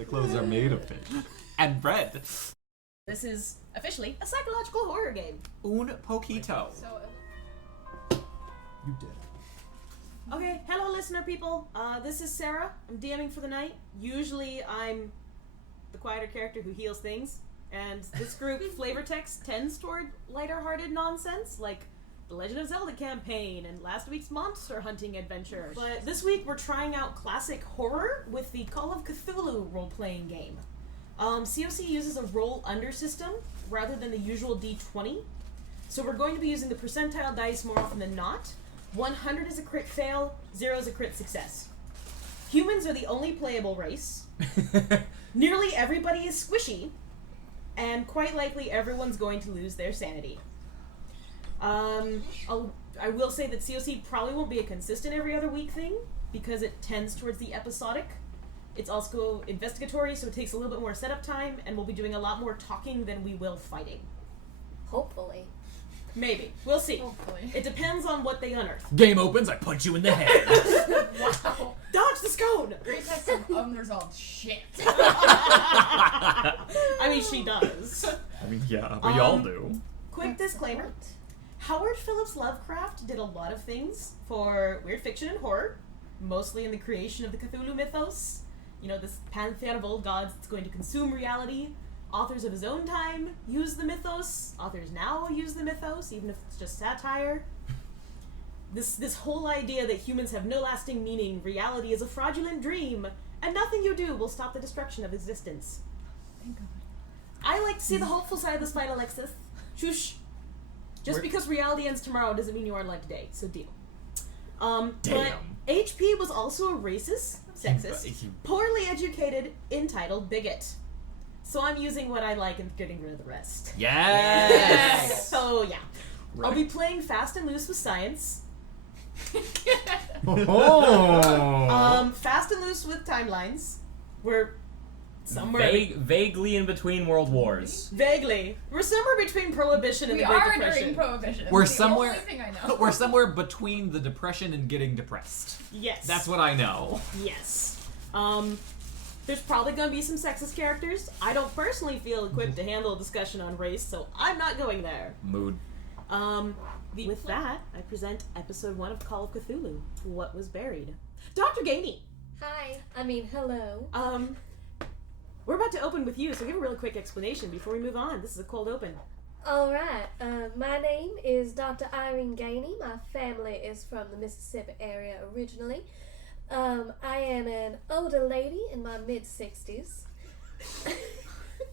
The clothes are made of fish. And bread. This is officially a psychological horror game. Un poquito. You did. Okay, hello listener people. This is Sarah. I'm DMing for the night. Usually I'm the quieter character who heals things. And this group, FlavorText, tends toward lighter-hearted nonsense, like the Legend of Zelda campaign and last week's monster hunting adventure. But this week we're trying out classic horror with the Call of Cthulhu role-playing game. COC uses a roll-under system rather than the usual D20. So we're going to be using the percentile dice more often than not. 100 is a crit fail, 0 is a crit success. Humans are the only playable race. Nearly everybody is squishy. And quite likely everyone's going to lose their sanity. I will say that COC probably won't be a consistent every other week thing, because it tends towards the episodic. It's also investigatory, so it takes a little bit more setup time, and we'll be doing a lot more talking than we will fighting. Hopefully. Maybe. We'll see. Hopefully. it depends on what they unearth. Game opens, I punch you in the head. Wow. Dodge the scone! Grace has some unresolved shit. I mean, she does. I mean, yeah, we all do. Quick disclaimer. Howard Phillips Lovecraft did a lot of things for weird fiction and horror, mostly in the creation of the Cthulhu mythos. You know, this pantheon of old gods that's going to consume reality. Authors of his own time use the mythos. Authors now use the mythos, even if it's just satire. This whole idea that humans have no lasting meaning, reality is a fraudulent dream, and nothing you do will stop the destruction of existence. Thank God. I like to see the hopeful side of this fight, Alexis. Shush. Just because reality ends tomorrow doesn't mean you are alive today, so deal. But HP was also a racist, sexist, poorly educated, entitled bigot. So I'm using what I like and getting rid of the rest. Yes! So yeah. Right. I'll be playing fast and loose with science. Fast and loose with timelines. We're somewhere vaguely in between world wars. Vaguely. We're somewhere between Prohibition and the Great Depression. During Prohibition. We're That's the somewhere. only thing I know. We're somewhere between the Depression and getting depressed. Yes. That's what I know. Yes. There's probably going to be some sexist characters. I don't personally feel equipped to handle a discussion on race, so I'm not going there. Mood. With that, I present episode 1 of Call of Cthulhu, What Was Buried. Dr. Gamey! Hello. We're about to open with you, so give a really quick explanation before we move on. This is a cold open. Alright, my name is Dr. Irene Gainey. My family is from the Mississippi area originally. I am an older lady in my mid-60s.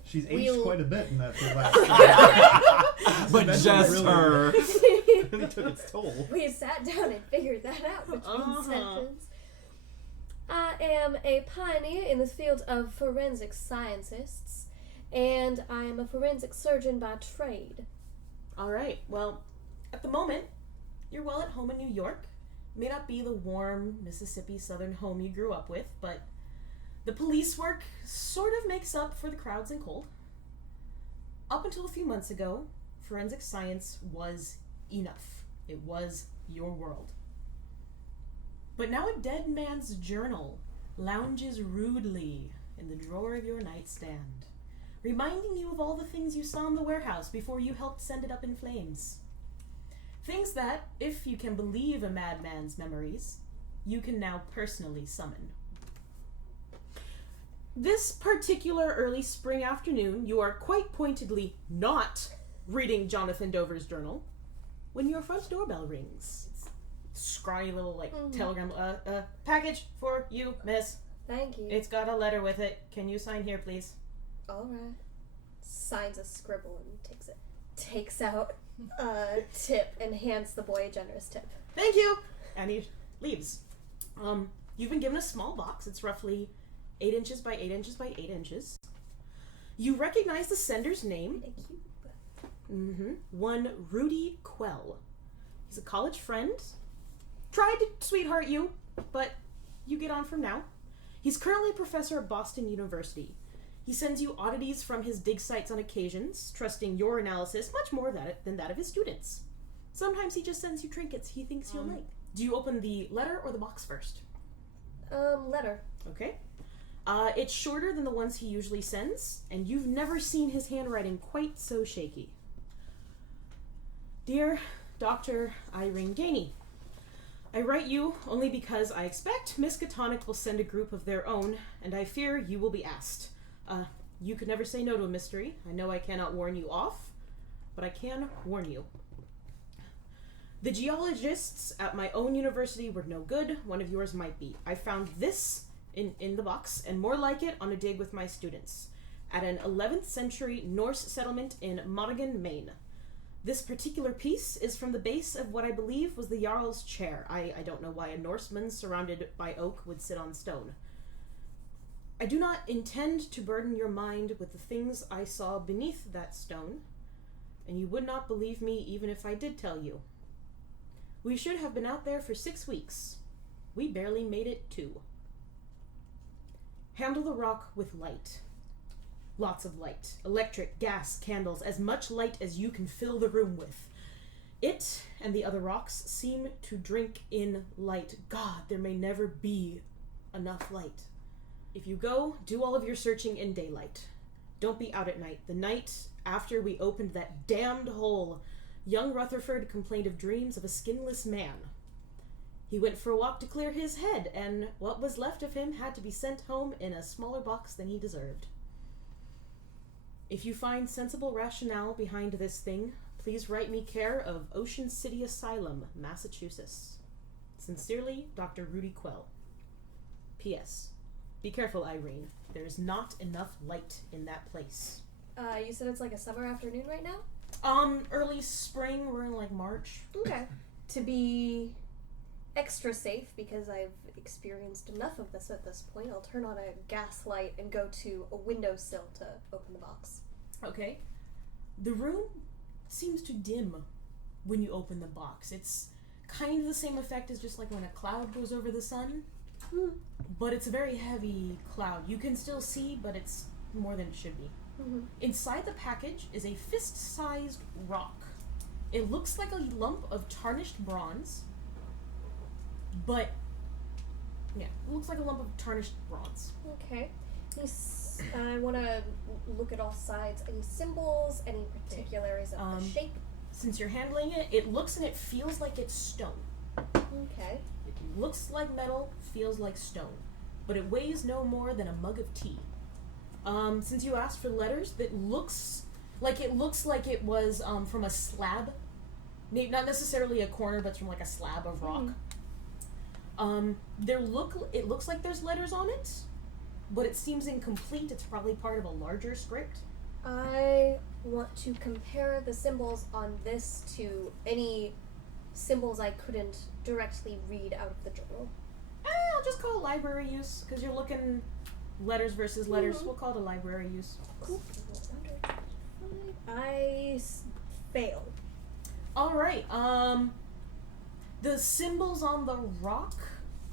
She's aged quite a bit in that last But just her. It really took its toll. We sat down and figured that out between sessions. I am a pioneer in the field of forensic scientists, and I am a forensic surgeon by trade. Alright, well, at the moment, you're well at home in New York. May not be the warm Mississippi southern home you grew up with, but the police work sort of makes up for the crowds and cold. Up until a few months ago, forensic science was enough. It was your world. But now a dead man's journal lounges rudely in the drawer of your nightstand, reminding you of all the things you saw in the warehouse before you helped send it up in flames. Things that, if you can believe a madman's memories, you can now personally summon. This particular early spring afternoon, you are quite pointedly not reading Jonathan Dover's journal when your front doorbell rings. It's scrawny little, telegram, package for you, miss. Thank you. It's got a letter with it. Can you sign here, please? Alright. Signs a scribble and takes out a tip and hands the boy a generous tip. Thank you! And he leaves. You've been given a small box. It's roughly 8 inches by 8 inches by 8 inches. You recognize the sender's name. Thank you. One Rudy Quell. He's a college friend. Tried to sweetheart you, but you get on from now. He's currently a professor at Boston University. He sends you oddities from his dig sites on occasions, trusting your analysis much more than that of his students. Sometimes he just sends you trinkets he thinks you'll like. Do you open the letter or the box first? Letter. Okay. It's shorter than the ones he usually sends, and you've never seen his handwriting quite so shaky. Dear Dr. Irene Gainey, I write you only because I expect Miss Catonic will send a group of their own, and I fear you will be asked. You could never say no to a mystery. I know I cannot warn you off, but I can warn you. The geologists at my own university were no good. One of yours might be. I found this in the box, and more like it on a dig with my students, at an 11th century Norse settlement in Monaghan, Maine. This particular piece is from the base of what I believe was the Jarl's chair. I don't know why a Norseman surrounded by oak would sit on stone. I do not intend to burden your mind with the things I saw beneath that stone, and you would not believe me even if I did tell you. We should have been out there for 6 weeks. We barely made it 2. Handle the rock with light. Lots of light. Electric, gas, candles, as much light as you can fill the room with. It and the other rocks seem to drink in light. God, there may never be enough light. If you go, do all of your searching in daylight. Don't be out at night. The night after we opened that damned hole, young Rutherford complained of dreams of a skinless man. He went for a walk to clear his head, and what was left of him had to be sent home in a smaller box than he deserved. If you find sensible rationale behind this thing, please write me care of Ocean City Asylum, Massachusetts. Sincerely, Dr. Rudy Quell. P.S. Be careful, Irene. There is not enough light in that place. You said it's like a summer afternoon right now? Early spring. We're in like March. Okay. To be extra safe, because I've experienced enough of this at this point, I'll turn on a gas light and go to a windowsill to open the box. Okay. The room seems to dim when you open the box. It's kind of the same effect as just like when a cloud goes over the sun. But it's a very heavy cloud. You can still see, but it's more than it should be. Mm-hmm. Inside the package is a fist-sized rock. It looks like a lump of tarnished bronze, but yeah, it looks like a lump of tarnished bronze. Okay. I want to look at all sides. Any symbols? Any particulars of the shape? Since you're handling it, it looks and it feels like it's stone. Okay. It looks like metal, feels like stone, but it weighs no more than a mug of tea. Since you asked for letters, it looks like it was from a slab, not necessarily a corner, but from like a slab of rock. It looks like there's letters on it, but it seems incomplete. It's probably part of a larger script. I want to compare the symbols on this to any symbols I couldn't directly read out of the journal. I'll just call it library use, because you're looking letters versus letters. We'll call it a library use. Cool. I fail. Alright, the symbols on the rock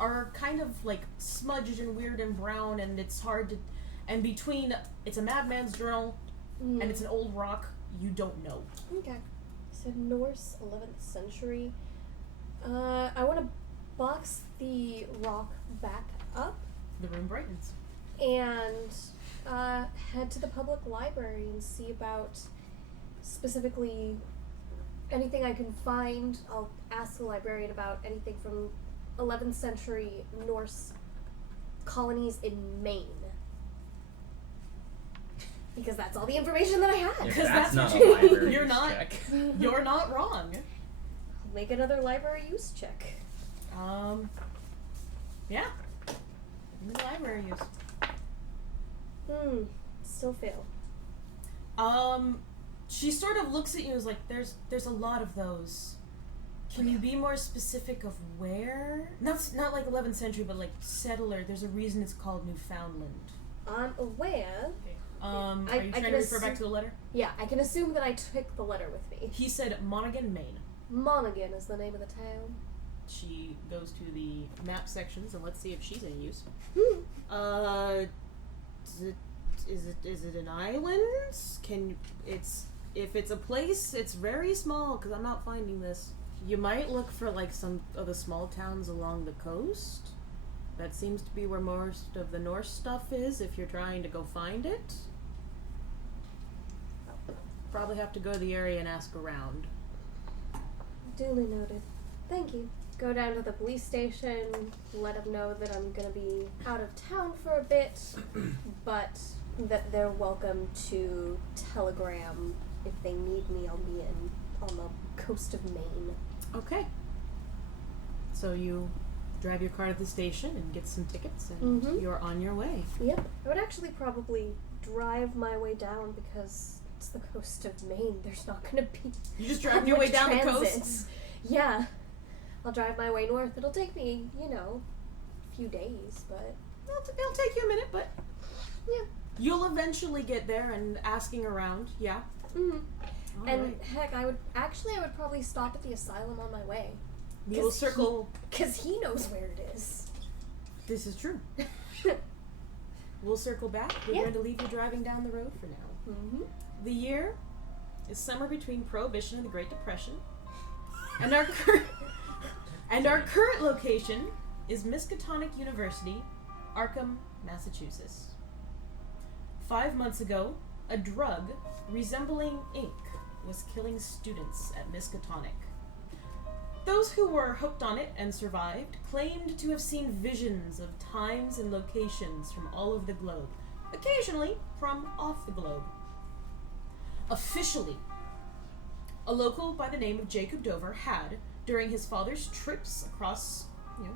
are kind of like smudged and weird and brown, and it's hard to, and between, it's a madman's journal, and it's an old rock, you don't know. Okay. So Norse, 11th century. I want to box the rock back up The room brightens. and head to the public library and see about specifically anything I can find. I'll ask the librarian about anything from 11th century Norse colonies in Maine. Because that's all the information that I had. If 'Cause that's that's not what a you- library you're use not- check. You're not wrong. Make another library use check. Yeah. The library use. Still fail. She sort of looks at you and is like, there's a lot of those. Can you be more specific of where? Not like 11th century, but like settler. There's a reason it's called Newfoundland. I'm aware. Are you I trying can to refer back to the letter? Yeah, I can assume that I took the letter with me. He said Monaghan, Maine. Monaghan is the name of the town. She goes to the map sections and let's see if she's any use. Is it an island? If it's a place, it's very small because I'm not finding this. You might look for like some of the small towns along the coast. That seems to be where most of the Norse stuff is if you're trying to go find it. Probably have to go to the area and ask around. Duly noted. Thank you. Go down to the police station, let them know that I'm gonna be out of town for a bit, but that they're welcome to telegram if they need me. I'll be on the coast of Maine. Okay. So you drive your car to the station and get some tickets, and you're on your way. Yep. I would actually probably drive my way down because it's the coast of Maine. There's not gonna be. You just drive your way down the transit. coast? Yeah. I'll drive my way north. It'll take me, a few days, but... It'll take you a minute, but... Yeah. You'll eventually get there and asking around, yeah? Mm-hmm. All And right. heck, I would probably stop at the asylum on my way. You will circle... Because he knows where it is. This is true. We'll circle back. We're going to leave you driving down the road for now. Mm-hmm. The year is somewhere between Prohibition and the Great Depression. And our current location is Miskatonic University, Arkham, Massachusetts. 5 months ago, a drug resembling ink was killing students at Miskatonic. Those who were hooked on it and survived claimed to have seen visions of times and locations from all over the globe, occasionally from off the globe. Officially, a local by the name of Jacob Dover had, during his father's trips across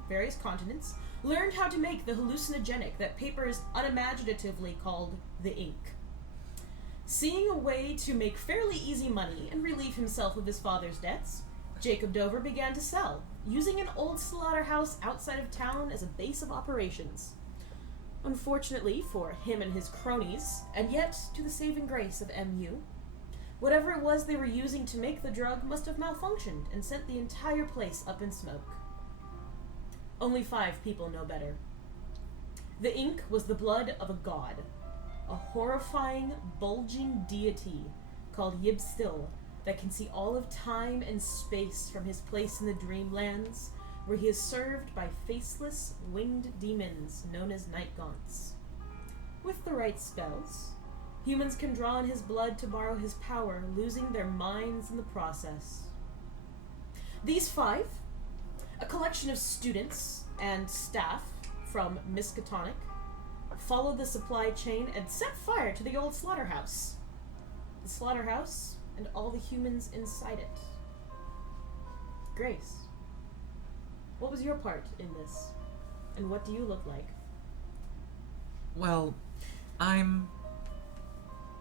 various continents, learned how to make the hallucinogenic that papers unimaginatively called the ink. Seeing a way to make fairly easy money and relieve himself of his father's debts, Jacob Dover began to sell, using an old slaughterhouse outside of town as a base of operations. Unfortunately for him and his cronies, and yet to the saving grace of MU, whatever it was they were using to make the drug must have malfunctioned and sent the entire place up in smoke. Only 5 people know better. The ink was the blood of a god, a horrifying, bulging deity called Yib-Still that can see all of time and space from his place in the Dreamlands, where he is served by faceless, winged demons known as Night Gaunts. With the right spells, humans can draw on his blood to borrow his power, losing their minds in the process. These 5, a collection of students and staff from Miskatonic, followed the supply chain and set fire to the old slaughterhouse. The slaughterhouse and all the humans inside it. Grace, what was your part in this? And what do you look like? Well, I'm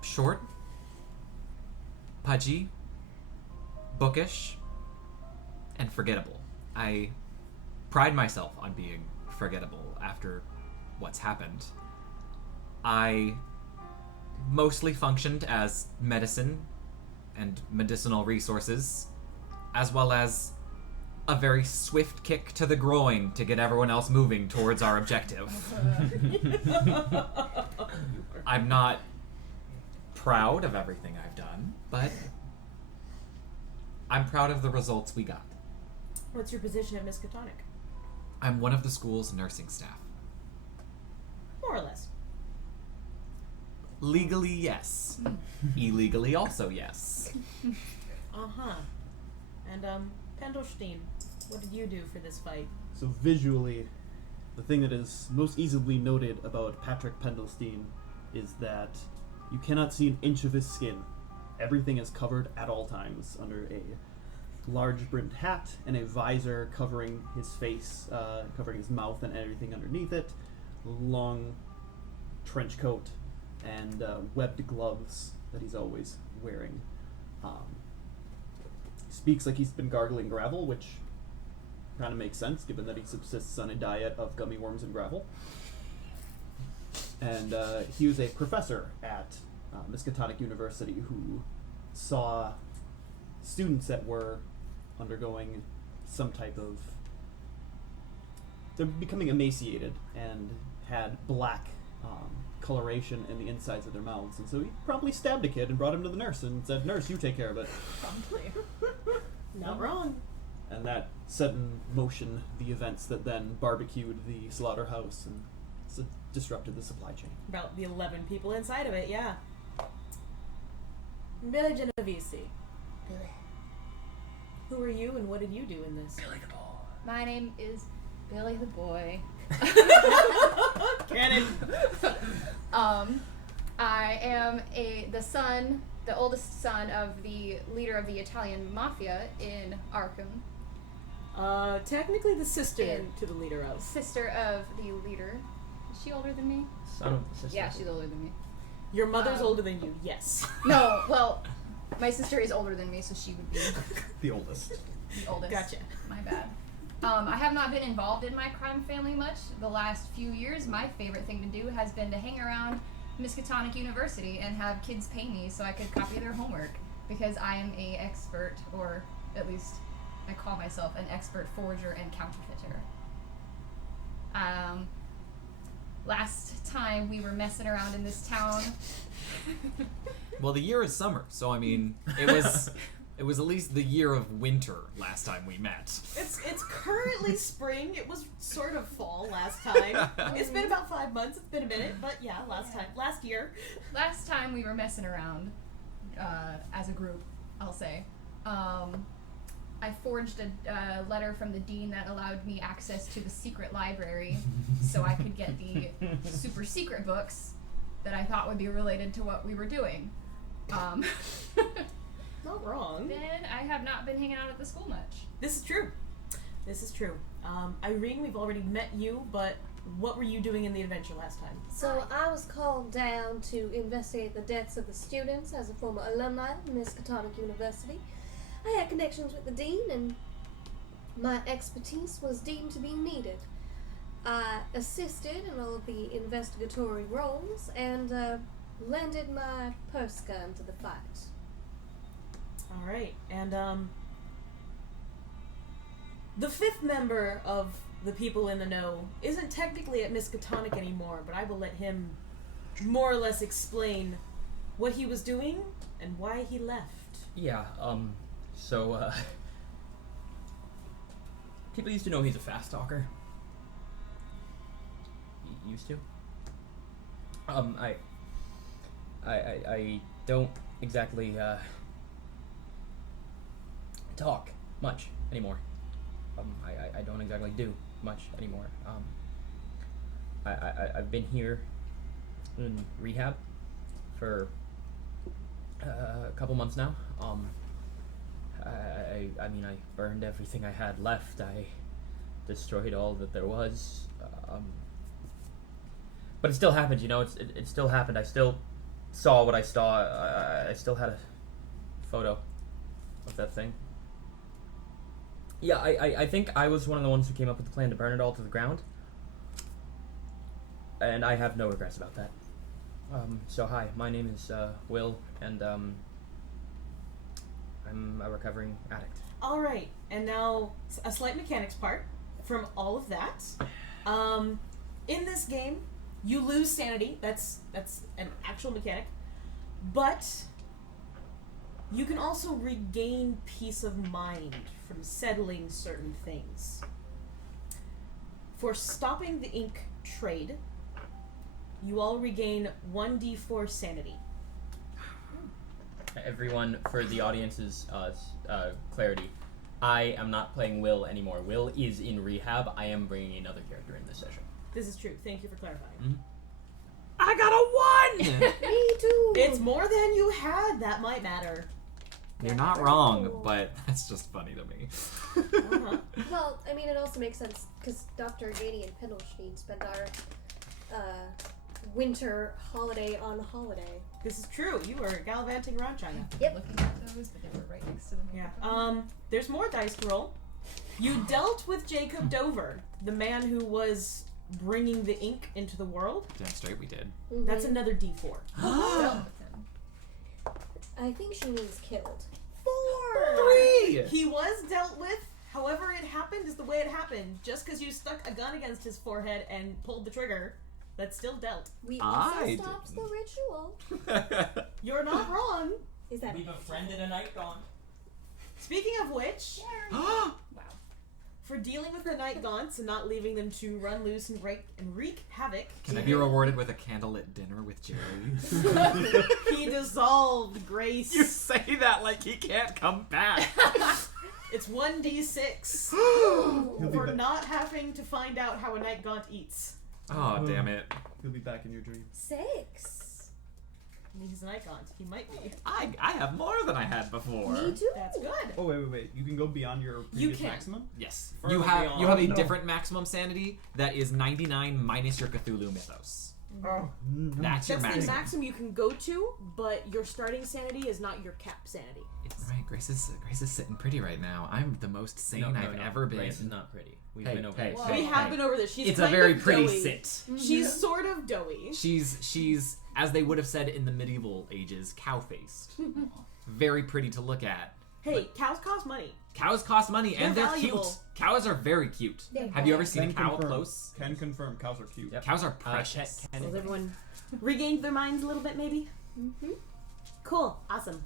short, pudgy, bookish, and forgettable. I pride myself on being forgettable after what's happened. I mostly functioned as medicine and medicinal resources, as well as a very swift kick to the groin to get everyone else moving towards our objective. I'm not proud of everything I've done, but I'm proud of the results we got. What's your position at Miskatonic? I'm one of the school's nursing staff. More or less. Legally, yes. Illegally, also yes. Uh-huh. And, Pendelstein, what did you do for this fight? So visually, the thing that is most easily noted about Patrick Pendelstein is that you cannot see an inch of his skin. Everything is covered at all times under a large brimmed hat and a visor covering his face, covering his mouth and everything underneath it. Long trench coat and webbed gloves that he's always wearing. He speaks like he's been gargling gravel, which kind of makes sense given that he subsists on a diet of gummy worms and gravel. And he was a professor at Miskatonic University who saw students that were undergoing some type of... They're becoming emaciated and had black coloration in the insides of their mouths. And so he promptly stabbed a kid and brought him to the nurse and said, "Nurse, you take care of it." Not wrong. And that set in motion the events that then barbecued the slaughterhouse and disrupted the supply chain. About the 11 people inside of it, yeah. Billy Genovese. Who are you and what did you do in this? Billy the Ball. My name is Billy the Boy. Cannon. I am the oldest son of the leader of the Italian mafia in Arkham. Technically the sister In- to the leader of. Sister of the leader. Is she older than me? Son of the sister. Yeah, she's older than me. Your mother's Um, older than you, yes. No, well, my sister is older than me, so she would be The oldest. the oldest. Gotcha. My bad. I have not been involved in my crime family much the last few years. My favorite thing to do has been to hang around Miskatonic University and have kids pay me so I could copy their homework because I am a expert, or at least I call myself an expert forger and counterfeiter. Last time we were messing around in this town. Well, the year is summer, so I mean, it was at least the year of winter last time we met. It's currently spring. It was sort of fall last time. It's been about 5 months. It's been a minute, but yeah, last year. Last time we were messing around as a group, I'll say. I forged a letter from the dean that allowed me access to the secret library so I could get the super secret books that I thought would be related to what we were doing. Not wrong. Then I have not been hanging out at the school much. This is true. This is true. Irene, we've already met you, but what were you doing in the adventure last time? So I was called down to investigate the deaths of the students as a former alumni of Miskatonic University. I had connections with the dean, and my expertise was deemed to be needed. I assisted in all of the investigatory roles and lended my purse gun to the fight. All right, and the fifth member of the people in the know isn't technically at Miskatonic anymore, but I will let him more or less explain what he was doing and why he left. Yeah, so, people used to know he's a fast talker. Used to. I don't exactly, talk much anymore. I don't exactly do much anymore. I've been here in rehab for a couple months now. I mean, I burned everything I had left. I destroyed all that there was. But it still happened, you know. It still happened. I still saw what I saw. I still had a photo of that thing. Yeah, I think I was one of the ones who came up with the plan to burn it all to the ground. And I have no regrets about that. So hi, my name is Will, and I'm a recovering addict. All right, and now a slight mechanics part from all of that. In this game, you lose sanity. That's an actual mechanic, but you can also regain peace of mind from settling certain things. For stopping the ink trade, you all regain 1d4 sanity. Everyone, for the audience's clarity, I am not playing Will anymore. Will is in rehab. I am bringing another character in this session. This is true. Thank you for clarifying. Mm-hmm. I got a 1! Me too! It's more than you had. That might matter. You're not wrong, but that's just funny to me. Uh-huh. Well, I mean, it also makes sense because Dr. Gady and Pendlestein spent our winter holiday on holiday. This is true. You were gallivanting around China. Yep. Looking at those, but they were right next to the Yeah. microphone. There's more dice to roll. You dealt with Jacob Dover, the man who was bringing the ink into the world. Damn straight we did. Mhm. That's another D4. Dealt with him. I think she means killed. 4! 3! He was dealt with. However it happened is the way it happened. Just because you stuck a gun against his forehead and pulled the trigger, that's still dealt. We I also stops the didn't. ritual. You're not wrong. Is that We befriended a night gone. Speaking of which, Wow. For dealing with the night gaunts and not leaving them to run loose and wreak havoc. Can I be rewarded with a candlelit dinner with Jerry? He dissolved Grace. You say that like he can't come back. It's 1d6 for not having to find out how a night gaunt eats. Oh, damn it. He'll be back in your dream. 6. I mean, he's a night gaunt. He might be. I have more than I had before. Me too. That's good. Oh, wait. You can go beyond your previous maximum? Yes. Further You have beyond. a different maximum sanity that is 99 minus your Cthulhu mythos. Oh, no. That's your That's the maximum. maximum you can go to, but your starting sanity is not your cap sanity. Right, Grace is sitting pretty right now. I'm the most sane I've ever been. Grace is not pretty. We've Hey, been over hey, this. hey. We have been over this. She's It's a kind very of pretty doughy. sit. She's sort of doughy. She's as they would have said in the medieval ages, cow-faced. Very pretty to look at. Hey, cows cost money. Cows cost money and They're they're valuable. cute. Cows are very cute. They're Have you ever seen a Can cow up confirm. close? Can confirm. Cows are cute. Yep. Cows are precious. Has everyone regained their minds a little bit, maybe? Mm-hmm. Cool. Awesome.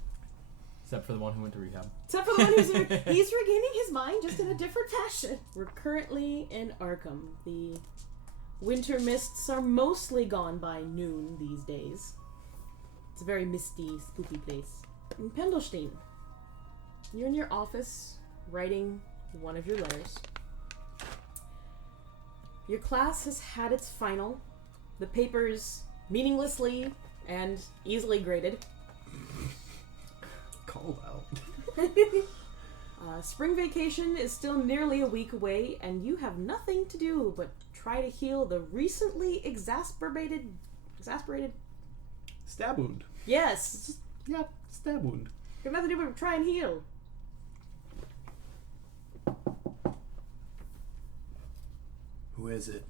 Except for the one who went to rehab. Except for the one he's regaining his mind, just in a different fashion. We're currently in Arkham. The winter mists are mostly gone by noon these days. It's a very misty, spooky place. In Pendelstein, you're in your office, writing one of your letters. Your class has had its final. The paper's meaninglessly and easily graded. Called out. Spring vacation is still nearly a week away, and you have nothing to do but try to heal the recently exasperated. Stab wound. Yes, Yeah, stab wound. you have nothing to do but try and heal. Who is it?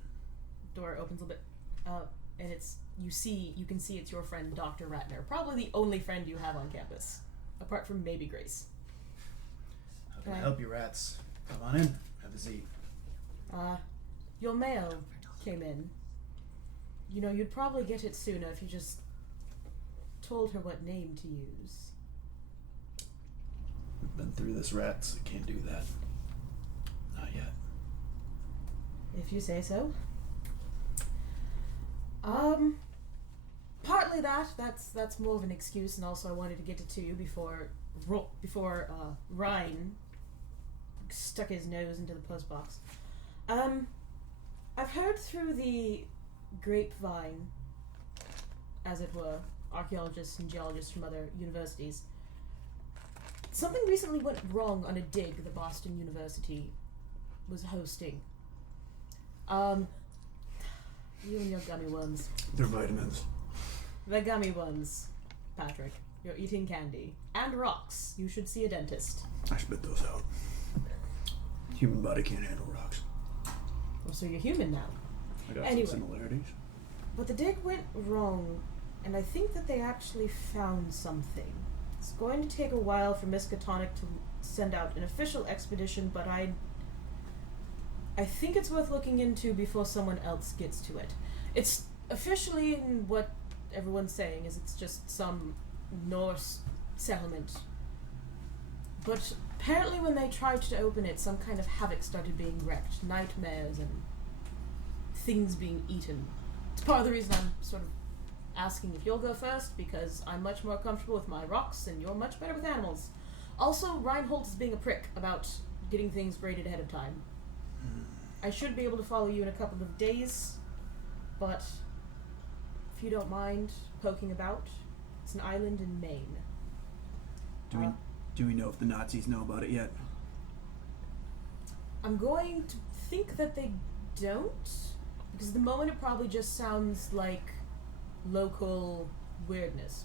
Door opens a bit, and you can see it's your friend Dr. Ratner, probably the only friend you have on campus, apart from maybe Grace. How can I Okay. help you, rats? Come on in. Have a seat. Your mail came in. You know, you'd probably get it sooner if you just told her what name to use. We've been through this, rats. I can't do that. Not yet. If you say so. Partly that's more of an excuse, and also I wanted to get it to you before Ryan stuck his nose into the postbox. I've heard through the grapevine, as it were, archaeologists and geologists from other universities. Something recently went wrong on a dig the Boston University was hosting. You and your gummy worms. They're vitamins. The gummy worms, Patrick. You're eating candy. And rocks. You should see a dentist. I spit those out. Human body can't handle rocks. Well, so you're human now. I got Anyway. some similarities. But the dig went wrong, and I think that they actually found something. It's going to take a while for Miskatonic to send out an official expedition, but I think it's worth looking into before someone else gets to it. It's officially what everyone's saying is it's just some Norse settlement. But apparently when they tried to open it, some kind of havoc started being wreaked. Nightmares and things being eaten. It's part of the reason I'm sort of asking if you'll go first, because I'm much more comfortable with my rocks and you're much better with animals. Also, Reinhold is being a prick about getting things graded ahead of time. I should be able to follow you in a couple of days, but if you don't mind poking about, it's an island in Maine. Do we know if the Nazis know about it yet? I'm going to think that they don't, because at the moment it probably just sounds like local weirdness.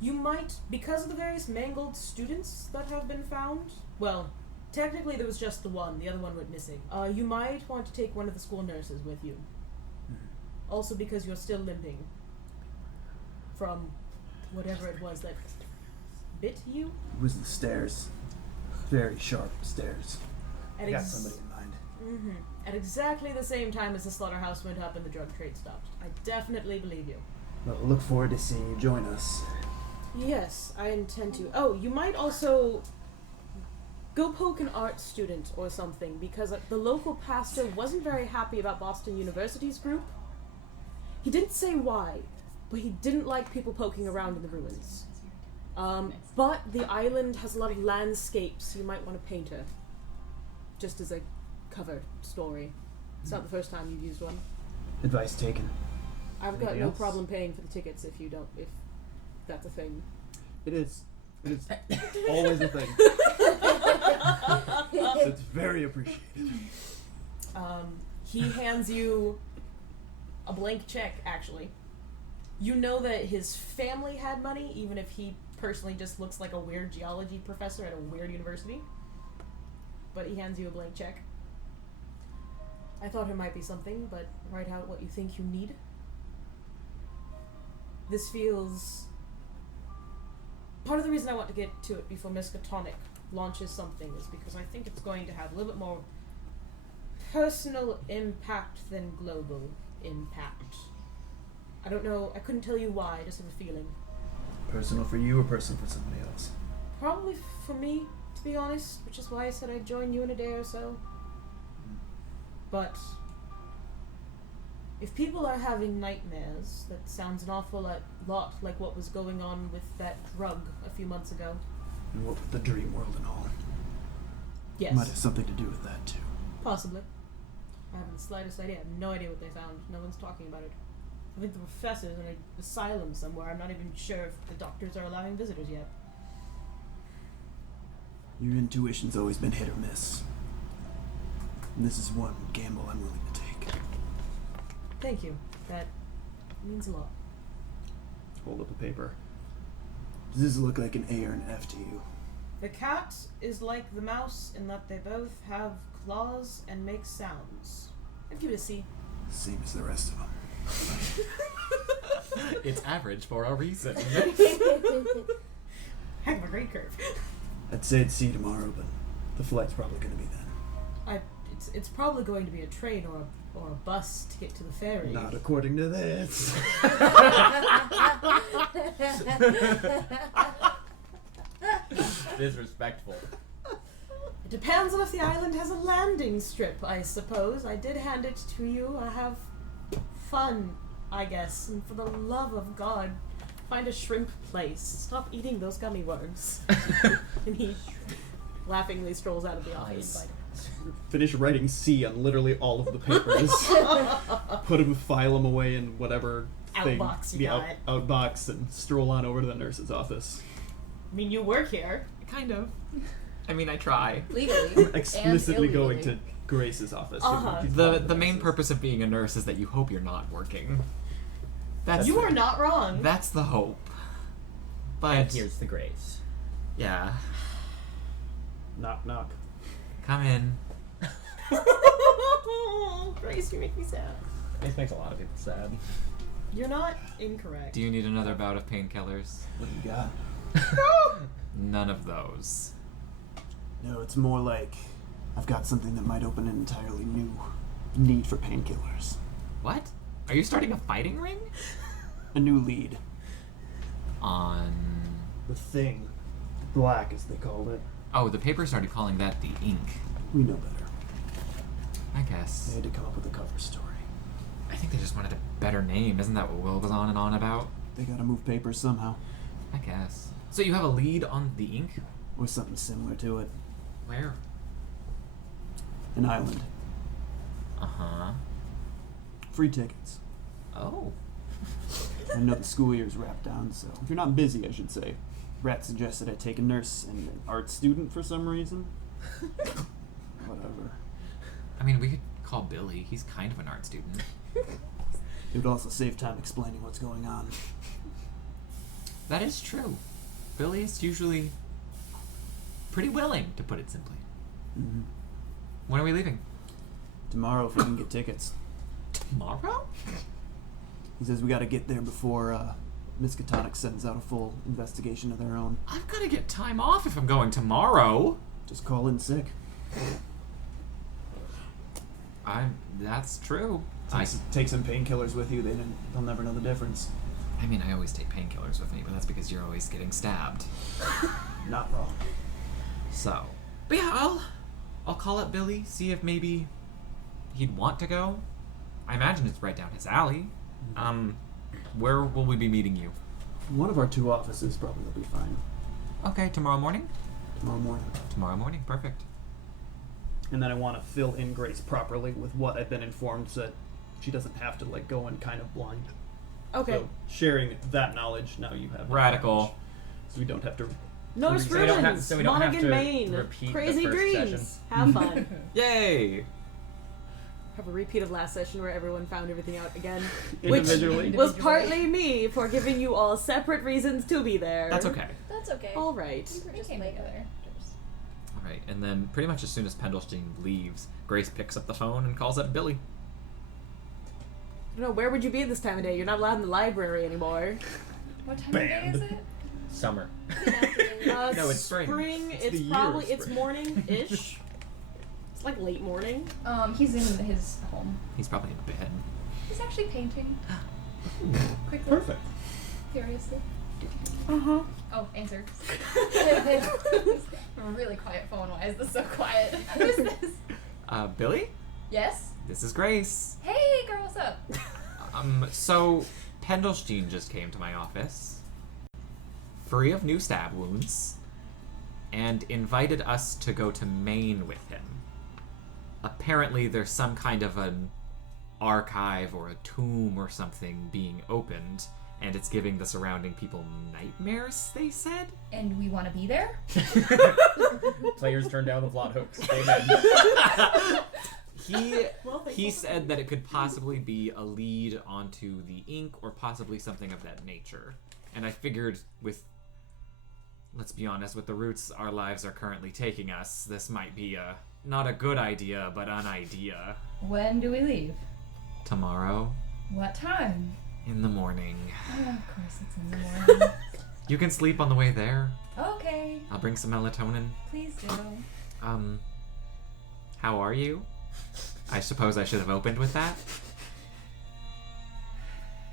You might, because of the various mangled students that have been found, well, technically there was just the one, the other one went missing. You might want to take one of the school nurses with you. Also because you're still limping from whatever it was that bit you. It was the stairs. Very sharp stairs. At I got somebody in mind. At exactly the same time as the slaughterhouse went up and the drug trade stopped. I definitely believe you. Well, look forward to seeing you join us. Yes, I intend to. Oh, you might also Go poke an art student or something, because the local pastor wasn't very happy about Boston University's group. He didn't say why, but he didn't like people poking around in the ruins. But the island has a lot of landscapes you might want to paint her. Just as a cover story. It's not the first time you've used one. Advice taken. I've got Anything no else? problem paying for the tickets if that's a thing. It is. It is always a thing. It's very appreciated. He hands you a blank check, actually. You know that his family had money, even if he personally just looks like a weird geology professor at a weird university. But he hands you a blank check. I thought it might be something, but write out what you think you need. This feels... Part of the reason I want to get to it before Miskatonic launches something is because I think it's going to have a little bit more personal impact than global impact. I don't know, I couldn't tell you why, I just have a feeling. Personal for you or personal for somebody else? Probably for me, to be honest, which is why I said I'd join you in a day or so. But if people are having nightmares, that sounds an awful lot like what was going on with that drug a few months ago. And what with the dream world and all? Yes. Might have something to do with that too. Possibly. I haven't the slightest idea. I have no idea what they found. No one's talking about it. I think the professor's in an asylum somewhere. I'm not even sure if the doctors are allowing visitors yet. Your intuition's always been hit or miss. And this is one gamble I'm willing to take. Thank you. That means a lot. Hold up a paper. Does this look like an A or an F to you? The cat is like the mouse in that they both have claws and make sounds. I'd give it a C. Same as the rest of them. It's average for a reason. Heck of a grade curve. I'd say it's C tomorrow, but the flight's probably going to be then. It's probably going to be a train or a bus to get to the ferry. Not according to this. Disrespectful. It depends on if the island has a landing strip, I suppose. I did hand it to you. I have fun, I guess. And for the love of God, find a shrimp place. Stop eating those gummy worms. And he laughingly strolls out of the office. Finish writing C on literally all of the papers. File them away in whatever thing. Outbox you the got. Outbox and stroll on over to the nurse's office. I mean, you work here. Kind of. I mean, I try. Legally. Explicitly and going illegally. to Grace's office. Uh-huh. She's The following main nurses. purpose of being a nurse is that you hope you're not working. That's You are not wrong. That's the hope. And But here's the grace. yeah, Knock, knock. come in. Grace, you make me sad. This makes a lot of people sad. You're not incorrect. Do you need another bout of painkillers? What do you got? None of those. No, it's more like I've got something that might open an entirely new need for painkillers. What? Are you starting a fighting ring? A new lead. On... The thing. Black, as they called it. Oh, the paper started calling that the ink. We know better. I They guess. had to come up with a cover story. I think they just wanted a better name. Isn't that what Will was on and on about? They gotta move papers somehow. I guess. So you have a lead on the ink? Or something similar to it. Where? An island. Uh-huh. Free tickets. Oh. I know the school year's wrapped down, so if you're not busy, I should say. Rat suggested I take a nurse and an art student for some reason. Whatever. I mean, we could call Billy. He's kind of an art student. It would also save time explaining what's going on. That is true. Billy is usually pretty willing, to put it simply. Mm-hmm. When are we leaving? Tomorrow, if we can get tickets. Tomorrow? He says we gotta get there before Miskatonic sends out a full investigation of their own. I've got to get time off if I'm going tomorrow. Just call in sick. That's true. Take some painkillers with you. They'll never know the difference. I mean, I always take painkillers with me, but that's because you're always getting stabbed. Not wrong. So, But yeah, I'll call up Billy, see if maybe he'd want to go. I imagine it's right down his alley. Where will we be meeting you? One of our 2 offices probably will be fine. Okay, tomorrow morning? Tomorrow morning. Tomorrow morning, perfect. And then I want to fill in Grace properly with what I've been informed so that she doesn't have to like go in kind of blind. Okay. So sharing that knowledge, now you have that Radical. knowledge. So we don't have to. Notice So we don't have- ruins. so we don't have Monaghan, to Maine. repeat the Crazy first dreams. session. Have fun. Yay! Have a repeat of last session where everyone found everything out again. Which Individually. was partly me for giving you all separate reasons to be there. That's okay. That's okay. All right. We're We just came later. together. All right, and then pretty much as soon as Pendelstein leaves, Grace picks up the phone and calls up Billy. I don't know, where would you be this time of day? You're not allowed in the library anymore. What time of day is it? Summer. No, it's spring. It's the year probably of it's spring. morning-ish. It's like late morning. He's in his home. He's probably in bed. He's actually painting. Quickly. Perfect. Furiously. Uh-huh. Oh, answer. A really quiet phone. Why is this so quiet? Who is this? Billy? Yes? This is Grace. Hey, girl, what's up? So Pendelstein just came to my office, free of new stab wounds, and invited us to go to Maine with him. Apparently there's some kind of an archive or a tomb or something being opened, and it's giving the surrounding people nightmares, they said? And we want to be there? Players turn down the plot hooks. Amen. He said that it could possibly be a lead onto the ink or possibly something of that nature. And I figured let's be honest, with the routes our lives are currently taking us, this might be not a good idea, but an idea. When do we leave? Tomorrow, What time? in the morning. Oh, of course it's in the morning. You can sleep on the way there. Okay, I'll bring some melatonin. please do. How are you? I suppose I should have opened with that.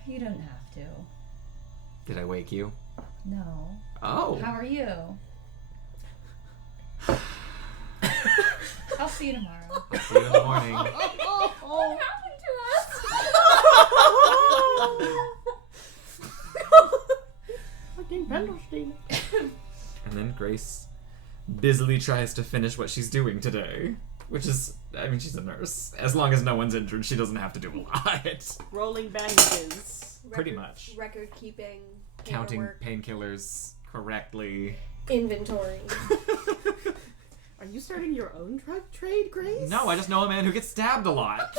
You don't have to. Did I wake you? No. Oh. How are you? I'll see you tomorrow. I'll see you in the morning. What happened to Fucking Pendelstein. And then Grace busily tries to finish what she's doing today. Which is, I mean, she's a nurse. As long as no one's injured, she doesn't have to do a lot. Rolling bandages. Pretty much. Record keeping. Counting paperwork, painkillers correctly. inventory. Are you starting your own drug trade, Grace? No, I just know a man who gets stabbed a lot.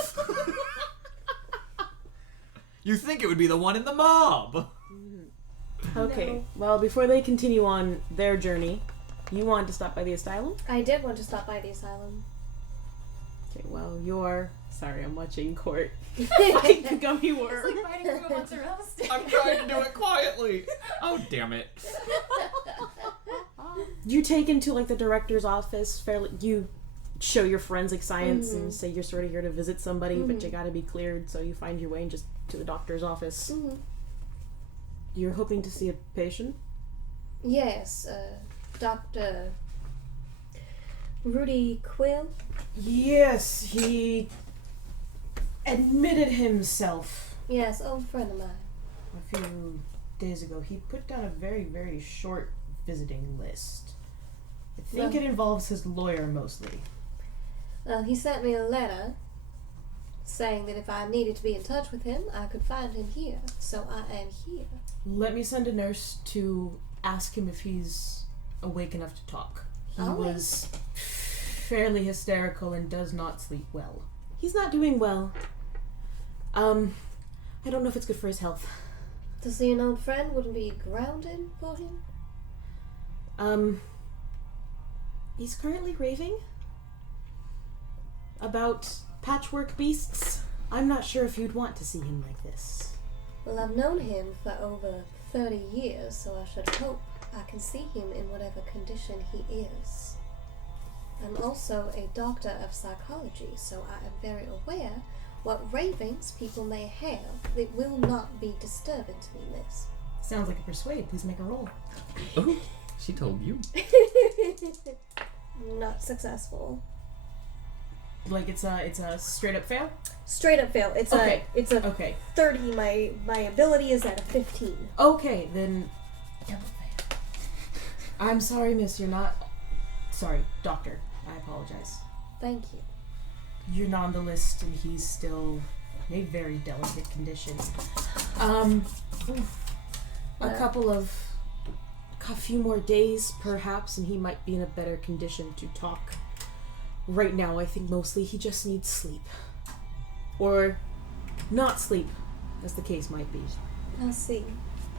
You think it would be the one in the mob. Okay, No. well, before they continue on their journey, you want to stop by the asylum? I did want to stop by the asylum. Okay, well, you're... Sorry, I'm watching Court. It's Gummy worm. It's like biting through a mozzarella stick. I'm trying to do it quietly. Oh, damn it. You take into, like, the director's office, fairly... You show your forensic science and say you're sort of here to visit somebody, but you gotta be cleared, so you find your way just to the doctor's office. You're hoping to see a patient? Yes, Dr. Rudy Quill. Yes, he admitted himself Yes, old friend of mine. a few days ago. He put down a very, very short visiting list. I think Well- it involves his lawyer mostly. Well, he sent me a letter saying that if I needed to be in touch with him, I could find him here. So I am here. Let me send a nurse to ask him if he's awake enough to talk. He Oh. was fairly hysterical and does not sleep well. He's not doing well. I don't know if it's good for his health. To see an old friend wouldn't be grounded for him? He's currently raving about patchwork beasts. I'm not sure if you'd want to see him like this. Well, I've known him for over 30 years, so I should hope I can see him in whatever condition he is. I'm also a doctor of psychology, so I am very aware what ravings people may have that will not be disturbing to me, miss. Sounds like a persuade. Please make a roll. Oh, she told you. not successful. Like it's a straight up fail? Straight up fail. It's Okay. a Okay. 30. My ability is at a 15. Okay, then double fail. I'm sorry, miss, you're not sorry, doctor. I apologize. Thank you. You're not on the list and he's still in a very delicate condition. A few more days perhaps and he might be in a better condition to talk. Right now, I think mostly he just needs sleep. Or not sleep, as the case might be. I'll see.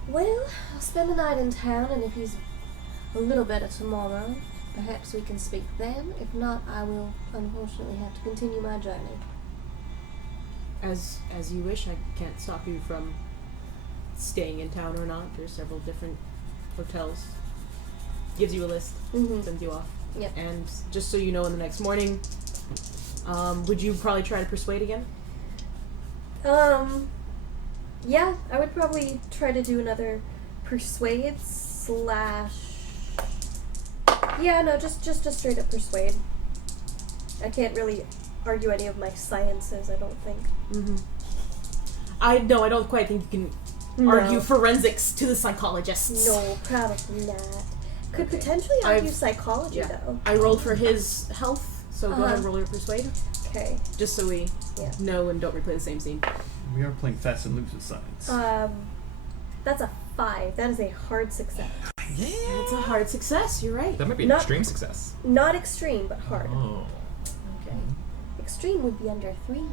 Well, I'll spend the night in town, and if he's a little better tomorrow, perhaps we can speak then. If not, I will unfortunately have to continue my journey. As you wish, I can't stop you from staying in town or not. There's several different hotels. Gives you a list, sends you off. Yep. And just so you know, in the next morning, would you probably try to persuade again? Yeah, I would probably try to do another persuade / yeah, no, just straight up persuade. I can't really argue any of my sciences, I don't think. I don't quite think you can argue forensics to the psychologists. No, probably not. Could Okay. potentially argue I've- psychology, though. I rolled for his health, so go ahead and roll your persuade. Okay. Just so we know and don't replay the same scene. We are playing fast and loose with science. That's a 5. That is a hard success. It's a hard success, you're right. That might be an Not- extreme success. Not extreme, but hard. Oh. Okay. Extreme would be under 3.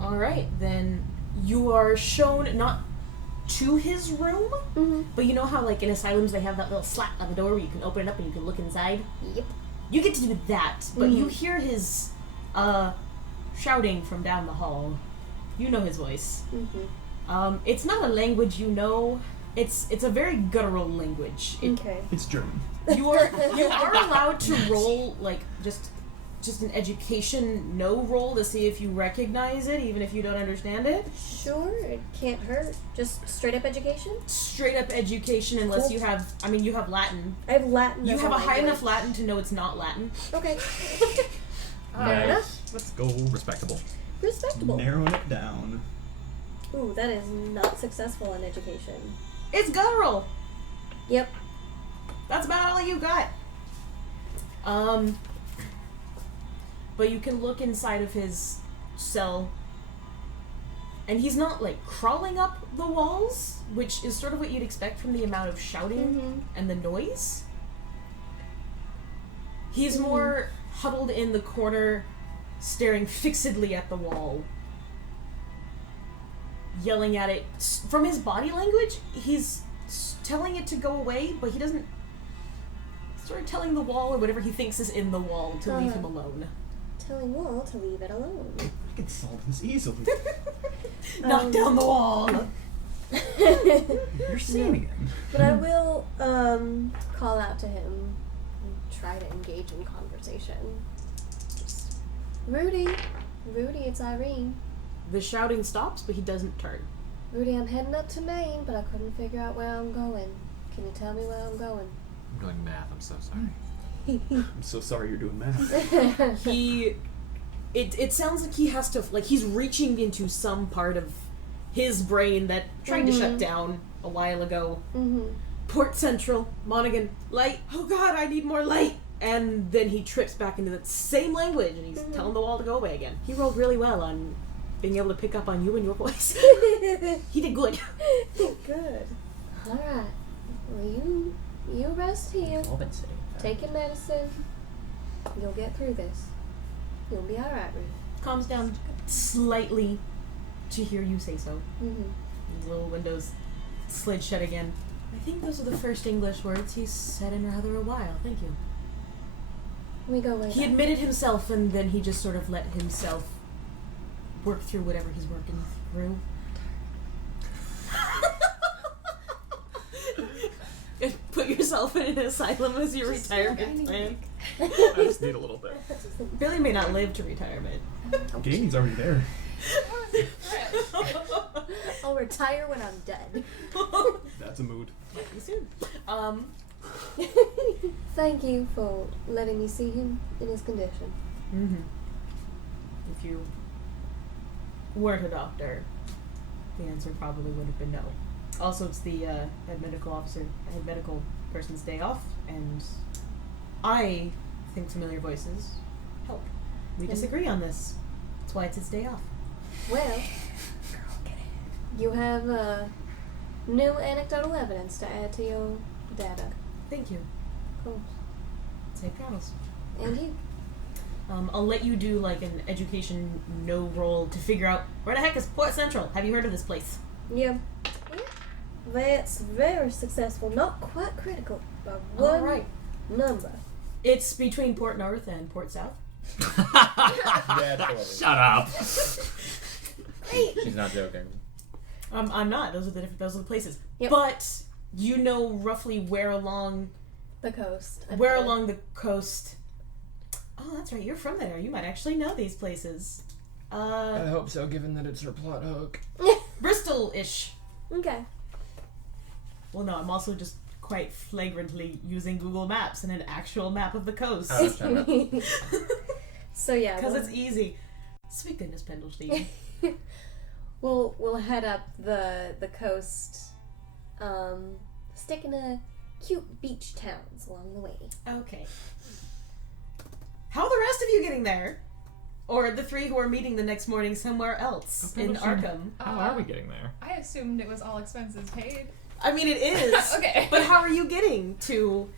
Alright, then you are shown not to his room, but you know how like in asylums they have that little slat on the door where you can open it up and you can look inside? Yep. You get to do that, but you hear his shouting from down the hall. You know his voice. It's not a language you know. It's a very guttural language. Okay. It's German. You are allowed to roll like just an education roll to see if you recognize it, even if you don't understand it. Sure, it can't hurt. Just straight up education? Straight up education, unless Cool. you have Latin. I have Latin. You as have a high language. enough Latin to know it's not Latin. Okay. Nice. enough. Let's go. Respectable. Respectable. Narrowing it down. Ooh, that is not successful in education. It's guttural. Yep. That's about all you got. But you can look inside of his cell, and he's not like crawling up the walls, which is sort of what you'd expect from the amount of shouting and the noise. He's more huddled in the corner, staring fixedly at the wall, yelling at it. From his body language, he's telling it to go away, but he doesn't. Sort of telling the wall or whatever he thinks is in the wall to leave him alone. Telling wall to leave it alone. I can solve this easily. Knock down the wall. You're seeing again. But I will call out to him and try to engage in conversation. Just, Rudy, it's Irene. The shouting stops, but he doesn't turn. Rudy, I'm heading up to Maine, but I couldn't figure out where I'm going. Can you tell me where I'm going? I'm doing math, I'm so sorry. I'm so sorry you're doing math. It sounds like he has to, like he's reaching into some part of his brain that tried to shut down a while ago. Port Central, Monaghan, light. Oh God, I need more light. And then he trips back into that same language, and he's telling the wall to go away again. He rolled really well on being able to pick up on you and your voice. He did good. Good. All right. Well, you rest here. All been sitting. Take your medicine. You'll get through this. You'll be all right, Rudy. Calms down slightly to hear you say so. The little windows slid shut again. I think those are the first English words he's said in rather a while. Thank you. We go way He back. admitted himself, and then he just sort of let himself work through whatever he's working through. Put yourself in an asylum as your retirement plan. I just need a little bit. Billy may not live to retirement. Gaming's already there. I'll retire when I'm dead. That's a mood. Might be soon. Thank you for letting me see him in his condition. Mm-hmm. If you weren't a doctor, the answer probably would have been no. Also, it's the head medical person's day off, and I think familiar voices help. We disagree on this. That's why it's his day off. Well, you have new anecdotal evidence to add to your data. Thank you. Of course. Safe travels. And you. I'll let you do like an education no roll to figure out where the heck is Port Central. Have you heard of this place? Yeah. That's very successful. Not quite critical, but All one right. number. It's between Port North and Port South. Yeah, totally. Shut up. She's not joking. I'm not. Those are the places. Yep. But you know roughly where along The coast. along the coast. Oh, that's right. You're from there. You might actually know these places. I hope so, given that it's her plot hook. Bristol-ish. Okay. Well, no, I'm also just quite flagrantly using Google Maps and an actual map of the coast. Oh, shut up. So yeah, Because it's easy. Sweet goodness, Pendleton. we'll head up the coast, sticking to cute beach towns along the way. Okay. How are the rest of you getting there? Or the three who are meeting the next morning somewhere else in Arkham? How are we getting there? I assumed it was all expenses paid. I mean, it is. Okay. But how are you getting to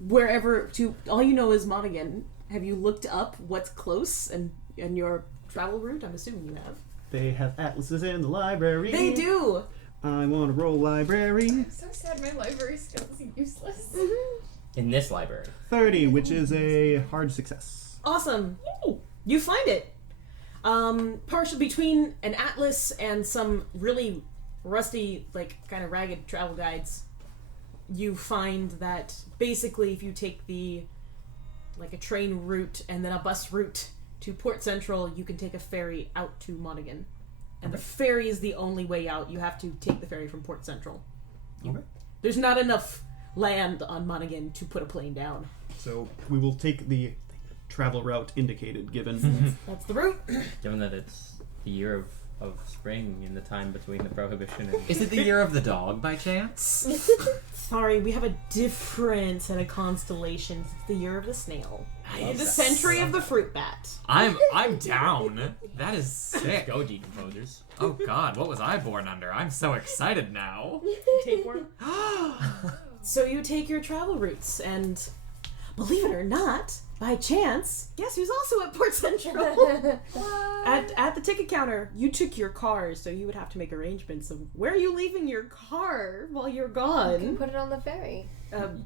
wherever? To all you know is Monaghan. Have you looked up what's close and your travel route? I'm assuming you have. They have atlases in the library. They do. I want to roll library. I'm so sad my library skill is useless. In this library. 30, which is a hard success. Awesome. You find it. Partial between an atlas and some really rusty, like kind of ragged travel guides. You find that basically if you take the like a train route and then a bus route to Port Central, you can take a ferry out to Monaghan. And the ferry is the only way out. You have to take the ferry from Port Central. Okay. There's not enough land on Monaghan to put a plane down. So we will take the travel route indicated, given. That's the route. Given that it's the year of spring in the time between the prohibition and... Is it the year of the dog by chance? Sorry, we have a different set of constellations. It's the year of the snail. love The that. century of the fruit bat. I'm down. That is sick. Go, decomposers. Oh god, what was I born under? I'm so excited now. Tapeworm. So you take your travel routes, and believe it or not, by chance, guess who's also at Port Central? At the ticket counter, you took your car, so you would have to make arrangements of where are you leaving your car while you're You can gone. put it on the ferry.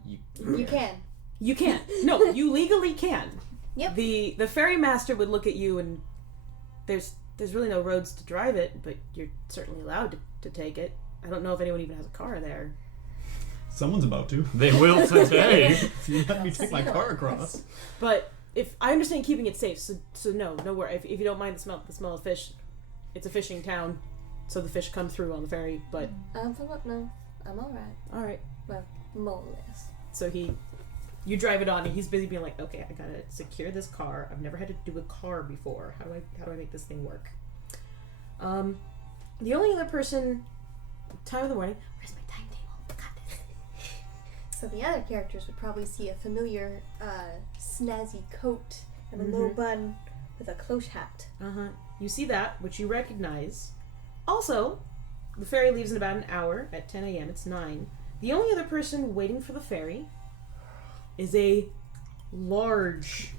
You You can. You can't. No, you legally can. Yep. The ferry master would look at you, and there's really no roads to drive it, but you're certainly allowed to take it. I don't know if anyone even has a car there. Someone's about to. They will today. If you let me take my car across. But if I understand keeping it safe, so no worry. If you don't mind the smell of fish, it's a fishing town, so the fish come through on the ferry. But I'm from up north. I'm alright. all right, Well, more or less. so you drive it on, and he's busy being like, okay, I gotta secure this car. I've never had to do a car before. How do I make this thing work? The only other person, time of the morning. Where's my timetable? Got this. So the other characters would probably see a familiar snazzy coat and a low bun with a cloche hat. You see that, which you recognize. Also, the ferry leaves in about an hour at 10 a.m. It's 9. The only other person waiting for the ferry is a large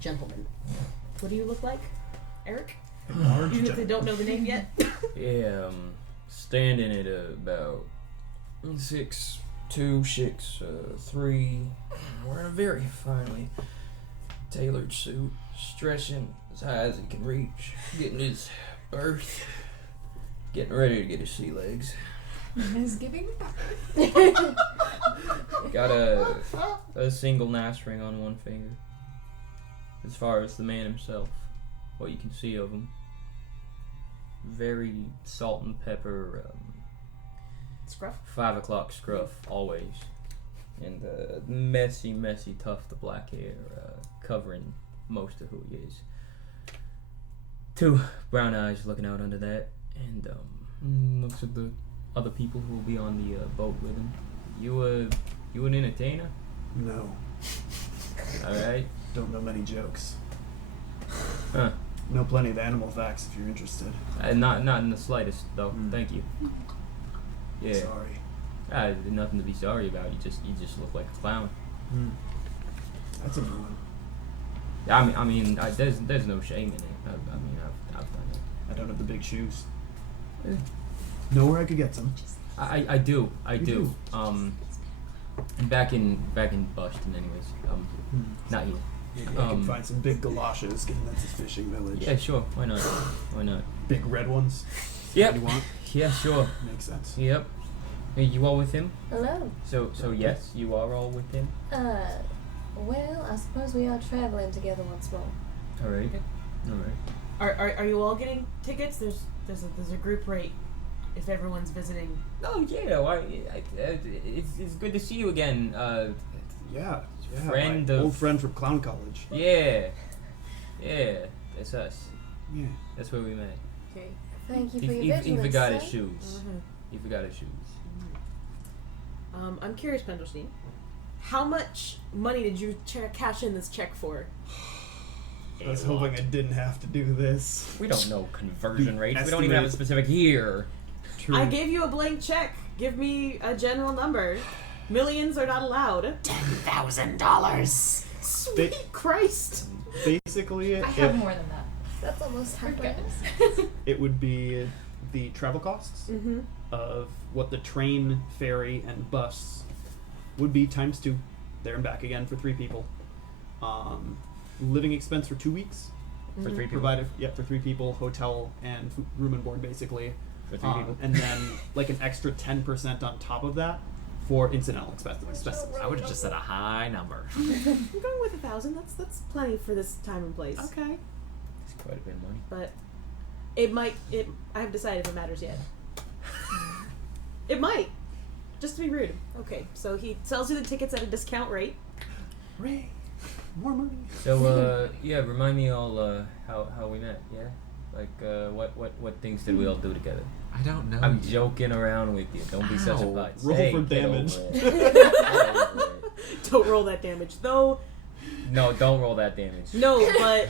gentleman. What do you look like, Eric? Even if they don't know the name yet. Yeah, standing at about 6'2", 6'3", wearing a very finely tailored suit, stretching as high as he can reach, getting his berth, getting ready to get his sea legs. Is giving. Got a single nice ring on one finger. As far as the man himself, what you can see of him, very salt and pepper, Scruff? 5 o'clock scruff, always. and messy tuft of black hair covering most of who he is. 2 brown eyes looking out under that, and looks at the other people who will be on the boat with him. You an entertainer? No. All right. Don't know many jokes. Huh. Know plenty of animal facts if you're interested. Not in the slightest, though. Thank you. Yeah. Sorry. Nothing to be sorry about. You just look like a clown. That's a new one. I mean, there's no shame in it. I've done it. I don't have the big shoes. Eh. Know where I could get some. I do. You do? Back in Buston, anyways. Not here. Maybe I can find some big galoshes, given that's a fishing village. Yeah, sure. Why not? Big red ones. Yep. You want? Yeah, sure. Makes sense. Yep. Hey, you all with him? Hello. So yes, you are all with him. Well, I suppose we are traveling together once more. All right. Are you all getting tickets? There's a group rate if everyone's visiting. Oh yeah. It's good to see you again. Yeah. Friend my of- old friend from clown college. Yeah. That's us. Yeah. That's where we met. Okay. Thank you for He your vigilance, forgot his sir. shoes. He forgot his shoes. I'm curious, Pendleton. How much money did you cash in this check for? I was hoping I didn't have to do this. We don't know conversion The rates. We don't even have a estimate- specific year. True. I gave you a blank check. Give me a general number. Millions are not allowed. $10,000. Sweet Christ! Basically, I have more than that. That's almost half Okay. price. it would be the travel costs Mm-hmm. of what the train, ferry, and bus would be times 2, there and back again for 3 people. Living expense for 2 weeks For 3 people. provided. Yep, for 3 people, hotel and room and board basically. For 3 people. And then like an extra 10% on top of that for incidental expenses. I would have just said a high number. I'm going with 1,000. That's plenty for this time and place. Okay. It's quite a bit of money. But I haven't decided if it matters yet. It might. Just to be rude. Okay, so he sells you the tickets at a discount rate. Hooray! More money. So yeah, remind me all how we met. Yeah, like what things did we all do together? I don't know. I'm joking around with you. Don't be such a Ow. butts. Roll Hey, for get over damage. it. Get over it. Don't roll that damage. Though, No, don't roll that damage. no, but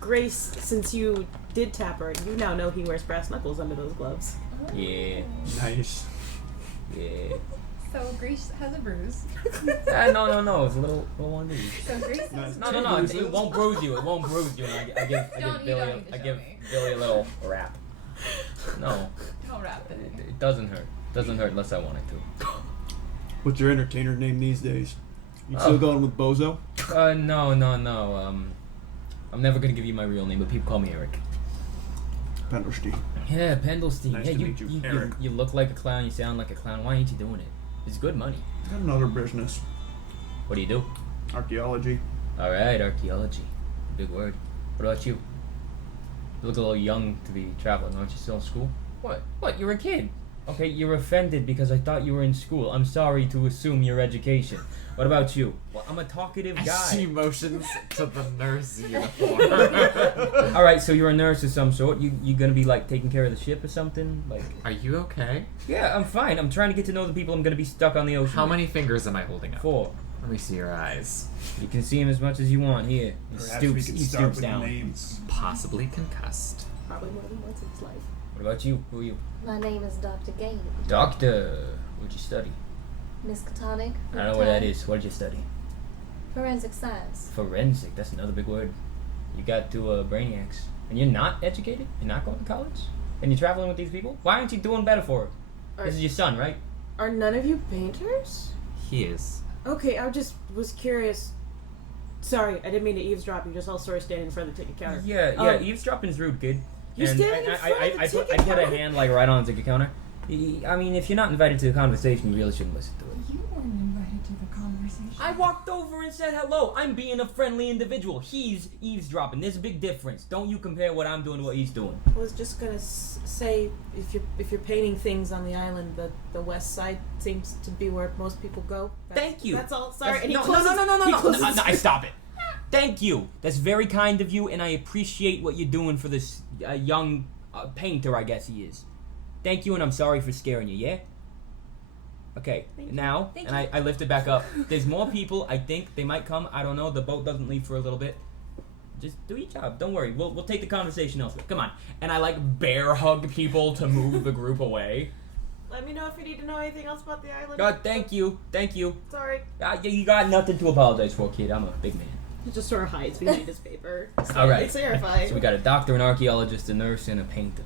Grace, since you did tap her, you now know he wears brass knuckles under those gloves. Yeah, Nice. yeah. So Grace has a bruise. No. It's a little one of these. So Grace Nice. has No. It won't bruise you. It won't bruise you. And I give You don't need to show me. Billy a little rap. No, Don't wrap it. it doesn't hurt. Doesn't hurt unless I want it to. What's your entertainer name these days? You still going with Bozo? No. I'm never gonna give you my real name, but people call me Eric. Pendelstein. Yeah, Pendleton. Nice yeah, to meet you, Eric. You look like a clown. You sound like a clown. Why ain't you doing it? It's good money. Got another business. What do you do? Archaeology. All right, archaeology. Big word. What about you? You look a little young to be traveling. Aren't you still in school? What? You're a kid. Okay, you're offended because I thought you were in school. I'm sorry to assume your education. What about you? Well, I'm a talkative guy. She motions to the nurse uniform. All right, so you're a nurse of some sort. You gonna be like taking care of the ship or something? Like, Are you okay? yeah, I'm fine. I'm trying to get to know the people I'm gonna be stuck on the ocean. How with. many fingers am I holding up? 4. Let me see your eyes. You can see him as much as you want. Here, he stoops down. names. Possibly concussed. Probably more than once in his life. What about you? Who are you? My name is Dr. Gaynor. Doctor. What'd you study? Miskatonic. I don't know what that is. What did you study? Forensic science. Forensic. That's another big word. You got 2 brainiacs. And you're not educated? You're not going to college? And you're traveling with these people? Why aren't you doing better for it? This is your son, right? Are none of you painters? He is. Okay, I just was curious. Sorry, I didn't mean to eavesdrop. You just all sort of standing in front of the ticket counter. Yeah. Eavesdropping's rude, kid. You're And standing in front of the I ticket put a counter. hand like right on the ticket counter. I mean, if you're not invited to the conversation, you really shouldn't listen to it. You weren't invited to the conversation. I walked over and said hello. I'm being a friendly individual. He's eavesdropping. There's a big difference. Don't you compare what I'm doing to what he's doing. I was just gonna say, if you're painting things on the island, the west side seems to be where most people go. Thank you. That's all. Sorry. And he No, closes- he closes- I stop it. Thank you. That's very kind of you, and I appreciate what you're doing for this young painter, I guess he is. Thank you, and I'm sorry for scaring you, yeah? Okay, now, Thank and I lift it back up. There's more people. I think they might come. I don't know. The boat doesn't leave for a little bit. Just do your job. Don't worry. We'll take the conversation elsewhere. Come on. And I, bear hug people to move the group away. Let me know if you need to know anything else about the island. God, thank you. Thank you. Sorry. You got nothing to apologize for, kid. I'm a big man. He just sort of hides behind his paper. All right. It's terrifying. So we got a doctor, an archaeologist, a nurse, and a painter.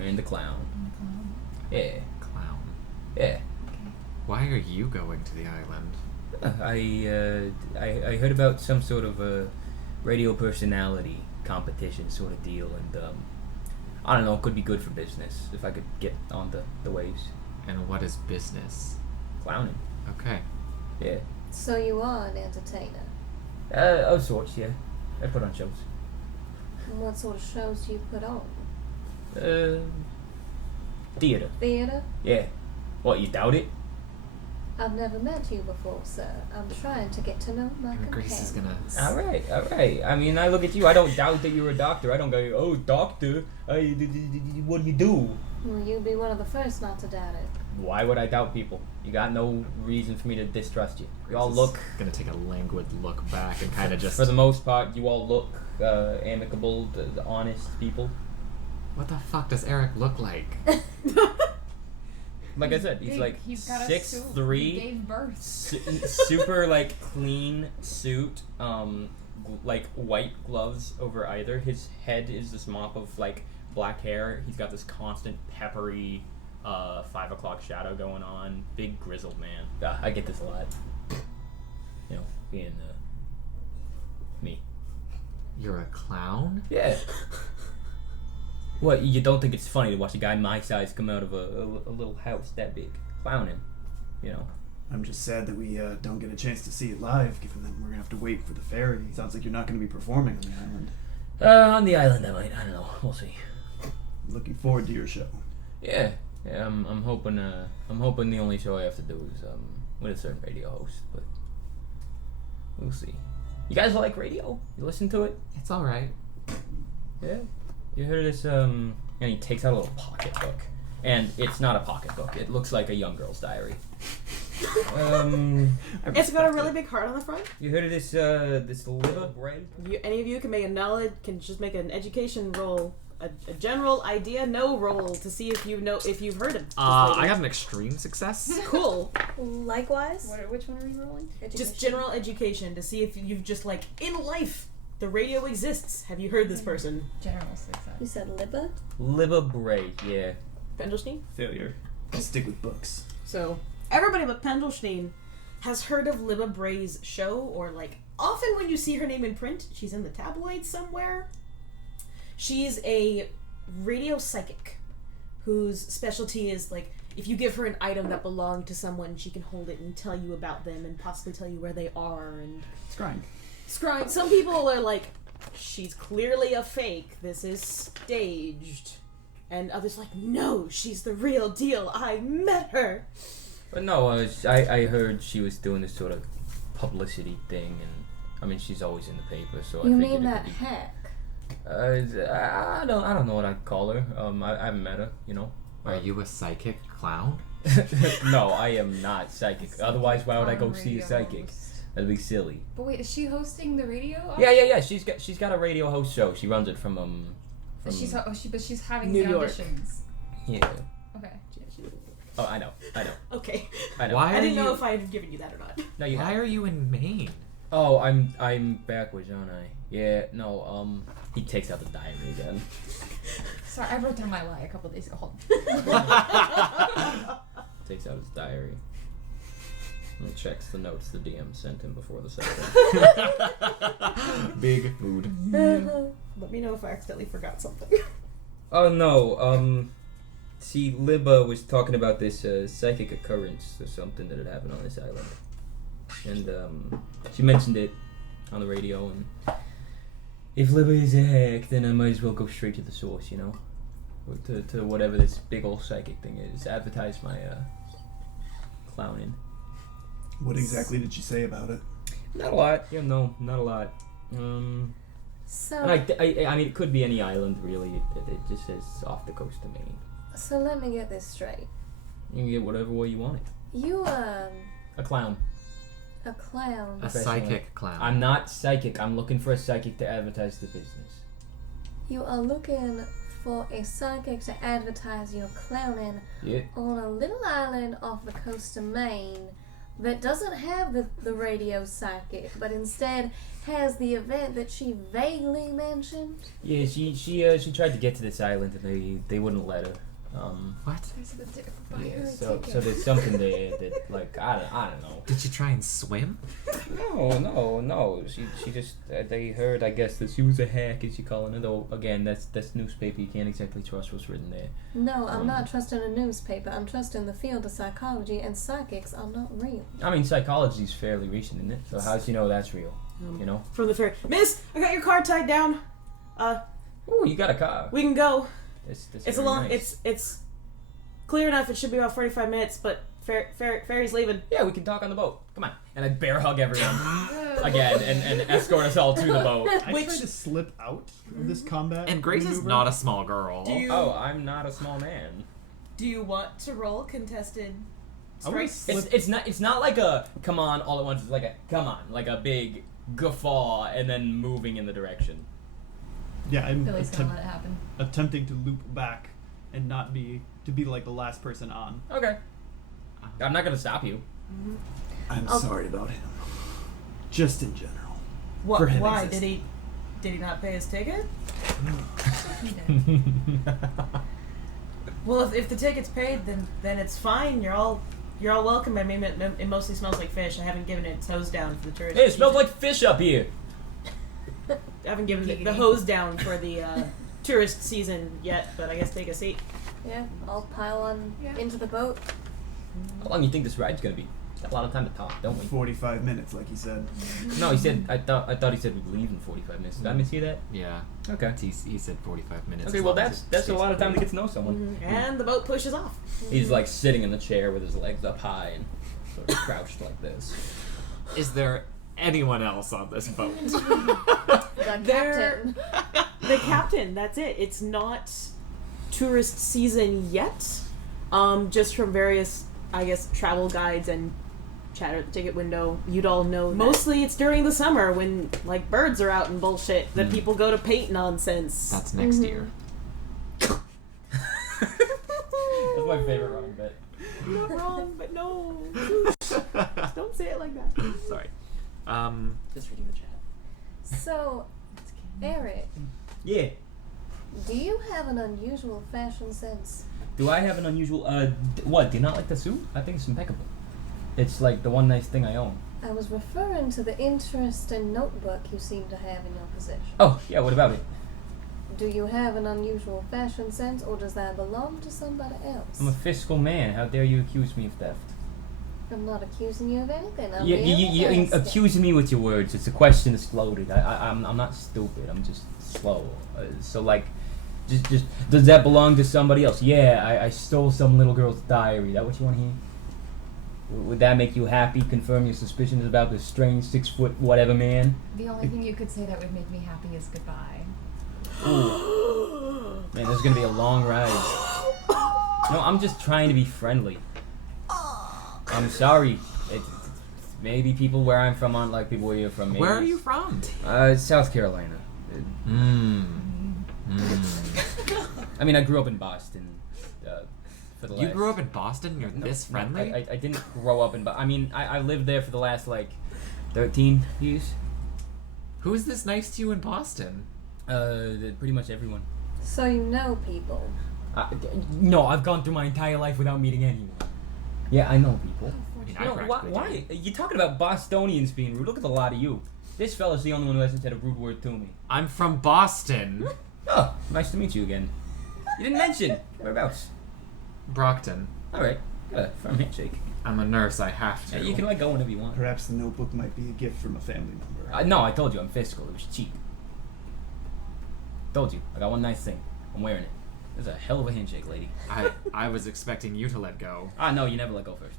And a clown. Yeah. Clown. Yeah. Why are you going to the island? I heard about some sort of a radio personality competition sort of deal, and I don't know, it could be good for business if I could get on the waves. And what is business? Clowning. Okay. Yeah. So you are an entertainer. Of sorts, yeah. I put on shows. And what sort of shows do you put on? Theater. Theater? Yeah. What, you doubt it? I've never met you before, sir. I'm trying to get to know my Grace is companion. gonna. Alright. I mean, I look at you, I don't doubt that you're a doctor. I don't go, oh, doctor, what do you do? Well, you'd be one of the first not to doubt it. Why would I doubt people? You got no reason for me to distrust you. You all Grace is look, gonna take a languid look back and kind of just. for the most part, you all look amicable, honest people. What the fuck does Eric look like? Like I said, he's like He's got a 6'3", suit. He gave birth. super clean suit, white gloves over either. His head is this mop of black hair. He's got this constant peppery 5 o'clock shadow going on. Big grizzled man. I get this a lot. You know, being me. You're a clown? Yeah. What, you don't think it's funny to watch a guy my size come out of a little house that big? Clowning, you know? I'm just sad that we don't get a chance to see it live, given that we're going to have to wait for the ferry. Sounds like you're not going to be performing on the island. On the island I might. I don't know. We'll see. Looking forward to your show. Yeah. I'm hoping the only show I have to do is with a certain radio host, but we'll see. You guys like radio? You listen to it? It's alright. Yeah. You heard of this, and he takes out a little pocketbook. And it's not a pocketbook. It looks like a young girl's diary. It's got a really big heart on the front. You heard of this, this liver bread? Any of you can make can just make an education roll, a general idea no roll to see if you've heard of this lady. I got an extreme success. Cool. Likewise, Which one are we rolling? Just general education to see if you've just in life the radio exists. Have you heard this person? General success. you said Libba? Liver bread, yeah. Pendelstein? Failure. Stick with books. So, everybody but Pendelstein has heard of Libba Bray's show, or often when you see her name in print, she's in the tabloids somewhere. She's a radio psychic whose specialty is if you give her an item that belonged to someone, she can hold it and tell you about them and possibly tell you where they are and Scrying. Some people are she's clearly a fake. This is staged. And others no, she's the real deal. I met her. But no, I heard she was doing this sort of publicity thing, and I mean she's always in the paper, so You I mean figured it that could be. hack? I don't know what I'd call her. I haven't met her, you know. Are you a psychic clown? No, I am not psychic. Otherwise, why would I go see a Radio psychic? host. That'd be silly. But wait, is she hosting the radio? Yeah. She's got a radio host show. She runs it from But she's having New the York. auditions. yeah. Okay. Oh, I know. Okay. I know. Why I are didn't you? know if I had given you that or not. No, you Why have. are you in Maine? Oh, I'm backwards, aren't I? Yeah. No. He takes out the diary again. Sorry, I wrote down my lie a couple days ago. Hold Takes out his diary. And checks the notes the DM sent him before the session. Big food. Let me know if I accidentally forgot something. Oh no. See, Libba was talking about this psychic occurrence or something that had happened on this island. and she mentioned it on the radio, and if Libby's a hack, then I might as well go straight to the source, you know? Or to whatever this big old psychic thing is. Advertise my clowning. What exactly did she say about it? Not a lot. Yeah, no, not a lot. So, And I mean, it could be any island, really. It just says off the coast of Maine. so let me get this straight. You can get whatever way you want it. You, A clown. a clown. A psychic clown. I'm not psychic. I'm looking for a psychic to advertise the business. You are looking for a psychic to advertise your clowning Yeah. on a little island off the coast of Maine that doesn't have the radio psychic, but instead has the event that she vaguely mentioned. Yeah, she tried to get to this island and they wouldn't let her. What? Yeah, so there's something there that, like, I don't know. Did she try and swim? No. She just they heard, I guess, that she was a hack, as you calling it. Though again, that's newspaper. You can't exactly trust what's written there. No, I'm not trusting a newspaper. I'm trusting the field of psychology, and psychics are not real. I mean, psychology's fairly recent, isn't it? So how does you know that's real? You know? From the ferry. Miss, I got your car tied down. Oh, you got a car. We can go. That's It's a very long. nice. It's clear enough. It should be about 45 minutes, but ferry's leaving. Yeah, we can talk on the boat. Come on. And I bear hug everyone again and escort us all to the boat. I tried to slip out of this combat. And Grace is maneuver. not a small girl. Do you Oh, I'm not a small man. do you want to roll contested I wanna strikes? slip. It's not like a come on all at once. It's like a come on, like a big guffaw and then moving in the direction. Yeah, I'm Billy's gonna let it happen. attempting to loop back and not be like the last person on. Okay. I'm not gonna stop you. I'm sorry about him. Just in general. What? For him Why existing. did he not pay his ticket? Well, if the ticket's paid, then it's fine. You're all welcome. I mean, it mostly smells like fish. I haven't given it its hose down for the tourists. Hey, it smells like fish up here. I haven't given it the hose down for the tourist season yet, but I guess take a seat. Yeah, I'll pile on into the boat. How long do you think this ride's gonna be? Got a lot of time to talk, don't we? 45 minutes, like he said. No, he said. I thought he said we'd leave in 45 minutes. Did I mishear that? Yeah. Okay. He said 45 minutes. Okay, as well long as that's it a lot of stays time to get to know someone. And the boat pushes off. He's like sitting in the chair with his legs up high and sort of crouched like this. Is there anyone else on this boat? The There- captain. The captain. That's it. It's not tourist season yet. Just from various, I guess, travel guides and chatter at the ticket window, you'd all know that. Mostly it's during the summer when, like, birds are out and bullshit that people go to paint nonsense. That's next year. That's my favorite running bit. Not wrong, but no. Don't say it like that. Sorry. Just reading the chat. So, Eric, Yeah. do you have an unusual fashion sense? Do I have an unusual? What? Do you not like the suit? I think it's impeccable. It's like the one nice thing I own. I was referring to the interesting notebook you seem to have in your possession. Oh yeah. What about it? Do you have an unusual fashion sense, or does that belong to somebody else? I'm a fiscal man. How dare you accuse me of theft? I'm not accusing you of anything. I'm You merely asking. accusing me with your words. It's a question that's floated. I'm not stupid. I'm just slow. So like, just does that belong to somebody else? Yeah, I stole some little girl's diary. Is that what you want to hear? Would that make you happy? Confirm your suspicions about this strange 6 foot whatever man? The only thing you could say that would make me happy is goodbye. Ooh. Man, this is gonna be a long ride. No, I'm just trying to be friendly. I'm sorry. Maybe people where I'm from aren't like people where you're from. Maybe Where are you from? South Carolina. I mean, I grew up in Boston. For the You last... grew up in Boston? You're this friendly? I didn't grow up in Boston. I mean, I lived there for the last, 13 years. Who is this nice to you in Boston? Pretty much everyone. So you know people. No, I've gone through my entire life without meeting anyone. Yeah, I know people. I mean, I No, practically why? do. You're talking about Bostonians being rude. Look at the lot of you. This fella's the only one who hasn't said a rude word to me. I'm from Boston. Oh, nice to meet you again. You didn't mention. Whereabouts? Brockton. Alright. Yeah, firm handshake. I'm a nurse. I have to. Yeah, you can let go whenever you want. Perhaps the notebook might be a gift from a family member. No, I told you I'm physical. It was cheap. Told you. I got one nice thing. I'm wearing it. It's a hell of a handshake, lady. I was expecting you to let go. No, you never let go first.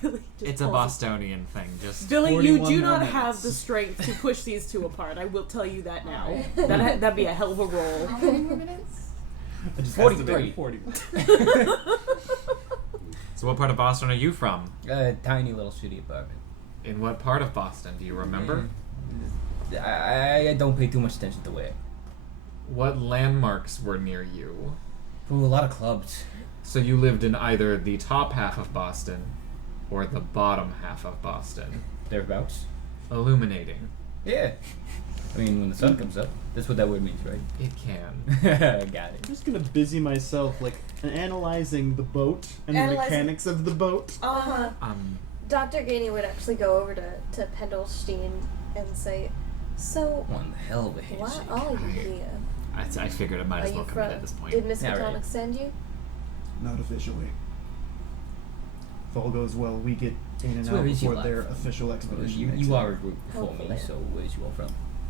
Billy just It's a pulls Bostonian thing. Just Billy, you 41 do not more have minutes. the strength to push these two apart. I will tell you that now. That'd be a hell of a roll. How many more minutes? I just 43. estimated 40. So what part of Boston are you from? A tiny little shitty apartment. In what part of Boston? Do you remember? I don't pay too much attention to where. What landmarks were near you? Ooh, a lot of clubs. So you lived in either the top half of Boston or the bottom half of Boston. Thereabouts. Illuminating. Yeah. I mean, when the sun comes up. That's what that word means, right? It can. Got it. I'm just gonna busy myself, like, analyzing the boat and the Analyzing- mechanics of the boat. Uh-huh. Dr. Gainey would actually go over to Pendelstein and say, "So, One hell of a why handshake. are you here? I figured it might Are as well you come in from? at this point. Did Miss Yeah, Katonic right. send you? Not officially. If all goes well, we get in and So where out is you before their live? official expedition. You, makes you it. are a group before me, Hopefully. so where's you all from?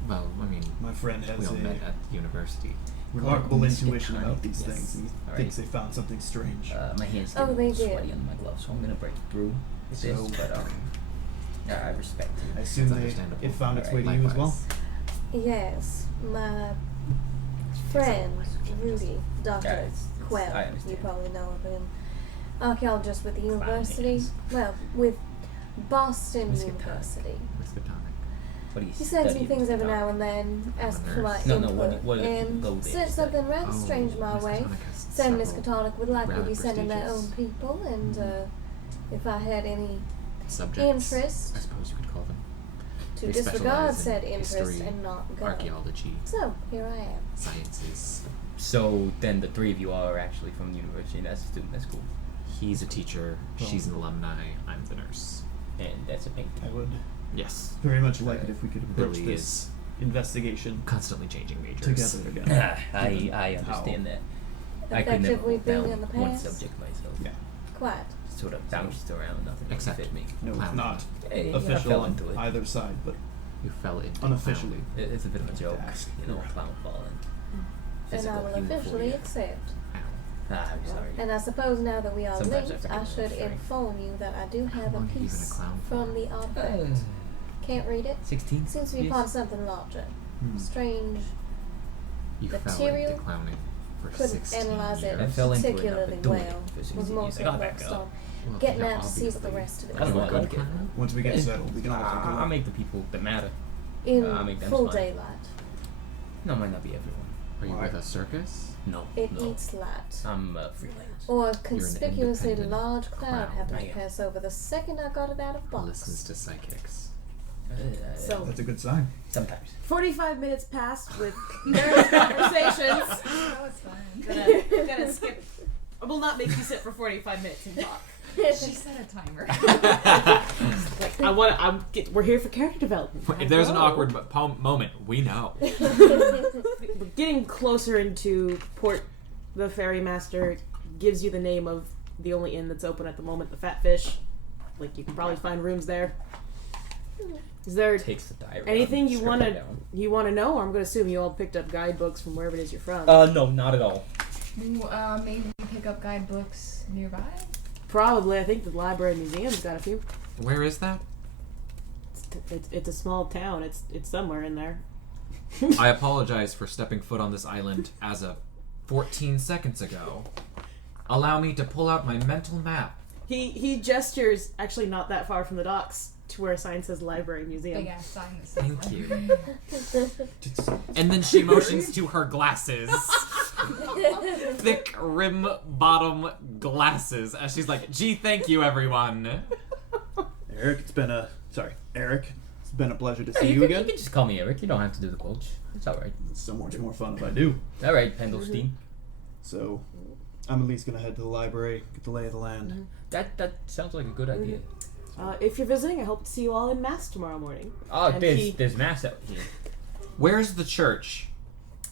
Well, I mean, My friend we has all a met at university. remarkable Miss intuition Katonic, about these yes. things. He All thinks they found something strange. My hands Oh, get a they little did. sweaty under my gloves, so I'm gonna break through with So- this, but I respect I you. assume That's they, understandable. it found its Alright, way to you as well. likewise. Yes, my friend Rudy, Dr. Yeah, it's- Quell, I you understand. probably know of him, archaeologist with the university. names. Well, with Boston Miss Katonic. University. Miss Katonic. What do you He sends me study, things Mr. every Doc? now and then, asking for my nurse. No, input, what do you and go there sent to something rather Oh, strange my Miss way. Katonic has Said Miss several Katonic would likely rather be sending their own prestigious people, and if I had any subjects. interest I suppose you could call them. to They disregard specialize in said interest history, and not go. Archaeology, So here I am. sciences. So then the three of you are actually from the university, and that's a student, that's cool. He's a teacher. She's an alumni. I'm the nurse. And that's a pink. I would Yes. very much like it if we could approach Billy this is Investigation. constantly changing majors. together again. I understand that. I could never Effective we've hold been down in the one past. subject myself. Yeah. Quite. Sort of bounced around, nothing really Except fit me. No, Clown. not Hey, I official fell on into it. either side, but You fell into unofficially. It's a bit of a joke, ask. you know, clown falling. And I Physical will human officially phobia. accept. I'm sorry. And I suppose now that we are Sometimes I linked, forget I my should strength. inform you that I do have How a long have you been a piece clown for? from the object. Can't read it. 16? Seems to be part of something larger. Hmm. Strange. You fell Material into clowning for Couldn't 16 analyze it I years. fell into it and I've particularly been doing well. it for Was 16 more years. so I got back focused up. on Well, getting yeah, out to see what the obviously. rest of it I don't is know, You're I a like good it. clown. Once we get settled, we can all take a I look. make the people that matter. in I make them full smile. daylight. No, might not be everyone. Are you Why? with a circus? No. It no. eats light. I'm freelance. Or a conspicuously independent large cloud clown. happened I to am. pass over the second I got it out of Who box. listens to psychics? So That's a good sign. Sometimes. 45 minutes passed with various conversations. That was fun. Gonna skip. I will not make you sit for 45 minutes and talk. She set a timer. We're here for character development. If there's an Hello. awkward moment, we know. We're getting closer into port. The ferrymaster gives you the name of the only inn that's open at the moment, the Fat Fish. Like, you can probably find rooms there. Is there Takes the diary. anything you want want to know? Or I'm going to assume you all picked up guidebooks from wherever it is you're from. No, not at all. Maybe pick up guidebooks nearby. Probably. I think the library and museum's got a few. Where is that? It's a small town. It's somewhere in there. I apologize for stepping foot on this island as of 14 seconds ago. Allow me to pull out my mental map. He gestures, actually not that far from the docks, to where a sign says library museum. Big ass sign that says Thank you. you. And then she motions to her glasses. Thick rim bottom glasses. As she's like, gee, thank you, everyone. Eric, it's been a pleasure to see Hey, you you again. can just call me Eric. You don't have to do the quotes. It's alright. It's so much more fun if I do. Alright, Pendelstein. So, I'm at least gonna head to the library, get the lay of the land. That sounds like a good idea. If you're visiting, I hope to see you all in mass tomorrow morning. Oh, And there's mass out here. Where's the church?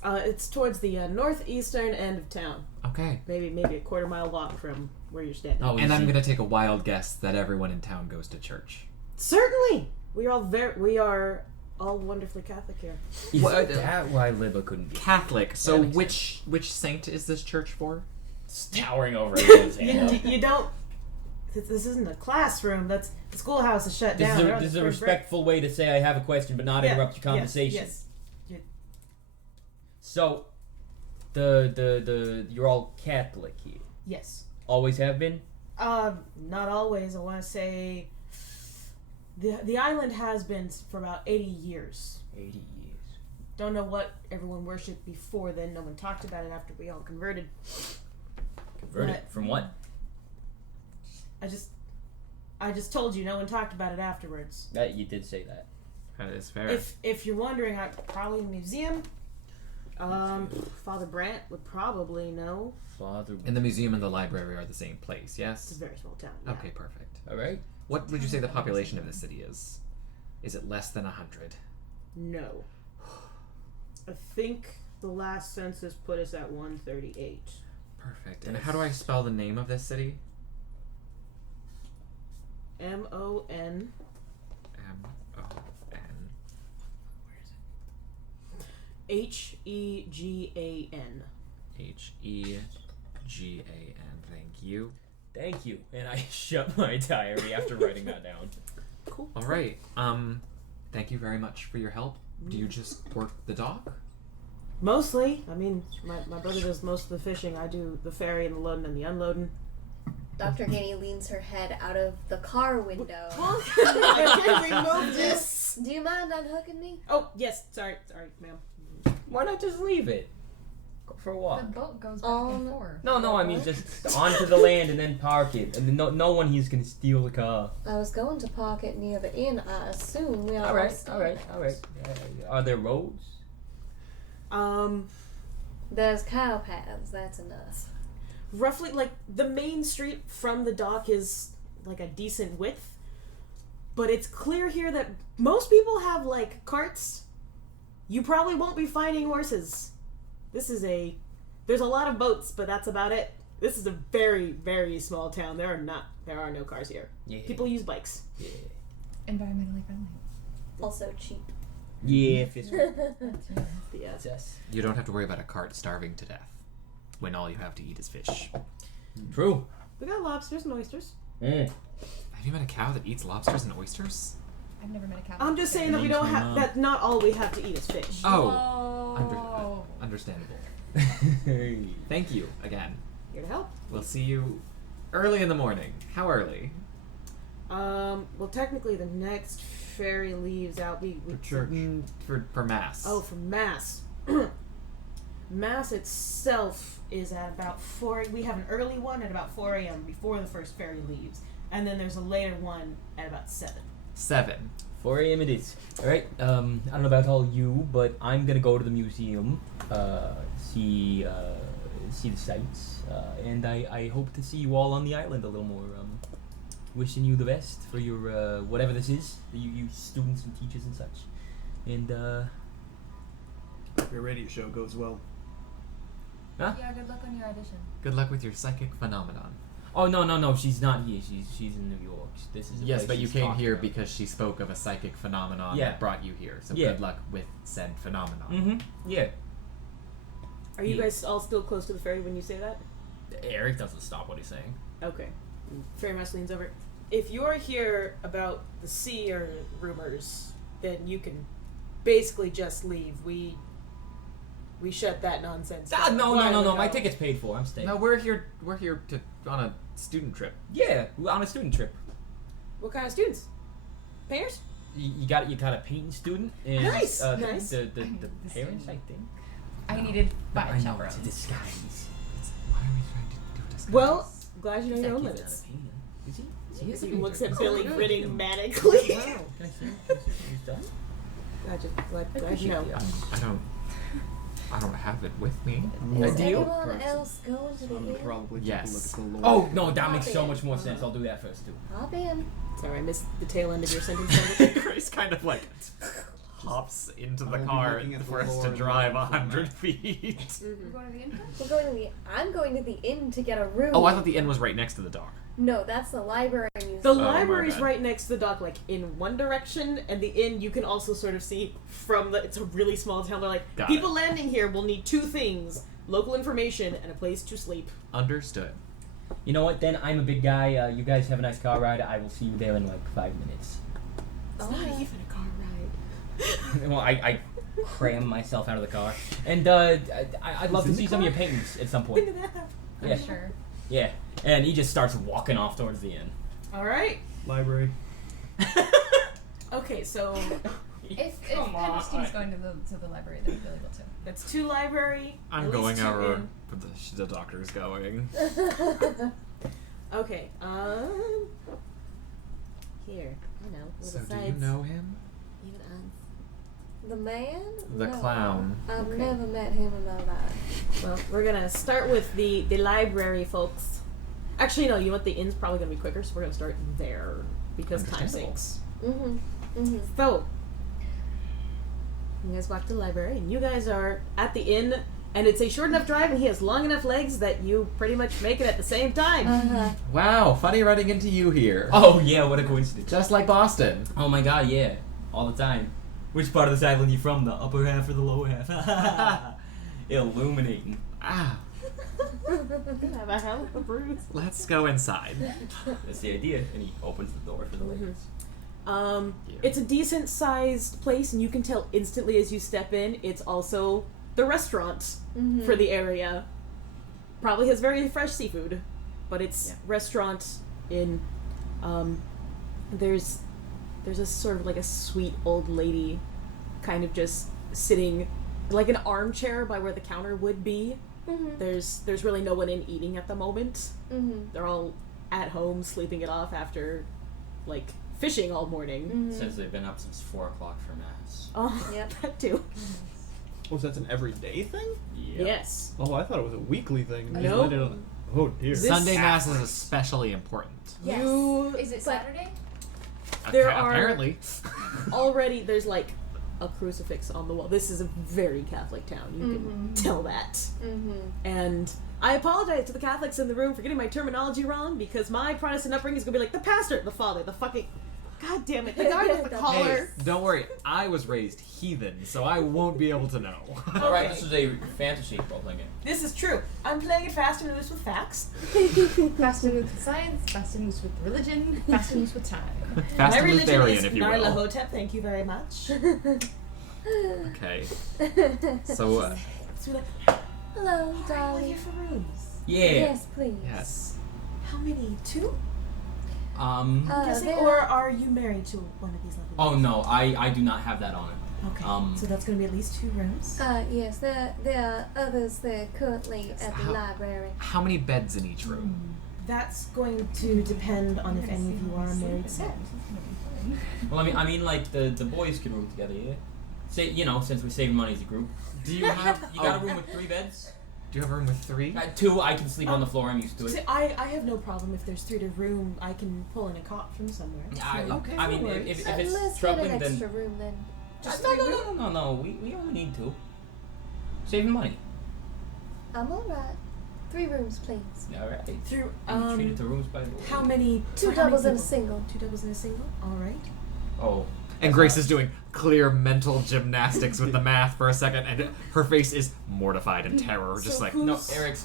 It's towards the northeastern end of town. Okay. Maybe a quarter-mile walk from where you're standing. Oh, And I'm gonna take a wild guess that everyone in town goes to church. Certainly, we are all wonderfully Catholic here. Is What- that why Libba couldn't be Catholic. So That makes which saint is this church for? towering over everyone's head? You don't. This isn't a classroom. That's the schoolhouse is shut down. They're on This is the a spring break. respectful way to say I have a question, but not Yeah, interrupt your conversation. Yes. So, the you're all Catholic here. Yes. Always have been. Not always. I want to say the island has been for about 80 years. 80 years. Don't know what everyone worshipped before then. No one talked about it after we all converted. Converted But- from what? I just told you no one talked about it afterwards. That you did say that. That is fair. If you're wondering, probably a museum. Father Brant would probably know. Father. And the museum and the library are the same place, It's yes? a very small town. Yeah. Okay, perfect. All right. What would you say the population of the city is? Is it less than 100? No. I think the last census put us at 138. Perfect. And how do I spell the name of this city? M-O-N. M-O-N. H-E-G-A-N. H-E-G-A-N. Thank you. Thank you. And I shut my diary after writing that down. Cool. All right. Thank you very much for your help. Do you just work the dock? Mostly. I mean, my brother does most of the fishing. I do the ferry and the loading and the unloading. Dr. Ganny leans her head out of the car window. I can't remove this. Do you mind unhooking me? Oh, yes. Sorry, ma'am. Why not just leave it? Go for a The walk. boat goes back and forth. No, I mean just onto the land and then park it. And then no one here's gonna steal the car. I was going to park it near the inn. I assume we are All right. staying. Are there roads? There's cow paths. That's enough. Roughly, like, the main street from the dock is, like, a decent width. But it's clear here that most people have, like, carts. You probably won't be finding horses. There's a lot of boats, but that's about it. This is a very, very small town. There are no cars here. Yeah. People use bikes. Yeah. Environmentally friendly. Also cheap. Yeah, fish. Yeah. It's us. You don't have to worry about a cart starving to death when all you have to eat is fish. True. We got lobsters and oysters. Mm. Have you met a cow that eats lobsters and oysters? I've never met a cow. I'm just saying that we don't have that. Not all we have to eat is fish. Oh, understandable. Thank you again. Here to help. We'll see you early in the morning. How early? Well, technically, the next ferry leaves out. For church. For mass. Oh, for mass. Mass itself is at about 4. We have an early one at about 4 a.m. before the first ferry leaves, and then there's a later one at about 7. 7. 4 a.m. it is. Alright, I don't know about all you, but I'm gonna go to the museum, see the sights, and I hope to see you all on the island a little more. Wishing you the best for your, whatever this is, you students and teachers and such. And, Your radio show goes well. Yeah, good luck on your audition. Good luck with your psychic phenomenon. oh, no, she's not here. She's in New York. This is a Yes, place but you she's came talking here about. because she spoke of a psychic phenomenon Yeah. that brought you here. So Yeah. good luck with said phenomenon. Mm-hmm, yeah. Are you Yeah. guys all still close to the ferry when you say that? Eric doesn't stop what he's saying. Okay. Ferry Master leans over. If you're here about the sea or rumors, then you can basically just leave. We shut that nonsense down. No, Where we my go. ticket's paid for. I'm staying. No, we're here to on a student trip. Yeah, we're on a student trip. What kind of students? Painters? You got a painting student and Nice, nice. The this parents, I student. think. I needed I 5 know, chaperones. it's a disguise. Why are we trying to do disguise? Well, glad you know your own That kid's limits. not a painter. Is he? he is a He painter. looks at Oh, Billy good. grinning manically. Wow. Can I see him? He's done? Glad you know. I don't have it with me. I'm Is do you? anyone else going to So the I'm inn? probably Yes. take a look at the Oh lore. no, that makes so Hop much more in. sense. I'll do that first too. Hop in. Sorry, I missed the tail end of your sentence. Grace kind of like hops into the I'll be car looking at the for us floor to and drive looking for 100 map. feet. We're going to the inn? We're going to the. I'm going to the inn to get a room. Oh, I thought the inn was right next to the dock. No, that's the library museum. The my library's bad. right next to the dock, like in one direction, and the inn you can also sort of see from the. It's a really small town. They're like, Got people it. landing here will need 2 things: local information and a place to sleep. Understood. You know what? Then I'm a big guy. You guys have a nice car ride. I will see you there in like 5 minutes. It's not even a car ride. Well, I cram myself out of the car, and I'd love to see some of your paintings at some point. Yeah, Sure. yeah. And he just starts walking off towards the inn. All right. Library. Okay, so If Come on. Pendlestein's going to the library, then we'll be able to. that's 2 library. I'm at going least 2 over. inn. But the doctor's going. Okay. Here. I know. So do Besides, you know him? even The man? The No. clown. I've Okay. never met him in my life. Well, we're gonna start with the library, folks. Actually, no. You know what? The inn's probably gonna be quicker, so we're gonna start there because time Understandable. sakes. Mm-hmm. Mm-hmm. So, you guys walk to the library, and you guys are at the inn, and it's a short enough drive, and he has long enough legs that you pretty much make it at the same time. Uh-huh. Wow, funny running into you here. Oh yeah, what a coincidence. Just like Boston. Oh my god, yeah. All the time. Which part of this island you from? The upper half or the lower half? Illuminating. Ah, Have a hell of a bruise. let's go inside. That's the idea. And he opens the door for the ladies. Yeah. Yeah. It's a decent sized place, and you can tell instantly as you step in, it's also the restaurant Mm-hmm. for the area. Probably has very fresh seafood, but it's Yeah. restaurant in. There's a sort of like a sweet old lady, kind of just sitting, like an armchair by where the counter would be. Mm-hmm. There's really no one in eating at the moment. Mm-hmm. They're all at home sleeping it off after, like, fishing all morning. Mm-hmm. Since they've been up since 4 o'clock for mass. Oh, Yep. that too. Oh, so that's an everyday thing? Yep. Yes. Oh, I thought it was a weekly thing. They Nope. landed on- Oh dear. This- Sunday mass is especially important. Yes. You Is it But- Saturday? There are- Apparently. already there's like a crucifix on the wall. This is a very Catholic town. You can tell that. Mm-hmm. And I apologize to the Catholics in the room for getting my terminology wrong, because my Protestant upbringing is gonna be like the pastor, the father, the fucking. God damn it, the guy with the Hey, Hey, collar. don't worry. I was raised heathen, so I won't be able to know. Alright, this is a fantasy role-playing game. This is true. I'm playing it fast and loose with facts. Fast and loose with science, fast and loose with religion, fast and loose with time. Fast my and religion Lutheran, is if you will. Nyarlathotep, thank you very much. Okay. So, So like, Hello, all darling. here for rooms. Yeah. Yes, please. yes. How many? 2? Guessing, there- or are you married to one of these lovely Oh ladies? no, I do not have that honor. Okay. So that's gonna be at least 2 rooms. Yes, there are others there currently at the How- library. How many beds in each room? That's going to depend on if any of you are married set. Well, I mean, like the boys can room together, yeah. Say, since we're saving money as a group. Do you have? You got a room with 3 beds? Do you have a room with 3? 2, I can sleep on the floor. I'm used to See, it. I have no problem if there's 3 to room. I can pull in a cot from somewhere. Okay, I mean, no if worries. it's Let's get troubling, an then extra room then. Just no, 3 no, rooms? no, no, no. We only need 2. Saving money. I'm alright. 3 rooms, please. All right. Through Treated to rooms by the way. how many? 2 for how many doubles and a people? single. 2 doubles and a single. All right. Oh. And Grace is doing clear mental gymnastics with the math for a second, and her face is mortified in terror, just So like who- No,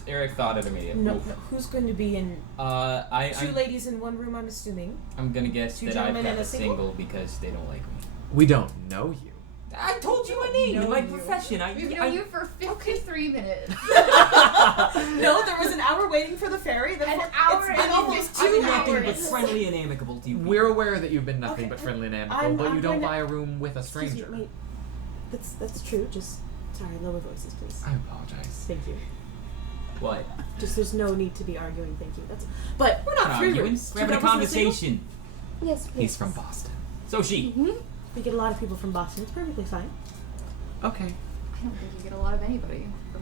Eric thought it immediately. No, who's going to be in? 2 I'm ladies in 1 room. I'm assuming. gonna guess 2 that I've gentlemen got and a a single? single because they don't like me. we don't know you. I told you my name, know my you. profession. We've known you for 53 minutes. No, there was an hour waiting for the ferry. An hour It's been and almost 2 I've been nothing hours. but friendly and amicable to you. We're aware that you've been nothing Okay. but friendly and amicable, I'm- but I'm you don't going to- buy a room with a Excuse me, stranger. wait. That's true. Just sorry, lower voices, please. I apologize. Thank you. What? Just there's no need to be arguing. Thank you. That's. But we're not arguing. rooms. We're having a 2 doubles and single? conversation. Yes, please. He's from Boston. So she. We get a lot of people from Boston. It's perfectly fine. Okay. I don't think you get a lot of anybody from.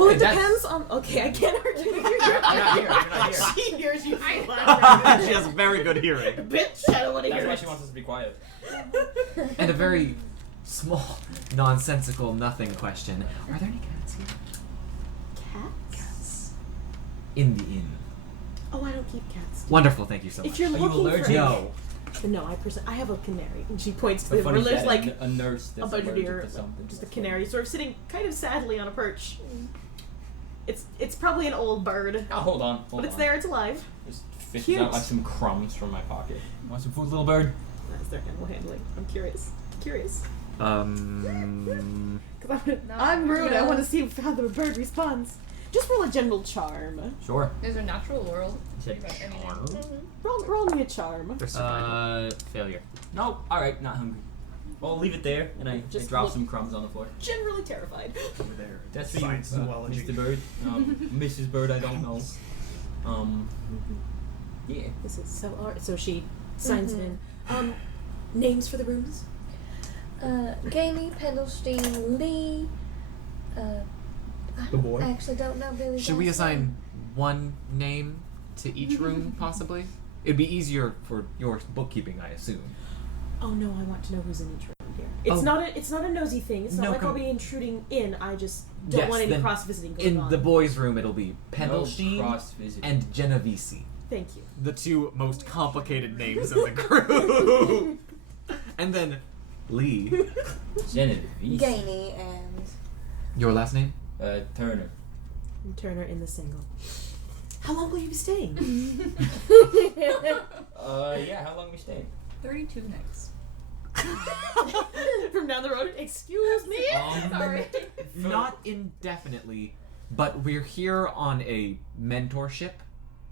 Well, it That's- depends on. Okay, I can't argue with you. You're not here. You're not here. She hears you. She has very good hearing. Bitch, I don't want to That's hear why it. she wants us to be quiet. And a very small, nonsensical, nothing question. Are there any cats here? Cats? In the inn. Oh, I don't keep cats. Wonderful, thank you so much. If you're Are you looking allergic? for No. No, I have a canary, and she points to The the funny where is there's that like a nurse a that's bunch of allergic deer, to something. just a canary, sort of sitting kind of sadly on a perch. It's probably an old bird, Oh, hold on. but it's there. It's alive. Just fishes Cute. out like some crumbs from my pocket. Want some food, little bird? That's their animal handling. I'm curious. Curious. Um. Because No. I'm rude. I No. want to see how the bird responds. Just roll a general charm. Sure. There's a natural world. Said But, I mean, Roll me a charm. They're surviving. Failure. No. All right. Not hungry. Well, leave it there, and I Just drop look- some crumbs on the floor. Generally terrified. Over there. That's for Science you, zoology. Mr. Bird. Mrs. Bird, I don't know. Yeah. This is so art. So she signs it in. Names for the rooms? Gamey, Pendelstein, Lee. The boy. I actually don't know Billy. Should we assign one name to each room, possibly? It'd be easier for your bookkeeping, I assume. Oh no, I want to know who's in each room, dear. It's not a nosy thing. It's not No like I'll com- be intruding in. I just don't Yes, want any then cross visiting going In on. the boys' room, it'll be No Pendelstein cross visit. and Genovese. Thank you. The two most complicated names in the group. And then Lee. Genevieve. Gainey and Your last name? Turner. And Turner in the single. How long will you be staying? Yeah. How long we staying? 32 nights. From down the road. Excuse me. Sorry. Not indefinitely, but we're here on a mentorship,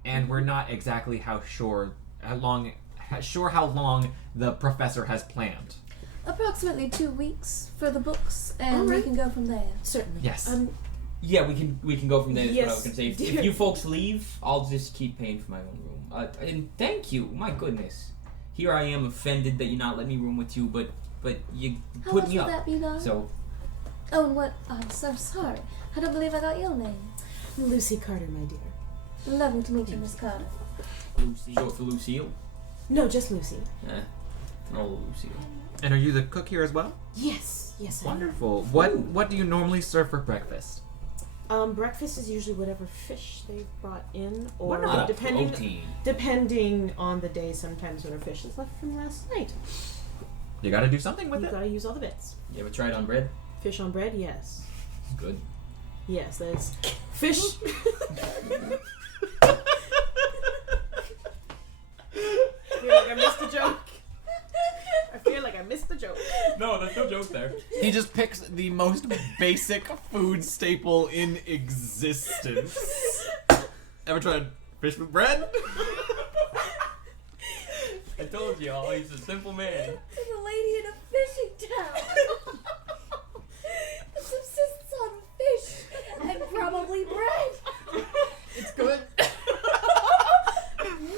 and we're not exactly how long the professor has planned. approximately 2 weeks for the books, and we Alright. can go from there. Certainly. Yes. Yeah, we can go from there. Is what I was Yes, gonna say. If dear. you folks leave, I'll just keep paying for my own room. And thank you. My goodness. Here I am offended that you're not letting me room with you, but you How put much me would up. that be, though? So Oh, and what? I'm so sorry. I don't believe I got your name. Lucy Carter, my dear. Lovely to meet you, Miss Carter. short for Lucille. No, just Lucy. No Lucille. And are you the cook here as well? Yes. Yes. I am. Wonderful. What do you normally serve for breakfast? Breakfast is usually whatever fish they've brought in, or What about depending protein? on the day. Sometimes whatever fish is left from last night. You gotta do something with You it. gotta use all the bits. You ever tried on bread? Fish on bread, yes. It's good. Yes, there's fish. I feel like I missed a joke. I feel like I missed the joke. No, there's no joke there. He just picks the most basic food staple in existence. Ever tried fish with bread? I told you all, he's a simple man. There's a lady in a fishing town. That subsists on fish and probably bread. It's good.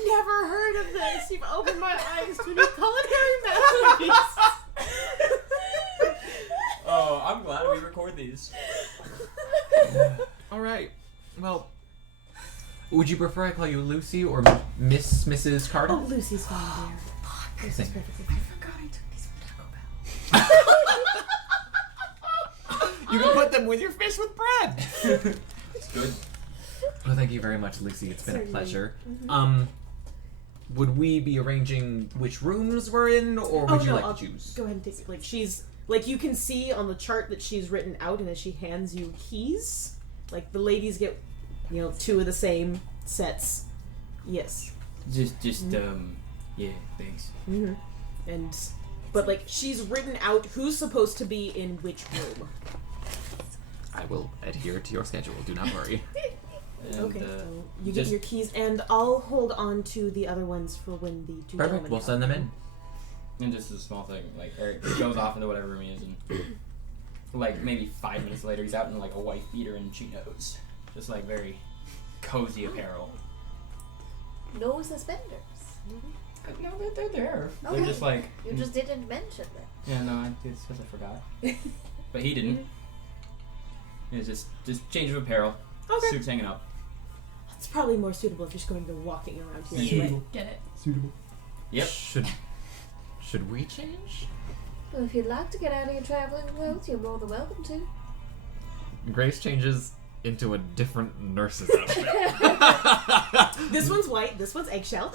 Never heard of this. You've opened my eyes to a new culinary masterpiece. Oh, I'm glad we record these. All right. Well, would you prefer I call you Lucy or Mrs. Carter? Oh, Lucy's fine, dear. Lucy's Thank- perfectly fine. Forgot I took these from Taco Bell. You can put them with your fish with bread. It's good. Well, thank you very much, Lucy. It's been a Certainly. pleasure. Would we be arranging which rooms we're in, or would you no, like I'll to choose? Go ahead and take it. Like she's like you can see on the chart that she's written out, and as she hands you keys, like the ladies get, 2 of the same sets. Yes. Just yeah, thanks. Mm-hmm. But like she's written out who's supposed to be in which room. I will adhere to your schedule. Do not worry. And, Okay. So you get just- your keys, and I'll hold on to the other ones for when the two Perfect. gentlemen We'll come. send them in. And just a small thing, like Eric goes off into whatever room he is in. Like maybe 5 minutes later, he's out in like a white beater and chinos, just like very cozy apparel. No suspenders. No, they're there. Okay. They're just like You just didn't mention them. yeah, no, it's because I forgot. But he didn't. It's just change of apparel. Okay. Suits hanging up. It's probably more suitable if you're just going to be walking around here. Yeah. Anyway. Get it? Suitable. Yep. Should we change? Well, if you'd like to get out of your traveling clothes, you're more than welcome to. Grace changes into a different nurse's outfit. This one's white, this one's eggshell.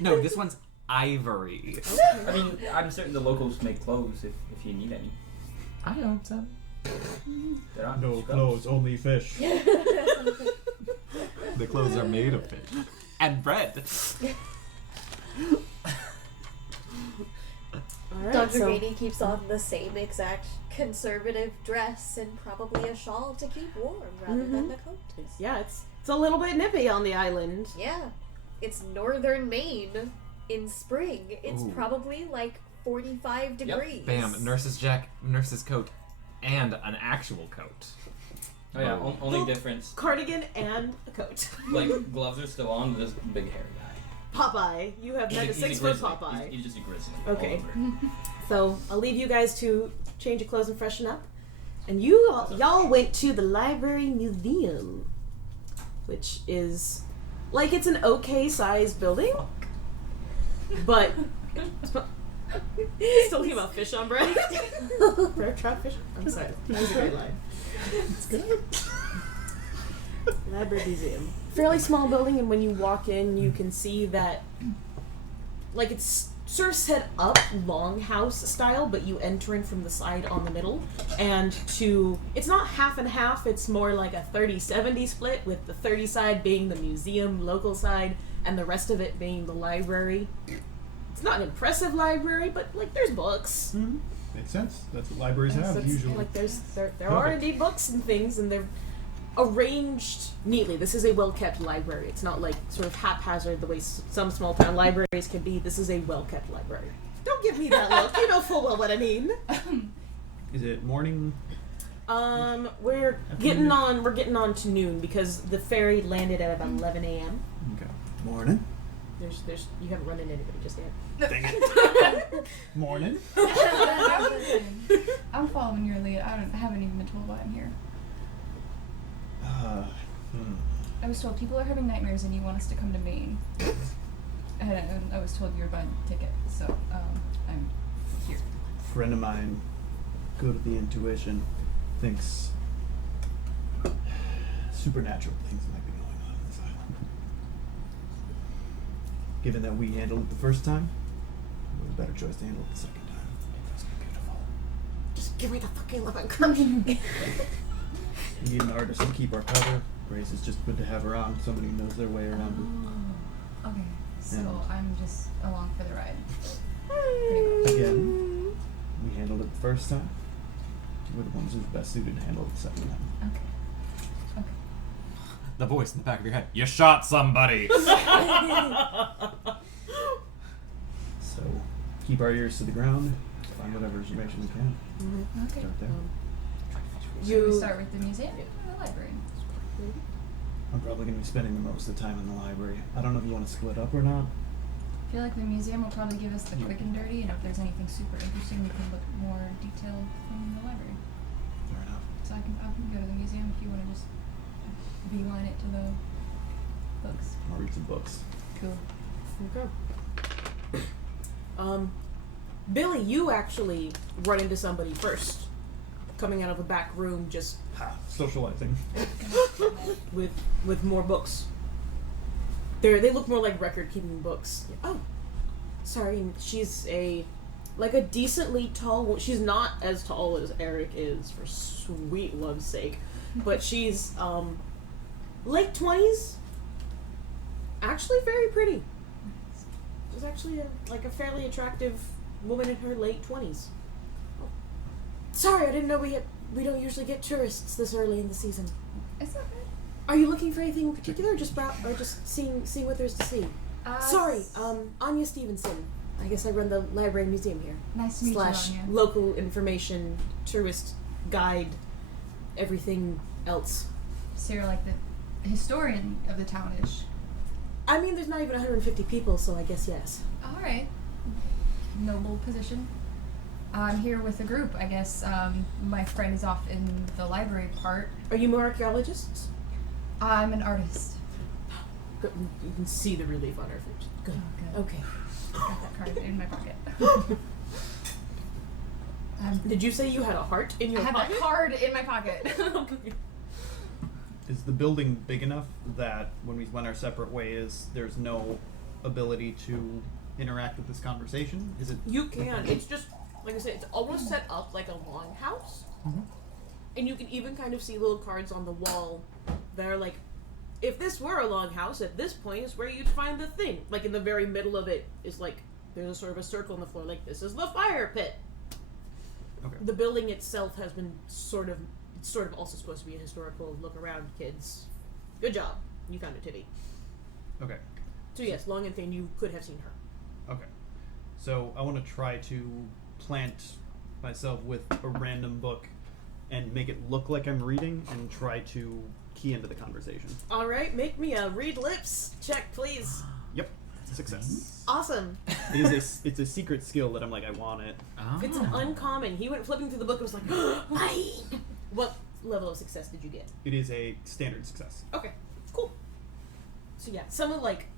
No, this one's ivory. I mean, I'm certain the locals make clothes if you need any. I own some. There aren't No scrubs. clothes, only fish. The clothes are made of fish. And bread. Alright, Dr. so Beatty keeps on the same exact conservative dress and probably a shawl to keep warm rather than a coat. yeah, it's a little bit nippy on the island. Yeah. It's northern Maine in spring. It's Ooh. probably like 45 degrees. Bam, nurse's coat, and an actual coat. Oh yeah, Oh. only difference. Cardigan and a coat. Like, gloves are still on, but this big hairy guy. Popeye. You have met a He's a 6 foot grizzly. Popeye. He's just a grizzly. Okay. All over. So I'll leave you guys to change your clothes and freshen up. And y'all went to the library museum, which is like it's an okay sized building, but still thinking about fish on bread. Bread trout fish. I'm sorry, that was a great line. It's good. Library museum. Fairly small building, and when you walk in, you can see that, like, it's sort of set up longhouse style, but you enter in from the side on the middle. And it's not half and half, it's more like a 30-70 split, with the 30 side being the museum local side, and the rest of it being the library. It's not an impressive library, but, like, there's books. Mm-hmm. Makes sense. That's what libraries So have it's, usually. like, there are indeed books and things, and they're arranged neatly. This is a well-kept library. It's not like sort of haphazard the way some small-town libraries can be. This is a well-kept library. Don't give me that look. You know full well what I mean. Is it morning? We're getting on to noon because the ferry landed at about 11 a.m. Okay. Morning. There's you haven't run into anybody just yet. Dang it. Morning. I'm following your lead. I haven't even been told why I'm here. I was told people are having nightmares and you want us to come to Maine. And I was told you were buying a ticket, so I'm here. Friend of mine, good at the intuition, thinks supernatural things might be going on this island. Given that we handled it the first time, it was a better choice to handle it the second time. It was beautiful. Just give me the fucking lemon crunch. We need an artist to keep our powder. Grace is just good to have around. Somebody who knows their way around Oh, okay. So And- I'm just along for the ride. it. Again, we handled it the first time. We're the ones who's best suited to handle it the second time. Okay. Okay. The voice in the back of your head. You shot somebody. So, keep our ears to the ground. Find whatever information we can. Okay. Start there. Should we start with the museum or the library? I'm probably going to be spending the most of the time in the library. I don't know if you want to split up or not. I feel like the museum will probably give us the quick and dirty, and if there's anything super interesting, we can look more detailed in the library. Fair enough. So I can go to the museum if you want to just beeline it to the books. I'll read some books. Cool. Okay. Billy, you actually run into somebody first, coming out of a back room, just Ha! Socializing. with more books. They look more like record-keeping books. Oh, sorry. She's a decently tall. She's not as tall as Eric is, for sweet love's sake, but she's late 20s. Actually, very pretty. She's actually a fairly attractive woman in her late 20s. Oh. Sorry, I didn't know we don't usually get tourists this early in the season. It's okay. Are you looking for anything in particular, or just seeing what there's to see? Sorry, Anya Stevenson. I guess I run the library and museum here. Nice to meet you, Anya. Local information, tourist guide, everything else. So you're like the historian of the townish. I mean, there's not even 150 people, so I guess yes. All right. Noble position. I'm here with a group, I guess. My friend is off in the library part. Are you more archaeologists? I'm an artist. Good. You can see the relief on her face. Good. Oh, good. Okay. Got that card in my pocket. Did you say you had a heart in your I had pocket? that card in my pocket. Is the building big enough that when we went our separate ways, there's no ability to interact with this conversation? Is it? You can. It's just, like I said, it's almost set up like a longhouse. Mhm. And you can even kind of see little cards on the wall that are like, if this were a longhouse, at this point is where you'd find the thing. Like in the very middle of it is like, there's a sort of a circle on the floor, like this is the fire pit. Okay. The building itself has been sort of also supposed to be a historical look around, kids. Good job. You found a titty. Okay. So yes, long and thin, you could have seen her. Okay. So I want to try to plant myself with a random book and make it look like I'm reading and try to key into the conversation. Alright, make me a read lips check, please. Yep. Success. Awesome. It's a secret skill that I'm like, I want it. Oh. It's an uncommon. He went flipping through the book and was like, mine! What level of success did you get? It is a standard success. Okay, cool. So yeah, someone like,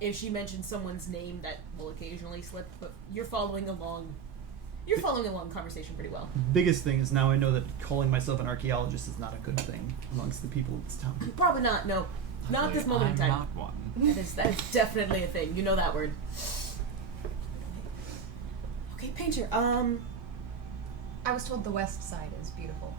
if she mentions someone's name, that will occasionally slip, but you're following along. You're following along conversation pretty well. Biggest thing is now I know that calling myself an archaeologist is not a good thing amongst the people of this town. Probably not, no. Not at this moment in time. I'm not one. That is definitely a thing. You know that word. Okay, Painter, I was told the west side is beautiful.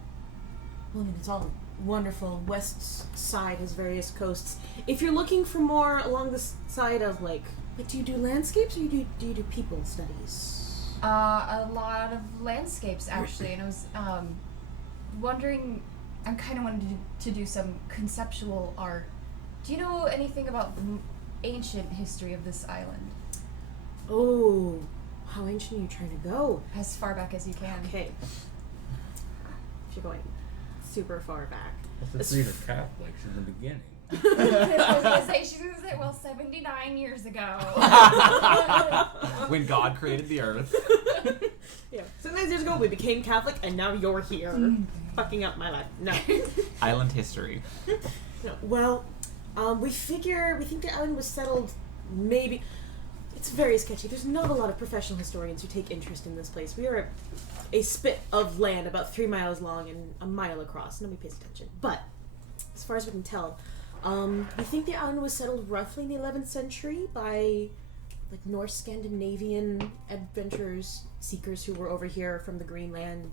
well, I mean, it's all wonderful. West side has various coasts. If you're looking for more along the side of, like do you do landscapes or do you do people studies? A lot of landscapes, actually, and I was wondering, I'm kind of wanting to do some conceptual art. Do you know anything about the ancient history of this island? Oh, how ancient are you trying to go? As far back as you can. Okay. If you're going super far back. Let's read the Catholics in the beginning. I was gonna say, she was like, well, 79 years ago. When God created the earth. Yeah. 7 years ago we became Catholic and now you're here. Fucking up my life. No. Island history. No. Well, we think the island was settled maybe. It's very sketchy. There's not a lot of professional historians who take interest in this place. We are a spit of land about 3 miles long and a mile across. Nobody pays attention. But as far as we can tell, we think the island was settled roughly in the 11th century by North Scandinavian adventurers, seekers who were over here from the Greenland,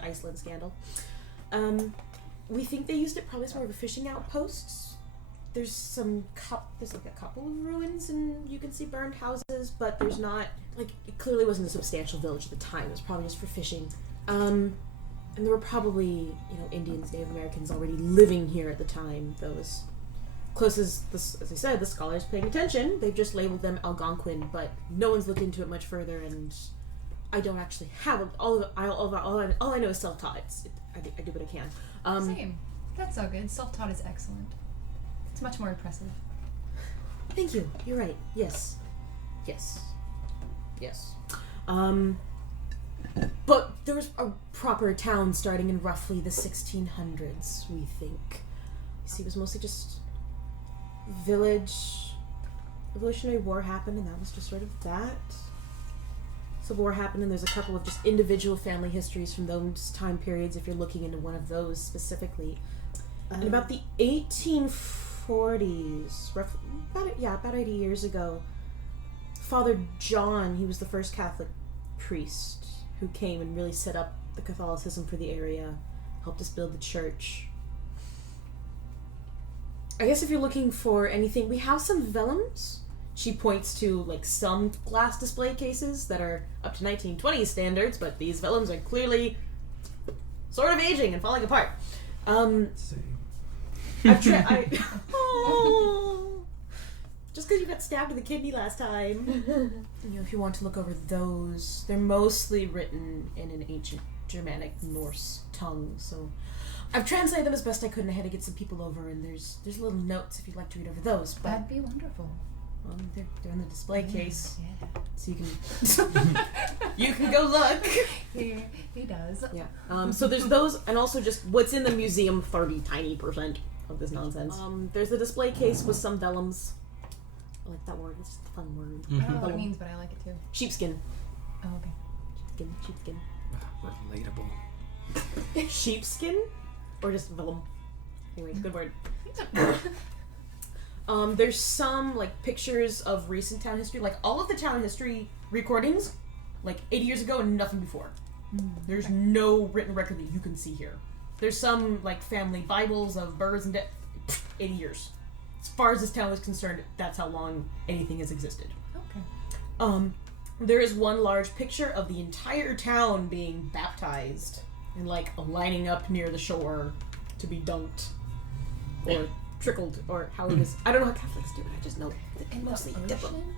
Iceland scandal. We think they used it probably as more of a fishing outpost. There's like a couple of ruins and you can see burned houses, but there's not, it clearly wasn't a substantial village at the time. It was probably just for fishing. And there were probably, Indians, Native Americans already living here at the time, though as close as I said, the scholars paying attention, they've just labeled them Algonquin, but no one's looked into it much further, and I don't actually have all I know is self-taught. I do what I can. Same. That's so good. Self-taught is excellent. It's much more impressive. Thank you. You're right. Yes. But there was a proper town starting in roughly the 1600s, we think. See, it was mostly just village. Revolutionary War happened, and that was just sort of that. Civil War happened, and there's a couple of just individual family histories from those time periods, if you're looking into one of those specifically. And about the 1840s, about 80 years ago, Father John, he was the first Catholic priest who came and really set up the Catholicism for the area, helped us build the church. I guess if you're looking for anything, we have some vellums. She points to some glass display cases that are up to 1920s standards, but these vellums are clearly sort of aging and falling apart. Just because you got stabbed in the kidney last time. If you want to look over those, they're mostly written in an ancient Germanic Norse tongue, so I've translated them as best I could, and I had to get some people over, and there's little notes if you'd like to read over those. But That'd be wonderful. They're in the display case, Yeah. so you can go look. He does. Yeah. So there's those, and also just what's in the museum, 30% of this nonsense. There's a display case with some vellums. I like that word. It's just a fun word. I don't know what it means, but I like it too. Sheepskin. Oh, okay. Sheepskin. Relatable. Sheepskin? Or just vellum? Anyway, good word. There's some, like, pictures of recent town history. Like, all of the town history recordings, like, 80 years ago and nothing before. There's no written record that you can see here. There's some, like, family Bibles of birds and 80 years. As far as this town is concerned, that's how long anything has existed. Okay. There is one large picture of the entire town being baptized and, like, lining up near the shore to be dunked or trickled or how it is. I don't know how Catholics do it. I just know they mostly dip them.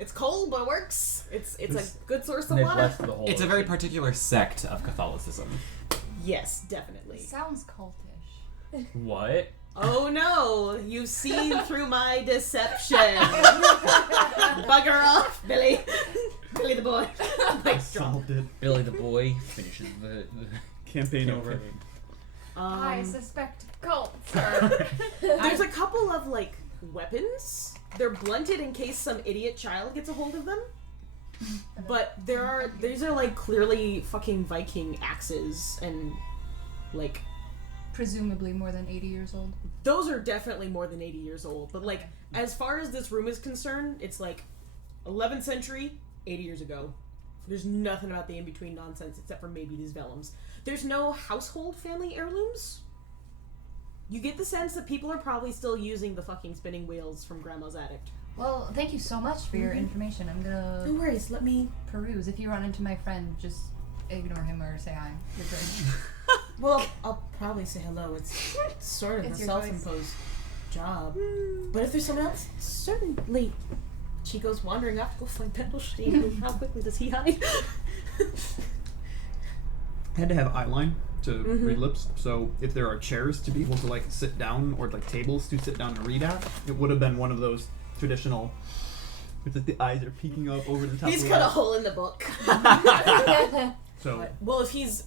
It's cold, but it works. It's a good source of They've water. left the whole It's a very ocean. particular sect of Catholicism. Yes, definitely. Sounds cultish. What? Oh no, you've seen through my deception. Bugger off, Billy. Billy the boy. Mic drop. Solved it. Billy the boy finishes the Campaign over. I suspect cults are... There's a couple of, like, weapons. They're blunted in case some idiot child gets a hold of them. But these are, like, clearly fucking Viking axes and, like, Presumably more than 80 years old. those are definitely more than 80 years old. But, like, as far as this room is concerned, it's, like, 11th century, 80 years ago. There's nothing about the in-between nonsense except for maybe these vellums. There's no household family heirlooms. You get the sense that people are probably still using the fucking spinning wheels from Grandma's attic. Well, thank you so much for your information. I'm No gonna worries, let me... peruse. If you run into my friend, just ignore him or say hi. You're good. Well, I'll probably say hello. It's sort of It's a your self-imposed job. But if there's someone else, certainly. She goes wandering off to go find Pendelstein. How quickly does he hide? Had to have eyeline to read lips, so if there are chairs to be able to like sit down or like tables to sit down and read at, it would have been one of those traditional. It's like the eyes are peeking up over the top. He's of got a the hole in the book. So But, well, if he's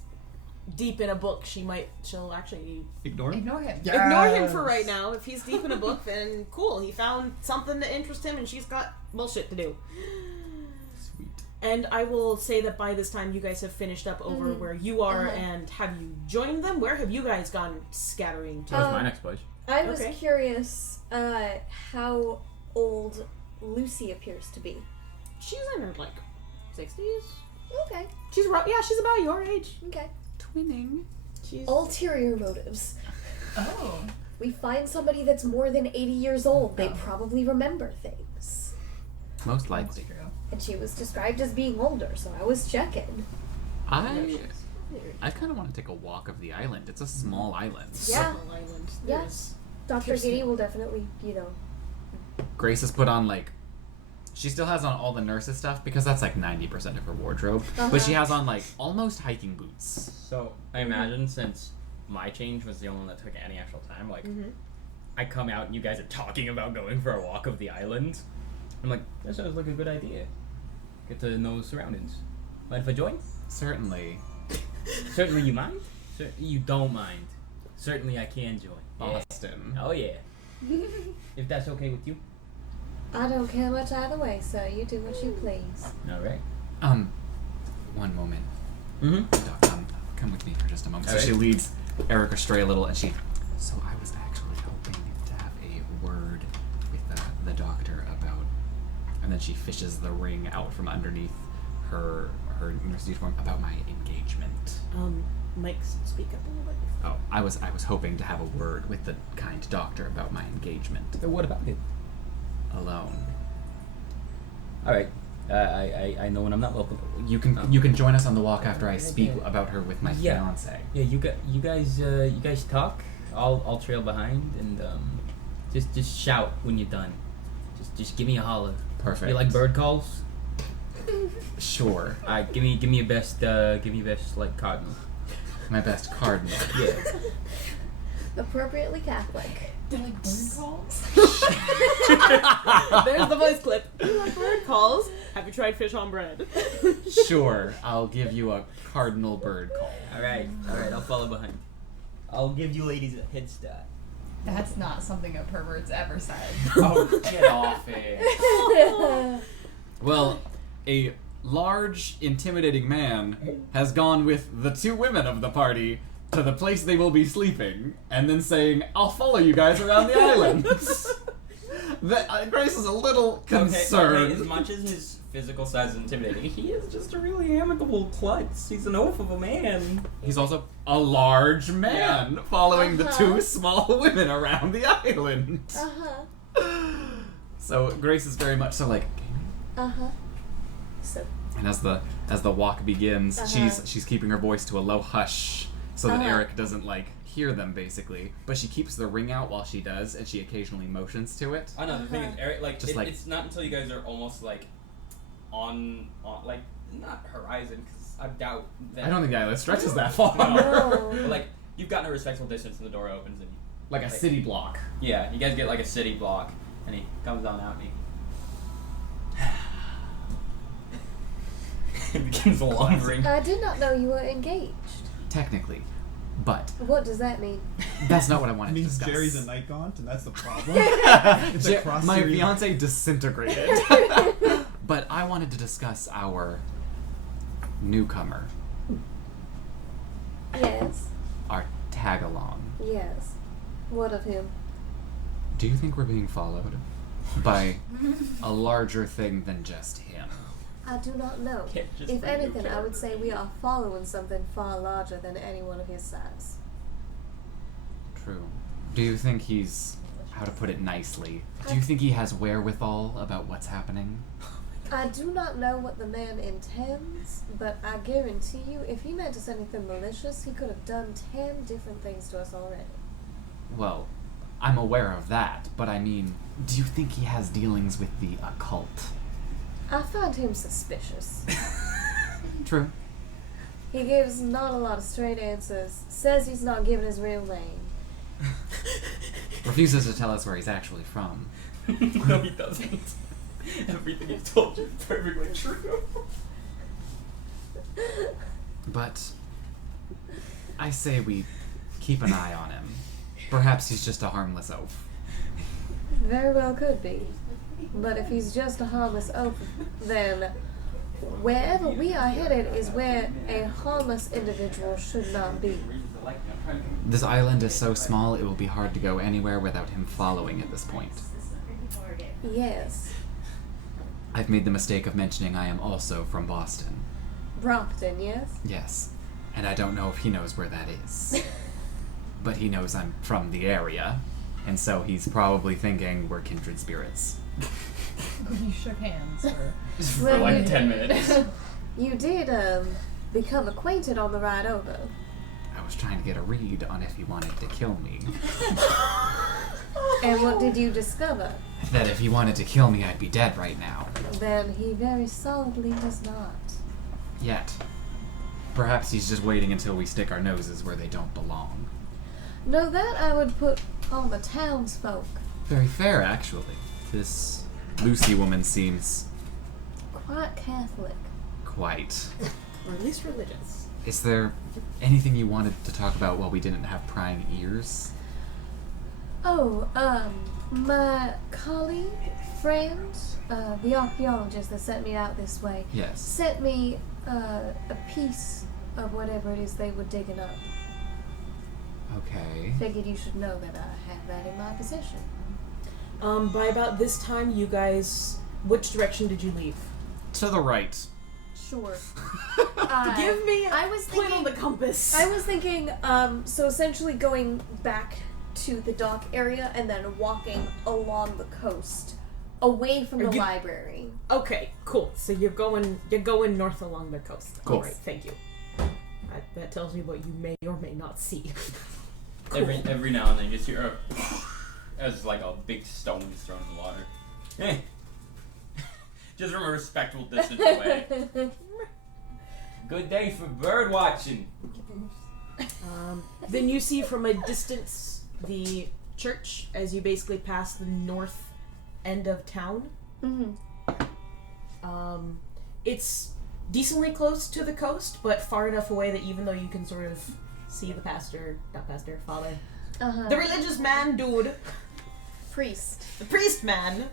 deep in a book, she'll actually ignore him. Ignore him. ignore him for right now. If he's deep in a book, then cool. He found something to interest him, and she's got bullshit to do. Sweet. And I will say that by this time, you guys have finished up over where you are, and have you joined them? Where have you guys gone scattering to? That was my next place. I was Okay. curious how old Lucy appears to be. She's in her, like, 60s? Okay, She's about your age. okay. Twinning. She's... Ulterior motives. Oh. We find somebody that's more than 80 years old. They probably remember things. Most likely. True. And she was described as being older, so I was checking. I kind of want to take a walk of the island. It's a small island. Yeah. Small island. Yeah. There's- Dr. Interesting. Giddy will definitely, Grace has put on, like, she still has on all the nurses stuff because that's like 90% of her wardrobe. But she has on, like, almost hiking boots. So I imagine since my change was the only one that took any actual time, like I come out and you guys are talking about going for a walk of the island. I'm like, that sounds like a good idea. Get to know the surroundings. Mind if I join? Certainly. Certainly you mind? You don't mind. Certainly I can join. Yeah. Boston. Oh yeah. If that's okay with you. I don't care much either way, so you do what you please. Alright. One moment. Mm-hmm. Doc, come with me for just a moment. So Alright. she leads Eric astray a little, and she... So I was actually hoping to have a word with the doctor about... And then she fishes the ring out from underneath her university uniform about my engagement. Mike, speak up a little bit. Oh, I was hoping to have a word with the kind doctor about my engagement. What about it? Alone. Alright. I know when I'm not welcome. You can join us on the walk after I speak about her with my Yeah. fiance. Yeah, you guys talk. I'll trail behind and just shout when you're done. Just give me a holler. Perfect. You like bird calls? Sure. Alright, give me your best like cardinal. My best cardinal. Yeah. Appropriately Catholic. Do you like bird calls? There's the voice clip. You like bird calls? Have you tried fish on bread? Sure, I'll give you a cardinal bird call. Alright, I'll follow behind. I'll give you ladies a head start. That's not something a pervert's ever said. Oh, get off it. Well, a large, intimidating man has gone with the 2 women of the party to the place they will be sleeping, and then saying, "I'll follow you guys around the island." Grace is a little concerned. Okay, as much as his physical size is intimidating, he is just a really amicable klutz. He's an oaf of a man. He's also a large man following the 2 small women around the island. So Grace is very much so like, So, and as the walk begins, she's keeping her voice to a low hush so that Eric doesn't like hear them basically. But she keeps the ring out while she does, and she occasionally motions to it. I know the thing is, Eric, like, Just it's not until you guys are almost like on like not horizon, because I doubt that. I don't think the island stretches that far. no. But, like, you've gotten a respectful distance, and the door opens, and Like a city block. yeah, you guys get like a city block, and he comes on out, and he begins lumbering. I did not know you were engaged. Technically. But What does that mean? that's not what I It wanted to means discuss. Jerry's a night gaunt, and that's the problem. It's a cross My series. fiance disintegrated. But I wanted to discuss our newcomer, Yes. our tag along. Yes. What of him? Do you think we're being followed by a larger thing than just him? I do not know. Can't just If bring new anything, I would say we are following something far larger than anyone of his size. True. Do you think he's, how to put it nicely, do you think he has wherewithal about what's happening? I do not know what the man intends, but I guarantee you, if he meant us anything malicious, he could have done 10 different things to us already. Well, I'm aware of that, but I mean, do you think he has dealings with the occult? I find him suspicious. True. He gives not a lot of straight answers, says he's not giving his real name. Refuses to tell us where he's actually from. No, he doesn't. Everything he's told you is perfectly true. But I say we keep an eye on him. Perhaps he's just a harmless oaf. Very well could be. But if he's just a harmless oaf, then wherever we are headed is where a harmless individual should not be. This island is so small it will be hard to go anywhere without him following at this point. Yes. I've made the mistake of mentioning I am also from Boston. Brockton, yes? Yes, and I don't know if he knows where that is. But he knows I'm from the area, and so he's probably thinking we're kindred spirits. You shook hands. Or... For Well, like you- 10 minutes. You did, become acquainted on the ride over. I was trying to get a read on if he wanted to kill me. And what did you discover? That if he wanted to kill me, I'd be dead right now. Then he very solidly does not. Yet. Perhaps he's just waiting until we stick our noses where they don't belong. No, that I would put on the townsfolk. Very fair, actually. This Lucy woman seems Quite Catholic. quite. Or at least religious. Is there anything you wanted to talk about while we didn't have prying ears? Oh, my colleague, friend, the archaeologist that sent me out this way, Yes. sent me a piece of whatever it is they were digging up. Okay. Figured you should know that I have that in my possession. By about this time, you guys, which direction did you leave? To the right. Sure. Give me a I was point thinking, on the compass. I was thinking, so essentially going back to the dock area and then walking along the coast, away from Are the you- library. Okay, cool. So you're going north along the coast. Cool. All right, thank you. That tells me what you may or may not see. Cool. Every now and then you just hear as like a big stone is thrown in the water. Hey. Just from a respectful distance away. Good day for bird watching. Then you see from a distance the church as you basically pass the north end of town. Mm-hmm. It's decently close to the coast, but far enough away that even though you can sort of see the father, Uh-huh. the religious man dude priest. The priest man,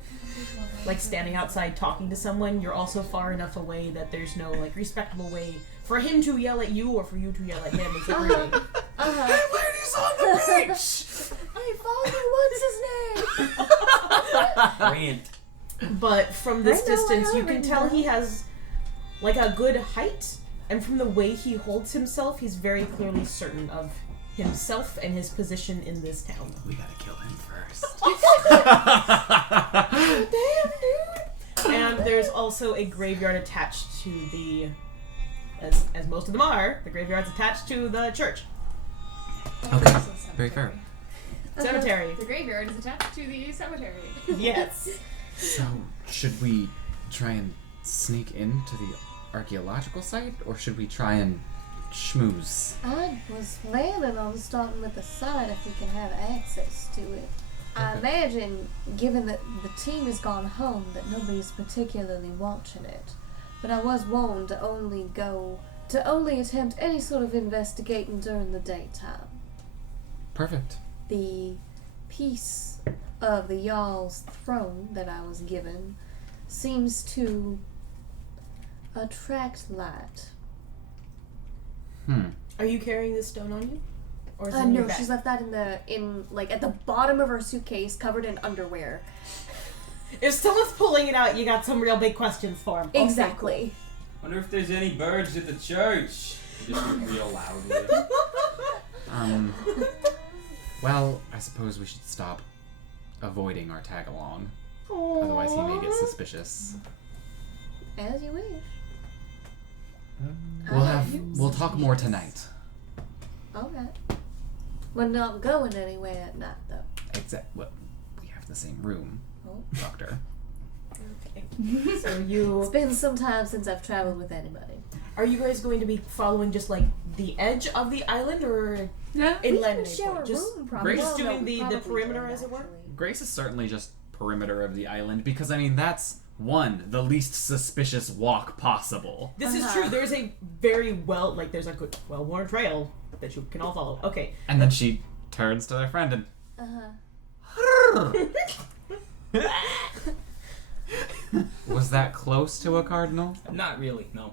like standing outside talking to someone, you're also far enough away that there's no like respectable way for him to yell at you or for you to yell at him. It's like really, Hey, ladies on the beach! Hey, father, what's his name? Grant. but from this I know, distance, I you can already tell know. he has like a good height, and from the way he holds himself, he's very clearly certain of himself and his position in this town. We gotta kill him first. Damn, dude! And there's also a graveyard attached to the, as most of them are, the graveyard's attached to the church. Okay, very fair. Cemetery. The graveyard is attached to the cemetery. Yes. So, should we try and sneak into the archaeological site, or should we try and schmooze? I was planning on starting with the site if we can have access to it. I imagine, given that the team has gone home, that nobody's particularly watching it. But I was warned to only attempt any sort of investigating during the daytime. Perfect. The piece of the Jarl's throne that I was given seems to attract light. Are you carrying this stone on you? Or is it in No, your bag? she's left that at the bottom of her suitcase, covered in underwear. If someone's pulling it out, you got some real big questions for him. Exactly. Wonder if there's any birds at the church. Just real loudly. Well, I suppose we should stop avoiding our tag-along. Aww. Otherwise he may get suspicious. As you wish. We'll talk more tonight. Okay. We're not going anywhere at night, though. Well, we have the same room, Oh. Doctor. Okay. So It's been some time since I've traveled with anybody. are you guys going to be following just like the edge of the island, or Yeah. inland? We can share a Just room, probably. Grace Well, no, doing we the probably perimeter, don't, as it were? actually. Grace is certainly just perimeter of the island, because, I mean, that's, the least suspicious walk possible. This is true. There's a very there's a good, well-worn trail that you can all follow. Okay. And then she turns to their friend and... Was that close to a cardinal? Not really, no.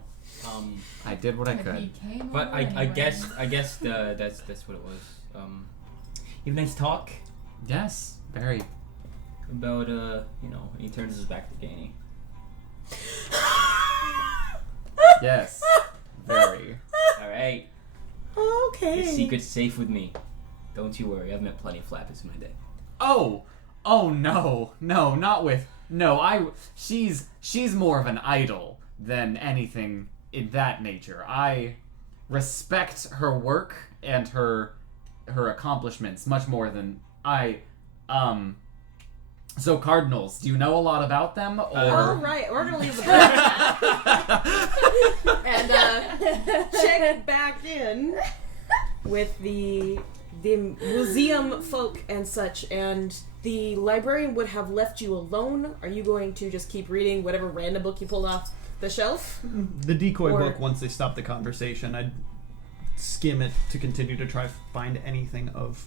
I did what I But he could. came But over I anyway. guess that's what it was. You have a nice talk Yes, very. about and he turns his back to Danny. Yes, very. All right, Okay. your secret's safe with me. Don't you worry. I've met plenty of flappers in my day. Oh no, not with she's more of an idol than anything in that nature. I respect her work and her accomplishments much more than so cardinals, do you know a lot about them, or All right, we're gonna leave the book and check back in with the museum folk and such. And the librarian would have left you alone. Are you going to just keep reading whatever random book you pulled off the shelf? The decoy Or- book, once they stop the conversation, I'd skim it to continue to try to find anything of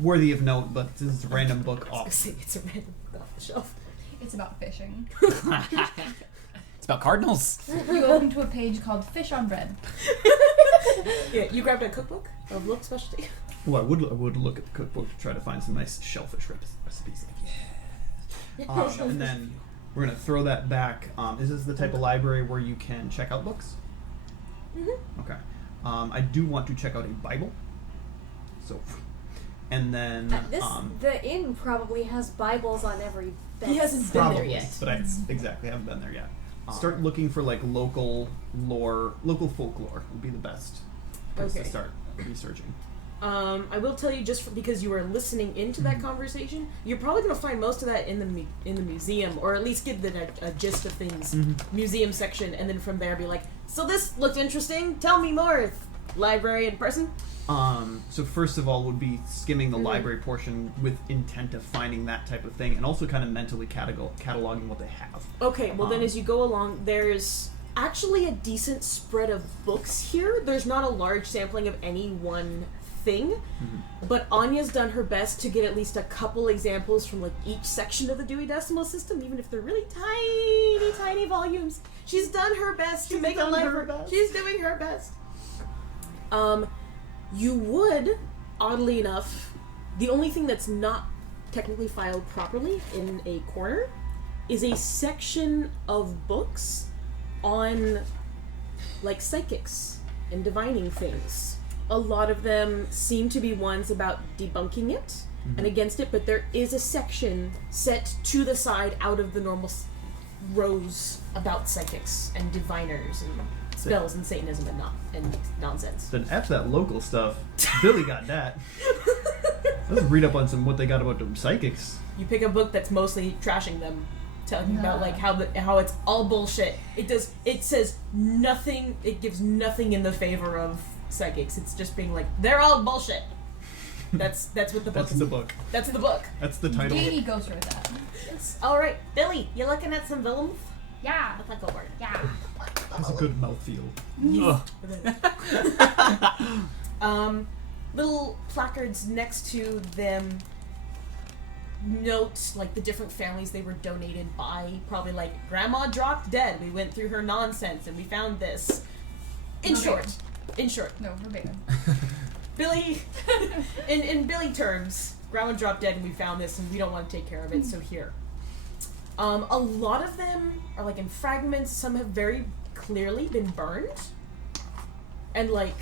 worthy of note, but this is a random book off. It's a random book off the shelf. It's about fishing. it's about cardinals? You open to a page called Fish on Bread. Yeah, you grabbed a cookbook of look specialty. Well, I would look at the cookbook to try to find some nice shellfish recipes. And then we're gonna throw that back. Is this the type of library where you can check out books? Mm-hmm. Okay. I do want to check out a Bible. So, and then The inn probably has Bibles on every bed. He hasn't been there probably, yet. but I haven't been there yet. Start looking for like local folklore would be the best place Okay. to start researching. I will tell you, because you were listening into that conversation, you're probably going to find most of that in the museum, or at least get a gist of things. Museum section, and then from there be like, so this looked interesting. Tell me more, librarian person. So first of all would be skimming the library portion with intent of finding that type of thing, and also kind of mentally cataloging what they have. Okay, well then as you go along, there's actually a decent spread of books here. There's not a large sampling of any one thing, but Anya's done her best to get at least a couple examples from like each section of the Dewey Decimal System, even if they're really tiny volumes. She's done her best to make it lighter. She's doing her best. You would, oddly enough, the only thing that's not technically filed properly in a corner is a section of books on like psychics and divining things. A lot of them seem to be ones about debunking it and against it, but there is a section set to the side out of the normal rows about psychics and diviners and spells and Satanism and nonsense. Then F that local stuff. Billy got that. Let's read up on what they got about them psychics. You pick a book that's mostly trashing them, telling you about like how it's all bullshit. It says nothing. It gives nothing in the favor of psychics. It's just being like they're all bullshit. That's what the book. That's the book. That's the book. That's the title. Katie goes for that. All right, Billy, you looking at some villains? Yeah. That's like a word. Yeah. Has a good mouthfeel. Little placards next to them note like the different families they were donated by. Probably like Grandma dropped dead. We went through her nonsense and we found this. In short. No, verbatim. Billy, in Billy terms, Grandma dropped dead and we found this and we don't want to take care of it, so here. A lot of them are like in fragments. Some have very clearly been burned, and like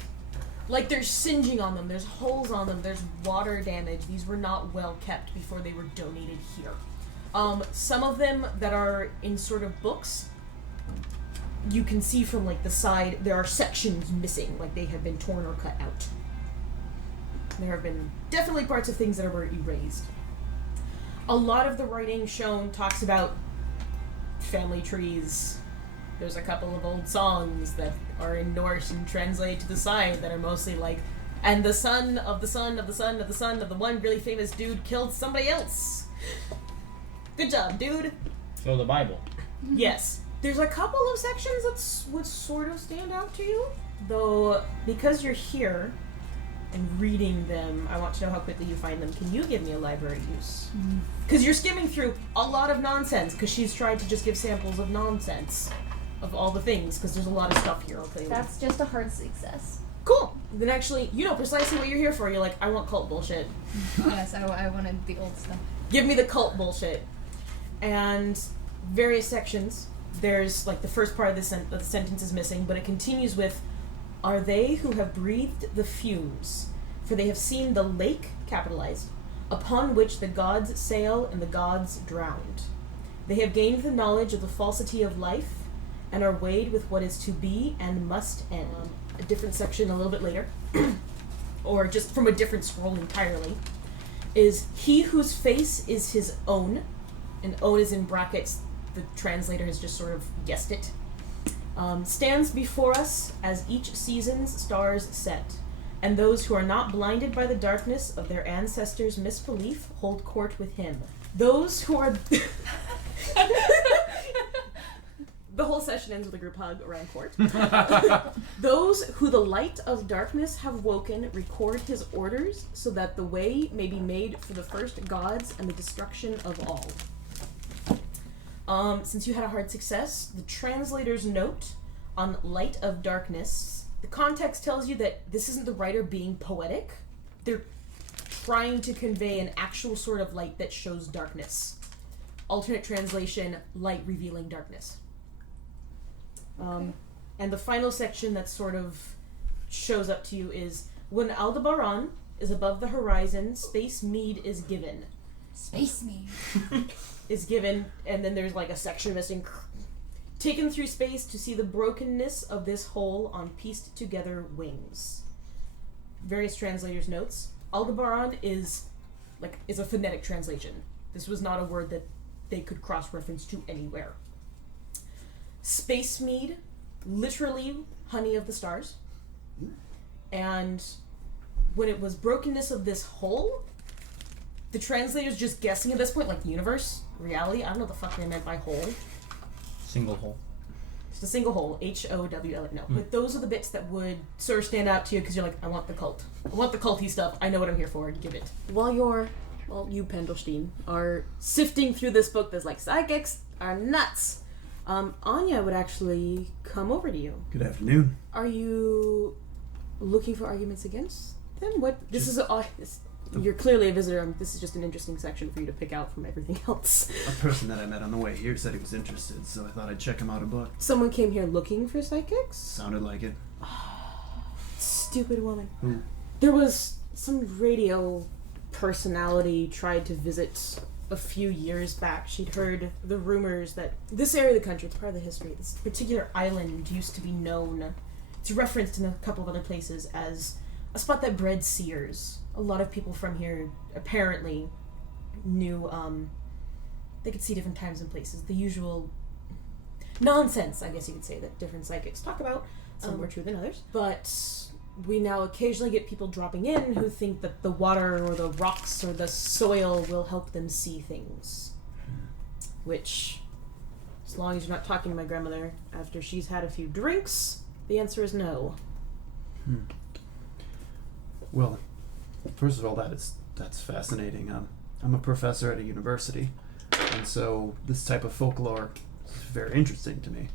there's singeing on them. There's holes on them. There's water damage. These were not well kept before they were donated here. Some of them that are in sort of books, you can see from like the side there are sections missing, like they have been torn or cut out. There have been definitely parts of things that were erased. A lot of the writing shown talks about family trees. There's a couple of old songs that are in Norse and translate to the side that are mostly like, and the son of the son of the son of the son of the one really famous dude killed somebody else. Good job, dude. So the Bible. Yes. There's a couple of sections that would sort of stand out to you, though because you're here and reading them, I want to know how quickly you find them. Can you give me a library use? Because you're skimming through a lot of nonsense, because she's tried to just give samples of nonsense of all the things, because there's a lot of stuff here, okay? That's just a hard success. Cool! Then actually, you know precisely what you're here for. You're like, I want cult bullshit. Yes, I wanted the old stuff. Give me the cult bullshit. And various sections. There's, like, the first part of the sentence is missing, but it continues with, are they who have breathed the fumes, for they have seen the lake, capitalized, upon which the gods sail and the gods drowned. They have gained the knowledge of the falsity of life, and are weighed with what is to be and must end. A different section a little bit later, or just from a different scroll entirely, is he whose face is his own, and own is in brackets, the translator has just sort of guessed it, stands before us as each season's stars set, and those who are not blinded by the darkness of their ancestors' misbelief hold court with him. Those who are... The whole session ends with a group hug around court. Those who the light of darkness have woken record his orders, so that the way may be made for the first gods and the destruction of all. Since you had a hard success, the translator's note on light of darkness, the context tells you that this isn't the writer being poetic. They're trying to convey an actual sort of light that shows darkness. Alternate translation, light revealing darkness. And the final section that sort of shows up to you is, when Aldebaran is above the horizon, space mead is given. Space mead. Is given, and then there's like a section missing. Taken through space to see the brokenness of this whole on pieced together wings. Various translators' notes. Aldebaran is a phonetic translation. This was not a word that they could cross-reference to anywhere. Space mead, literally honey of the stars. And when it was brokenness of this whole, the translator's just guessing at this point, like universe, reality, I don't know what the fuck they meant by whole. Single hole. Just a single hole, H-O-W-L. No, but those are the bits that would sort of stand out to you because you're like, I want the cult. I want the culty stuff. I know what I'm here for. Give it. While you, Pendelstein, are sifting through this book that's like, psychics are nuts. Anya would actually come over to you. Good afternoon. Are you looking for arguments against them? What? You're clearly a visitor. This is just an interesting section for you to pick out from everything else. A person that I met on the way here said he was interested, so I thought I'd check him out a book. Someone came here looking for psychics? Sounded like it. Stupid woman. Who? There was some radio personality tried to visit a few years back. She'd heard the rumors that this area of the country, it's part of the history, this particular island used to be known, it's referenced in a couple of other places as a spot that bred seers. A lot of people from here apparently knew, they could see different times and places. The usual nonsense, I guess you could say, that different psychics talk about. Some more true than others. But we now occasionally get people dropping in who think that the water or the rocks or the soil will help them see things. Which, as long as you're not talking to my grandmother after she's had a few drinks, the answer is no. Well, first of all, that's fascinating. I'm a professor at a university, and so this type of folklore is very interesting to me.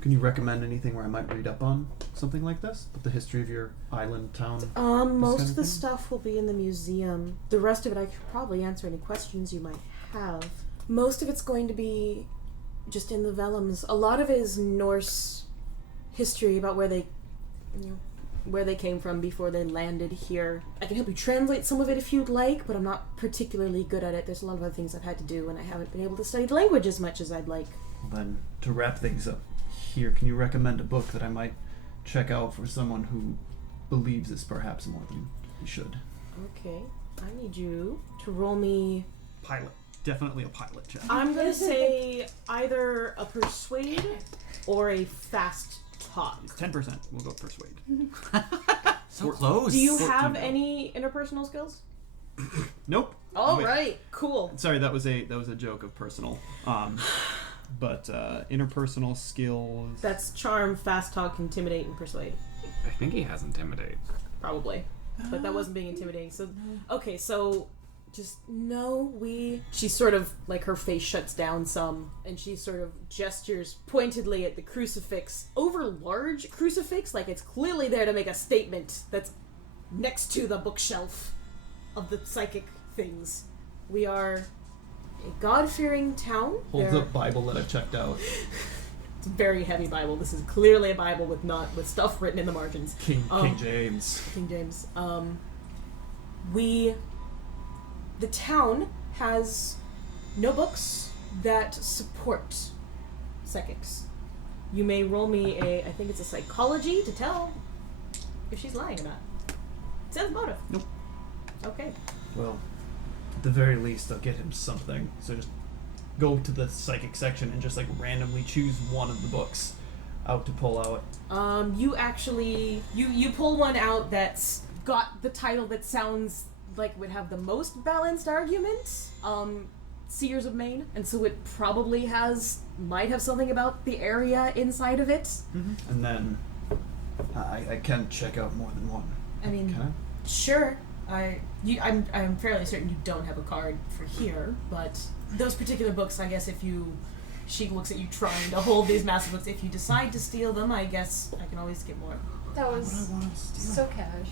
Can you recommend anything where I might read up on something like this? With the history of your island town? Most of the stuff will be in the museum. The rest of it I could probably answer any questions you might have. Most of it's going to be just in the vellums. A lot of it is Norse history about where they came from before they landed here. I can help you translate some of it if you'd like, but I'm not particularly good at it. There's a lot of other things I've had to do, and I haven't been able to study the language as much as I'd like. Well, then, to wrap things up here, can you recommend a book that I might check out for someone who believes this perhaps more than he should? Okay, I need you to roll me... Pilot. Definitely a pilot check. I'm going to say either a persuade or a fast talk. It's 10%. We'll go persuade. So close. Do you 14 have now. any interpersonal skills? Nope. All Wait. right, cool. Sorry, that was a joke of personal. But interpersonal skills. That's charm, fast talk, intimidate, and persuade. I think he has intimidate. Probably. But that wasn't being intimidating. So, okay, so just know she sort of, like, her face shuts down some, and she sort of gestures pointedly at the crucifix. Over large crucifix, like it's clearly there to make a statement that's next to the bookshelf of the psychic things. We are a God-fearing town. Holds up Bible that I've checked out. It's a very heavy Bible. This is clearly a Bible with stuff written in the margins. King James. King James. The town has no books that support psychics. You may roll me I think it's a psychology to tell if she's lying or not. Sense motive. Nope. Okay. Well, at the very least, I'll get him something. So just go to the psychic section and just like randomly choose one of the books out to pull out. You actually you pull one out that's got the title that sounds like would have the most balanced argument. Seers of Maine, and so it probably might have something about the area inside of it. Mm-hmm. And then I can check out more than one. I mean, Can I? sure. I'm fairly certain you don't have a card for here, but those particular books, I guess, she looks at you trying to hold these massive books. If you decide to steal them, I guess I can always get more. That was so cash.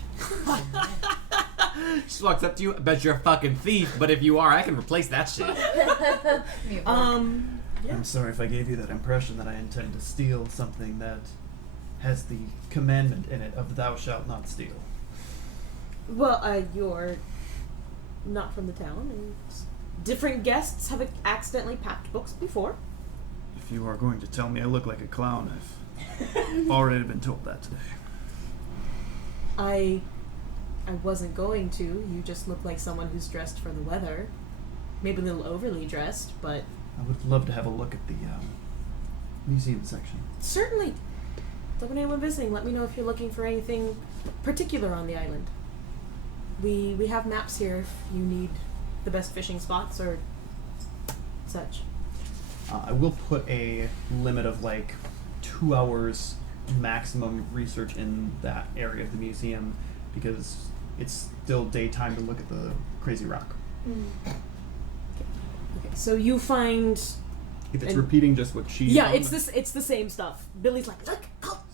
She walks up to you. I bet you're a fucking thief, but if you are, I can replace that shit. Yeah. I'm sorry if I gave you that impression that I intend to steal something that has the commandment in it of thou shalt not steal. Well, you're not from the town, and different guests have accidentally packed books before. If you are going to tell me I look like a clown, I've already been told that today. I wasn't going to. You just look like someone who's dressed for the weather. Maybe a little overly dressed, but... I would love to have a look at the museum section. Certainly. Don't want anyone visiting. Let me know if you're looking for anything particular on the island. We have maps here if you need the best fishing spots or such. I will put a limit of like 2 hours maximum research in that area of the museum because it's still daytime to look at the crazy rock. Okay, so you find... If it's repeating just what she Yeah, found, it's the same stuff. Billy's like, look,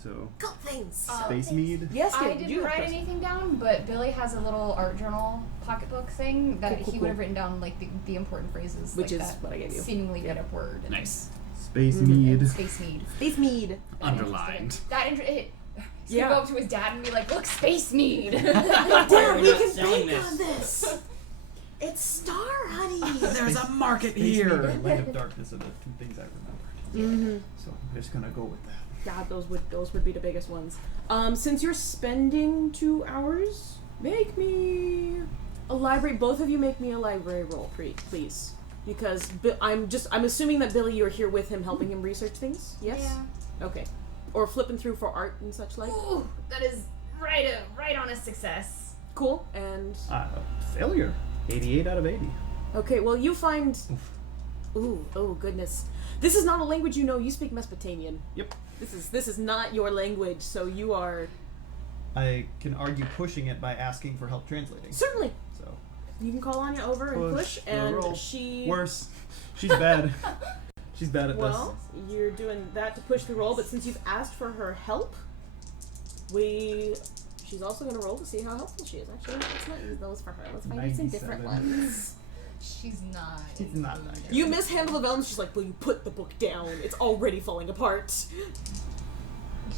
so cult things. space mead. Yes, I kid, didn't you have write questions. anything down, but Billy has a little art journal pocketbook thing that Cool, cool, he cool. would have written down like the important phrases, Which like is that what I gave you. seemingly made up word. And Nice. Space Mhm. mead. Space mead. Space mead. Underlined. He's gonna go up to his dad and be like, "Look, space mead." Dad, we not can selling bank on this. It's Star Honey. There's a market Space mead here. and Light of Darkness are the 2 things I remembered. So I'm just gonna go with that. God, those would be the biggest ones. Since you're spending 2 hours, make me a library. Both of you make me a library roll, please, because I'm assuming that Billy, you're here with him, helping him research things. Yes. Yeah. Okay. Or flipping through for art and such like. Ooh, that is right on a success. Cool. And Failure. 88 out of 80. okay, well you find. Ooh, oh goodness. This is not a language you know. You speak Mesopotamian. Yep. This is not your language, so you are I can argue pushing it by asking for help translating. certainly. So You can call Anya over and push, Push the roll. and she. worse. She's bad. She's bad at Well, you're doing that to push the roll, but since you've asked for her help, she's also going to roll to see how helpful she is. Actually, let's not use those for her. Let's find you some different 97. ones. She's not. She's not that good. You mishandle the vellum. She's like, "Will you put the book down? It's already falling apart." You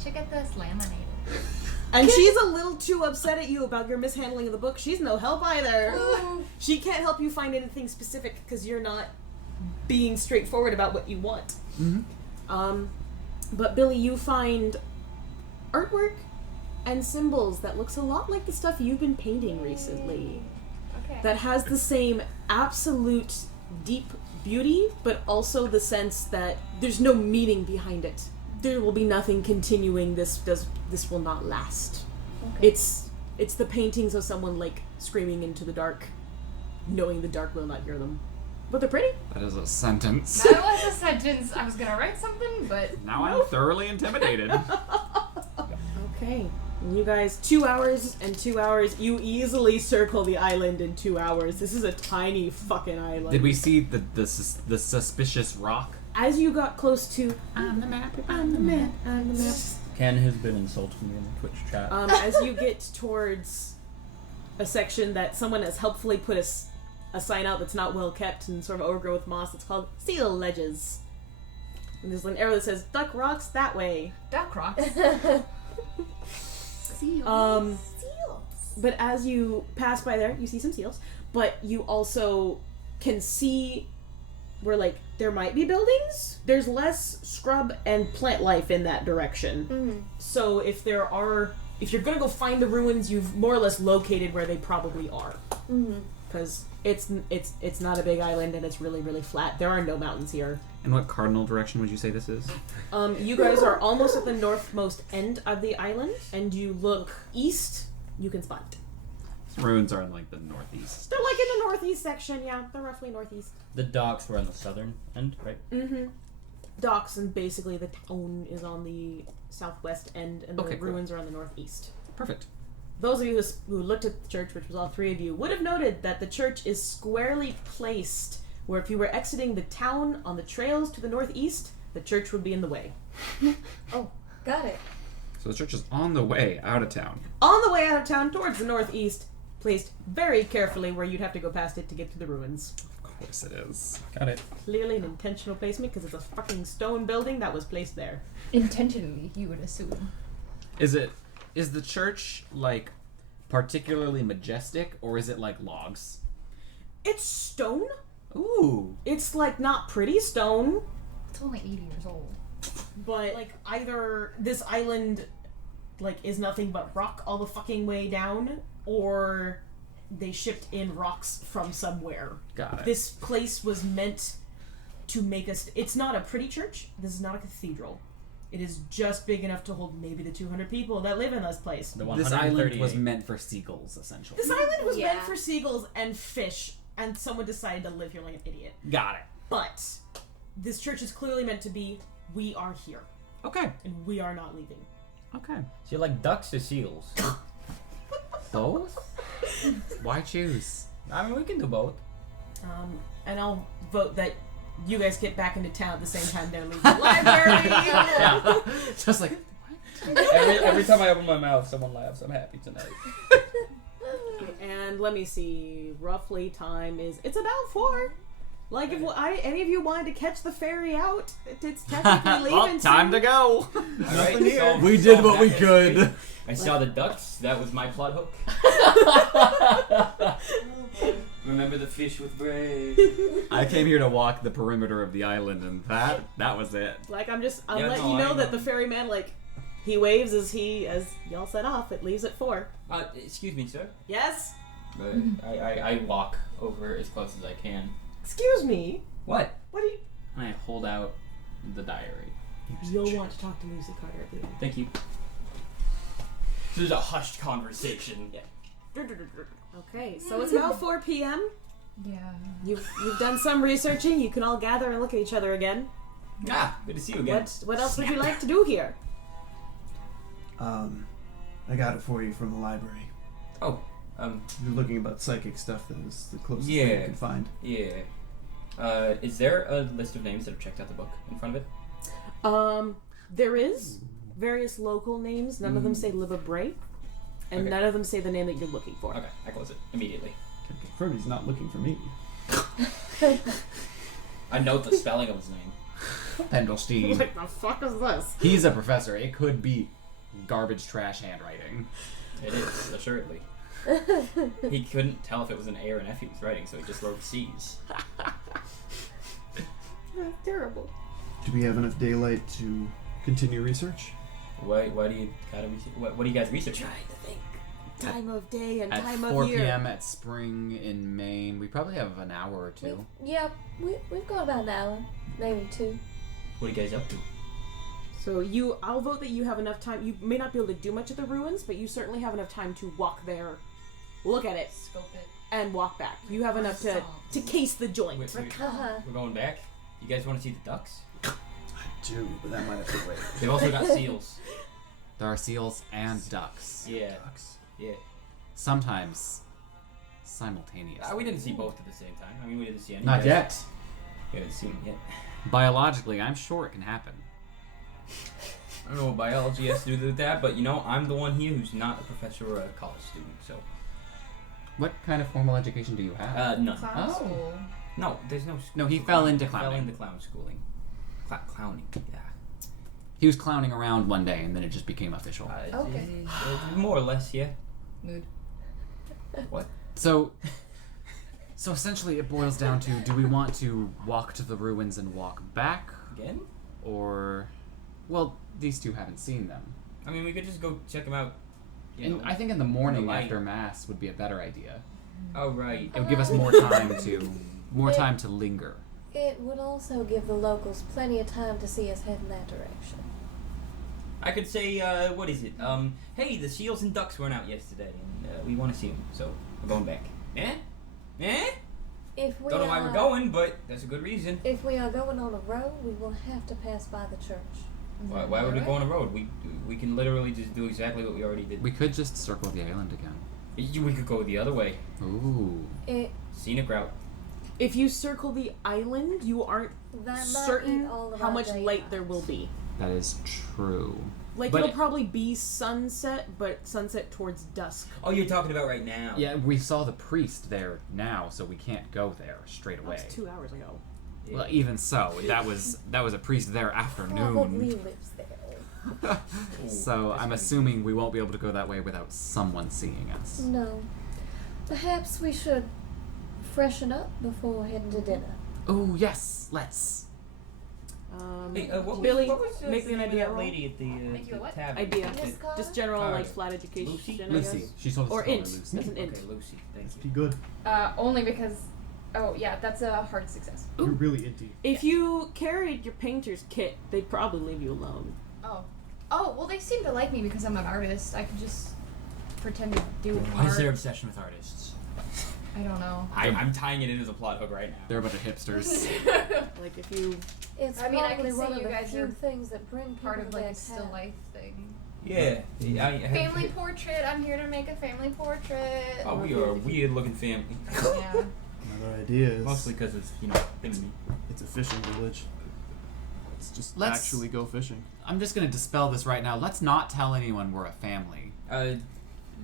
should get this laminated. And she's a little too upset at you about your mishandling of the book. She's no help either. She can't help you find anything specific because you're not being straightforward about what you want. Mm-hmm. But Billy, you find artwork and symbols that looks a lot like the stuff you've been painting recently. Okay. That has the same absolute deep beauty, but also the sense that there's no meaning behind it. There will be nothing continuing. This will not last. Okay. It's the paintings of someone like screaming into the dark, knowing the dark will not hear them. But they're pretty. That is a sentence. That was a sentence. I was gonna write something, but Now I'm thoroughly intimidated. Okay. And you guys, 2 hours and 2 hours. You easily circle the island in 2 hours. This is a tiny fucking island. Did we see the suspicious rock? As you got close to, On the map. I'm the map, I'm the map. Ken has been insulting me in the Twitch chat. As you get towards a section that someone has helpfully put a sign out that's not well kept and sort of overgrown with moss, it's called Seal Ledges. And there's an arrow that says, "Duck rocks that way." duck rocks. Um, But as you pass by there, you see some seals. But you also can see where, like, there might be buildings. There's less scrub and plant life in that direction. So if you're gonna go find the ruins, you've more or less located where they probably are. Because it's not a big island and it's really, really flat. There are no mountains here. And what cardinal direction would you say this is? You guys are almost at the northmost end of the island, and you look east, you can spot it. Ruins are in like the northeast. They're like in the northeast section, yeah. They're roughly northeast. The docks were on the southern end, right? Mm-hmm. Docks, and basically the town is on the southwest end, and the Okay, cool. ruins are on the northeast. Perfect. Those of you who looked at the church, which was all three of you, would have noted that the church is squarely placed where if you were exiting the town on the trails to the northeast, the church would be in the way. Oh, got it. So the church is on the way out of town. On the way out of town towards the northeast, placed very carefully where you'd have to go past it to get to the ruins. Of course it is. Got it. Clearly an intentional placement because it's a fucking stone building that was placed there. Intentionally, you would assume. Is the church like particularly majestic, or is it like logs? It's stone. Ooh. It's like not pretty stone, It's only 80 years old. but like either this island like is nothing but rock all the fucking way down, or they shipped in rocks from somewhere. Got it. This place was meant to make us. It's not a pretty church. This is not a cathedral. It is just big enough to hold maybe the 200 people that live in this place. The This island 138. was meant for seagulls, essentially. This island was meant Yeah. for seagulls and fish, and someone decided to live here like an idiot. Got it. But this church is clearly meant to be, we are here, Okay. and we are not leaving. Okay. So you like ducks or seals? Both? Why choose? I mean, we can do both. And I'll vote that you guys get back into town at the same time they're leaving the library. Yeah. Just like, Every time I open my mouth, someone laughs. I'm happy tonight. And let me see, roughly time is, it's about 4. Like, if any of you wanted to catch the ferry out, it's technically leaving well, time to soon. go. Alright, so We did what we could. I saw the ducks. That was my plot hook. Remember the fish with brains. I came here to walk the perimeter of the island, and that was it. Like, I'm letting no, you know I that know. the ferryman, like, he waves as y'all set off. It leaves at 4. Excuse me, sir. Yes? I walk over as close as I can. Excuse me? What? What do you... I hold out the diary. You'll want to talk to Lucy Carter at the end. Thank you. This is a hushed conversation. Okay, so it's now 4 p.m. Yeah. You've done some researching. You can all gather and look at each other again. Ah, good to see you again. What else would you like to do here? I got it for you from the library. Oh, You're looking about psychic stuff. That was the closest Yeah. thing you could find. yeah. Is there a list of names that have checked out the book in front of it? There is various local names. None of them say Liva Bray, and Okay. none of them say the name that you're looking for. Okay, I close it immediately. Can confirm he's not looking for me. I note the spelling of his name. Pendelstein. What the fuck is this? He's a professor. It could be garbage trash handwriting. It is, assuredly. He couldn't tell if it was an A or an F he was writing, so he just wrote C's. That's terrible. Do we have enough daylight to continue research? Why do you gotta research? What do you guys research? Trying to think. Time of day and At time 4 of year. p.m. at spring in Maine, we probably have an hour or two. We've got about an hour, maybe 2. What are you guys up to? So I'll vote that you have enough time. You may not be able to do much at the ruins, but you certainly have enough time to walk there, look at it, Scope it. and walk back. You have enough to case the joint. We're going back? You guys want to see the ducks? I do, but that might have to wait. They've also got seals. There are seals and ducks. Yeah. Yeah. Sometimes simultaneously. We didn't see both at the same time. I mean, we didn't see any. Not guys. yet. We haven't seen them yet. Biologically, I'm sure it can happen. I don't know what biology has to do with that, but I'm the one here who's not a professor or a college student, so. What kind of formal education do you have? None. Clown Oh. school. No, there's no. No, he fell into Fell clowning. into clown schooling. Clowning. Yeah. He was clowning around one day, and then it just became official. Okay. More or less, yeah. Mood. What? So essentially, it boils down to: do we want to walk to the ruins and walk back, Again? or, well, these two haven't seen them. I mean, we could just go check them out. And I think in the morning light. after mass would be a better idea. Oh right. It would give us more time to linger. It would also give the locals plenty of time to see us head in that direction. I could say, what is it? Hey, the seals and ducks weren't out yesterday, and we want to see them, so we're going back. Eh? If we Don't know why we're going, but that's a good reason. If we are going on a road, we will have to pass by the church. Why would we go on a road? We can literally just do exactly what we already did. We could just circle the island again. We could go the other way. Ooh. Scenic route. If you circle the island, you aren't That might certain eat all of how our much daylight. light there will be. That is true. Like, But it'll probably be sunset, but sunset towards dusk. Oh, you're talking about right now. Yeah, we saw the priest there now, so we can't go there straight That away. was 2 hours ago. Yeah. Well, even so, that was a priest there Probably afternoon. lives there. So I'm assuming we won't be able to go that way without someone seeing us. No. Perhaps we should freshen up before heading to dinner. Oh yes, let's. Hey, Billy, what was make me an the name of idea that roll. lady at the, Make you a what? tavern? Idea. Miss Carter? Just general, Carter. like, flat education. Lucy? I Lucy. guess. She told us Or to call her int. Lucy. That's an int. Okay, Lucy. Thank you. Be good. Only because. Oh yeah, that's a hard success. You're really inty. If you carried your painter's kit, they'd probably leave you alone. Oh well, they seem to like me because I'm an artist. I could just pretend to do What is art. their obsession with artists? I don't know. I'm tying it in as a plot hook right now. They're a bunch of hipsters. Like, if you It's I mean, I probably can one see of you the guys few are things that bring part people of like a to still town. life thing. Yeah. I have, Family portrait. I'm here to make a family portrait. Oh, we are a weird looking family. Yeah. Another idea is Mostly because it's, thing. it's a fishing village. Let's just Let's- actually go fishing. I'm just gonna dispel this right now. Let's not tell anyone we're a family.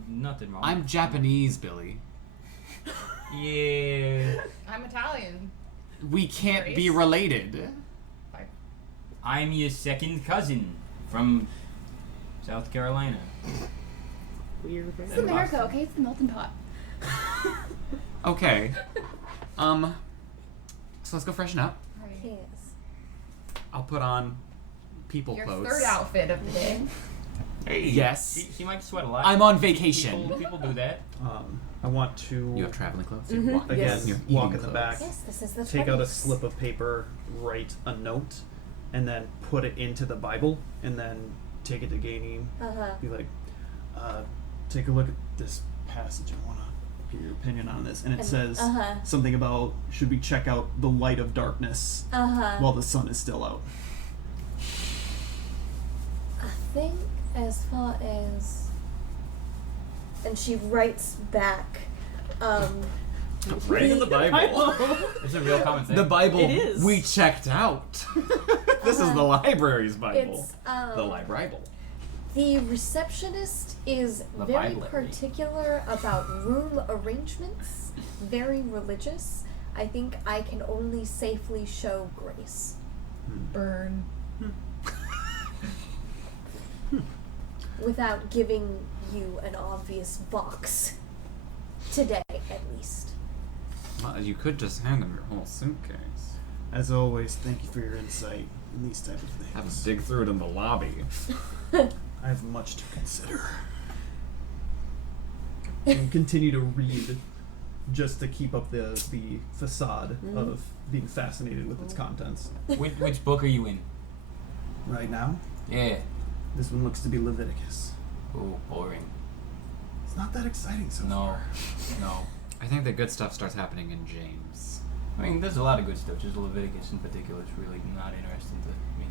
Nothing wrong. I'm Japanese, Billy. Yeah. I'm Italian. We can't be Grace? related. I'm your second cousin from South Carolina. Weird. It's America, okay? It's the melting pot. Okay. So let's go freshen up. Yes. I'll put on people Your clothes. third outfit of the day. Hey. Yes. She might sweat a lot. I'm on vacation. People do that. I want to You have traveling clothes? Mhm. Walk, again Yes. you're walk eating in the clothes. back, Yes, this is the take out a 20s. slip of paper, write a note, and then put it into the Bible, and then take it to Gainey. Uh-huh. Be like, take a look at this passage. I want to get your opinion on this. And it And- says uh-huh. something about should we check out the light of darkness Uh-huh. while the sun is still out. I think as far as... And she writes back, Right in the Bible. It's a real common thing. The Bible It is. we checked out. This is the library's Bible. it's, The library. the receptionist is The very Bible. particular about room arrangements, very religious. I think I can only safely show grace. Burn. Without giving you an obvious box. Today, at least. Well, you could just hand them your whole suitcase. As always, thank you for your insight in these type of things. Have them dig through it in the lobby. I have much to consider. And continue to read just to keep up the facade of being fascinated with its contents. Which book are you in? Right now, Yeah. this one looks to be Leviticus. Oh, boring. It's not that exciting so No. far. No. I think the good stuff starts happening in James. I mean, there's a lot of good stuff. Just Leviticus in particular is really not interesting to me.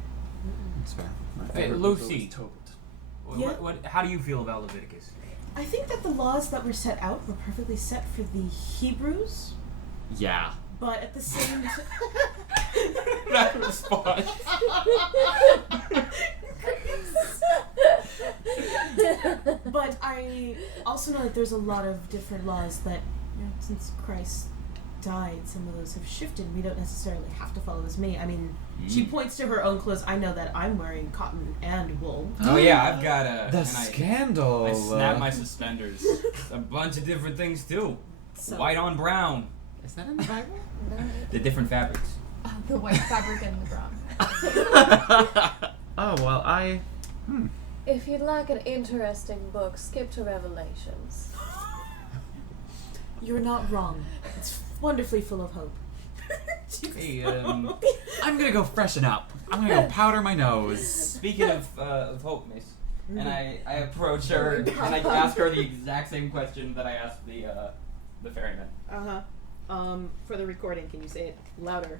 It's fair. My Hey, favorite book Lucy. was Tobit. Yeah. How do you feel about Leviticus? I think that the laws that were set out were perfectly set for the Hebrews, Yeah. but at the same time. That response. But I also know that there's a lot of different laws that, since Christ died, some of those have shifted. We don't necessarily have to follow as many. I mean, she points to her own clothes. I know that I'm wearing cotton and wool. Oh yeah, I've got a. The and scandal. I snap my suspenders. A bunch of different things too. So, White on brown. Is that in the Bible? The different fabrics. The white fabric and the brown. Oh, well, I... If you'd like an interesting book, skip to Revelations. you're not wrong. It's wonderfully full of hope. Hey, I'm gonna go freshen up. I'm gonna go powder my nose. speaking of hope, miss, and I approach her and I ask her the exact same question that I asked the ferryman. For the recording, can you say it louder?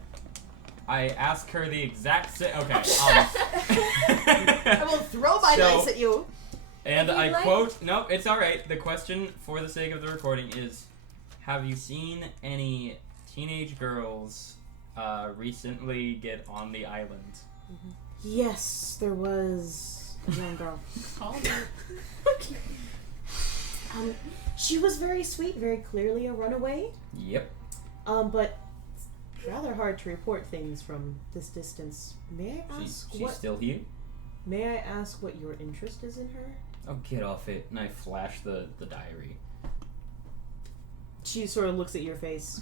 I ask her the exact same. Okay. I will throw my So- dice at you. And If you'd I like- quote. No, it's all right. The question, for the sake of the recording, is: have you seen any teenage girls recently get on the island? Yes, there was a young girl. She was very sweet, very clearly a runaway. Yep. But it's rather hard to report things from this distance. May I ask She's what? still here. May I ask what your interest is in her? Oh, get off it! And I flash the diary. She sort of looks at your face.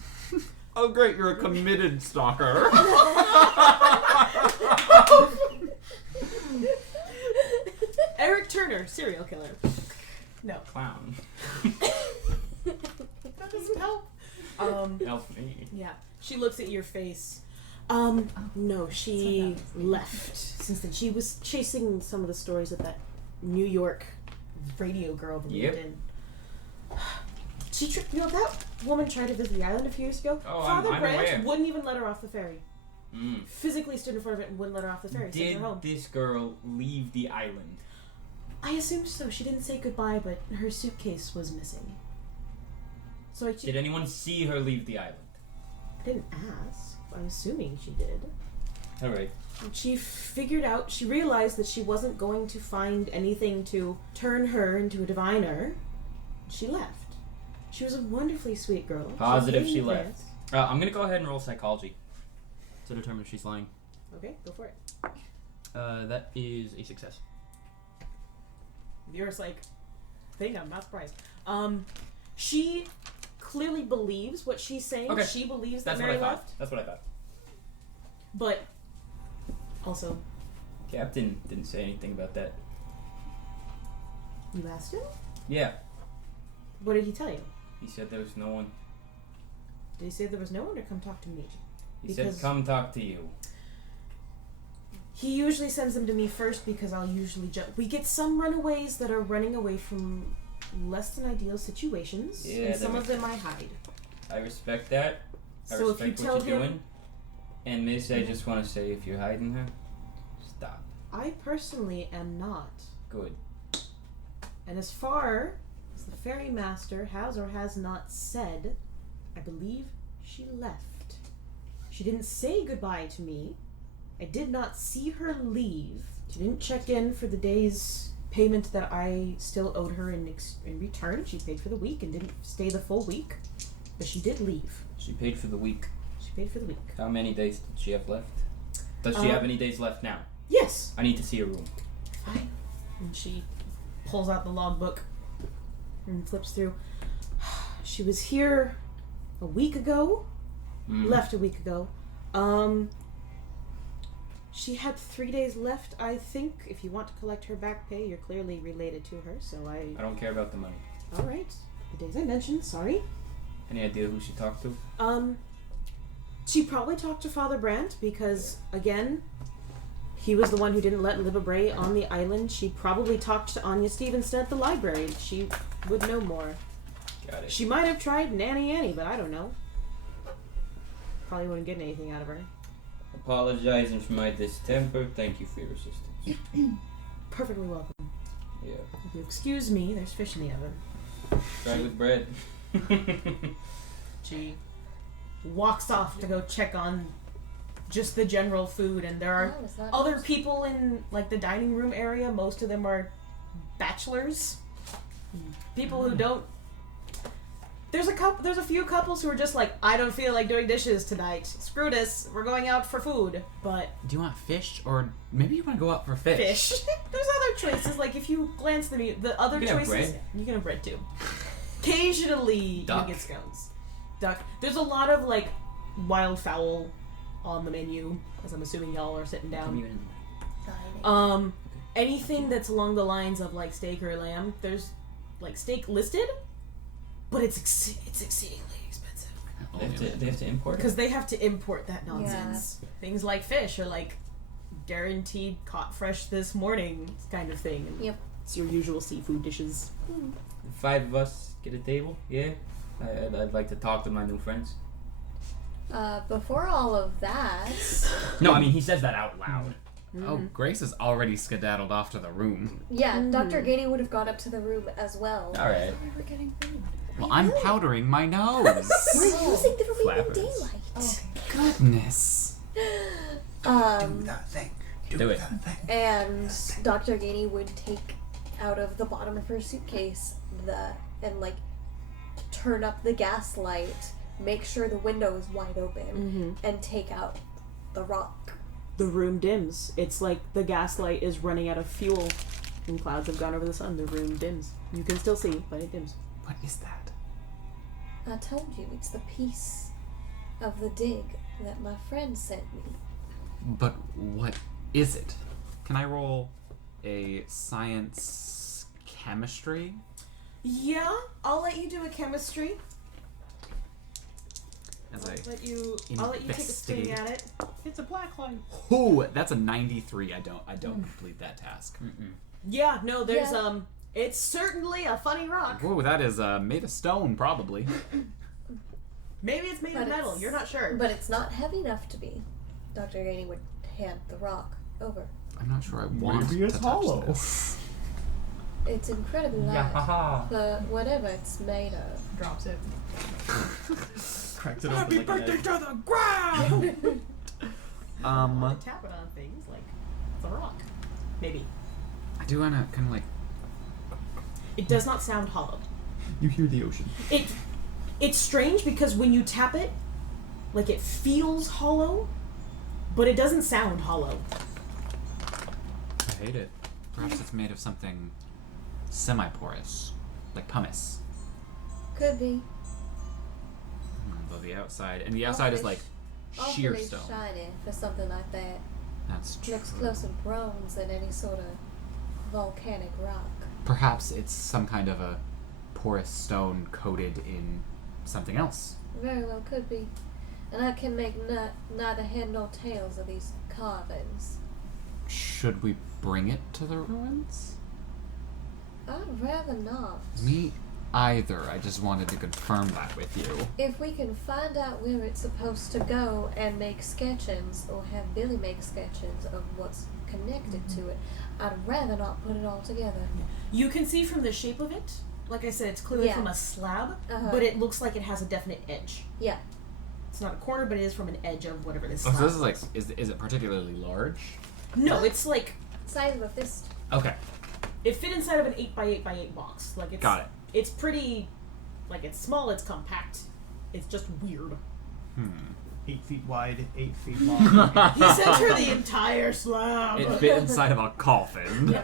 Oh, great, you're a committed stalker. Eric Turner, serial killer. No, Clown. that doesn't help. Help me. Yeah. She looks at your face. No, she left since then. She was chasing some of the stories that New York radio girl believed Yep. in. That woman tried to visit the island a few years ago. Oh, Father I'm Branch aware. wouldn't even let her off the ferry. physically stood in front of it and wouldn't let her off the ferry. Sent Did her home. this girl leave the island? I assumed so. She didn't say goodbye, but her suitcase was missing. So Did anyone see her leave the island? I didn't ask. I'm assuming she did. Alright. She realized that she wasn't going to find anything to turn her into a diviner. She left. She was a wonderfully sweet girl. Positive she was left. I'm gonna go ahead and roll psychology to determine if she's lying. Okay, go for it. That is a success. You're like, I'm not surprised. She clearly believes what she's saying. Okay. She believes that That's Mary what I thought. left. That's what I thought. But also, Captain didn't say anything about that. you asked him? Yeah. What did he tell you? He said there was no one. Did he say there was no one, or come talk to me? He said come talk to you. He usually sends them to me first because I'll usually jump. We get some runaways that are running away from less than ideal situations, Yeah, and some of them I hide. I respect that. I So if you respect tell what you're him, doing. And Miss, I just want to say, if you're hiding her, stop. I personally am not. Good. And as far as the ferry master has or has not said, I believe she left. She didn't say goodbye to me. I did not see her leave. She didn't check in for the day's payment that I still owed her in return. She paid for the week and didn't stay the full week. But she did leave. She paid for the week. She paid for the week. How many days did she have left? Does she have any days left now? Yes. I need to see her room. Fine. And she pulls out the logbook and flips through. She was here a week ago. Left a week ago. She had 3 days left, I think. If you want to collect her back pay, you're clearly related to her, so I don't care about the money. Alright. The days I mentioned, sorry. Any idea who she talked to? She probably talked to Father Brandt because, again, he was the one who didn't let Libba Bray on the island. She probably talked to Anya Stevenson at the library. She would know more. Got it. She might have tried Nanny Annie, but I don't know. Probably wouldn't get anything out of her. Apologizing for my distemper. Thank you for your assistance. Perfectly welcome. Yeah. If you excuse me, there's fish in the oven. Try with bread. She walks off to go check on just the general food, and there are other people in like the dining room area. Most of them are bachelors, people who don't. There's a few couples who are just like, I don't feel like doing dishes tonight. Screw this. We're going out for food. But Do you want fish, or maybe you want to go out for fish? fish. There's other choices. Like if you glance at the other You can have choices, bread. you can have bread too. Occasionally, Duck. you get scones. Duck. There's a lot of like wild on the menu, as I'm assuming y'all are sitting down. Anything that's along the lines of like steak or lamb. There's like steak listed, but it's exceedingly expensive They have to import it? because they have to import that nonsense. Things like fish are like guaranteed caught fresh this morning kind of thing. And Yep. it's your usual seafood dishes. 5 of us get a table? Yeah. I'd like to talk to my new friends. Before all of that, No, I mean, he says that out loud. Oh, Grace has already skedaddled off to the room. yeah, Dr. Gainey would have gone up to the room as well. Alright. We were getting food. Well, I'm powdering my nose. We're using the remaining Flappers. daylight. Okay. Goodness. Do that thing. Do it. that thing. And Dr. Gainey would take out of the bottom of her suitcase and like turn up the gas light, make sure the window is wide open, and take out the rock. The room dims. It's like the gaslight is running out of fuel and clouds have gone over the sun. The room dims. You can still see, but it dims. What is that? I told you, it's the piece of the dig that my friend sent me. But what is it? Can I roll a science chemistry? Yeah, I'll let you do a chemistry. As I'll I let you take a swing at it. It's a black light. Ooh, that's a 93. I don't complete that task. Yeah, no, there's Yeah. it's certainly a funny rock. Whoa, that is made of stone, probably. Maybe it's made But of metal. it's- You're not sure. But it's not heavy enough to be. Dr. Gainey would hand the rock over. I'm not sure I want Maybe it's to hollow. touch this. It's incredibly light, but whatever it's made of. Drops it. Cracks it open like an egg. to the ground! Tap it on things like it's a rock. Maybe. I do want to kind of like... It does not sound hollow. You hear the ocean. It's strange because when you tap it, like it feels hollow, but it doesn't sound hollow. I hate it. Perhaps it's made of something semi-porous, like pumice. Could be. Though the outside, and the outside is like sheer Awfully stone. shiny for something like that. That's true. Looks closer bronze than any sort of volcanic rock. Perhaps it's some kind of a porous stone coated in something else. Very well could be. And I can make neither head nor tails of these carvings. Should we bring it to the ruins? I'd rather not. Me either. I just wanted to confirm that with you. If we can find out where it's supposed to go and make sketches, or have Billy make sketches of what's connected to it, I'd rather not put it all together. You can see from the shape of it, like I said, it's clearly Yeah. from a slab, Uh-huh. but it looks like it has a definite edge. Yeah. It's not a corner, but it is from an edge of whatever this Oh, slab so this is like, was. is it particularly large? No, it's like, Size of a fist. Okay, it fit inside of an 8x8x8 box. Like it's, got it. It's pretty, like it's small, it's compact. It's just weird. 8 feet wide, 8 feet long. He sent her the entire slab. It fit inside of a coffin.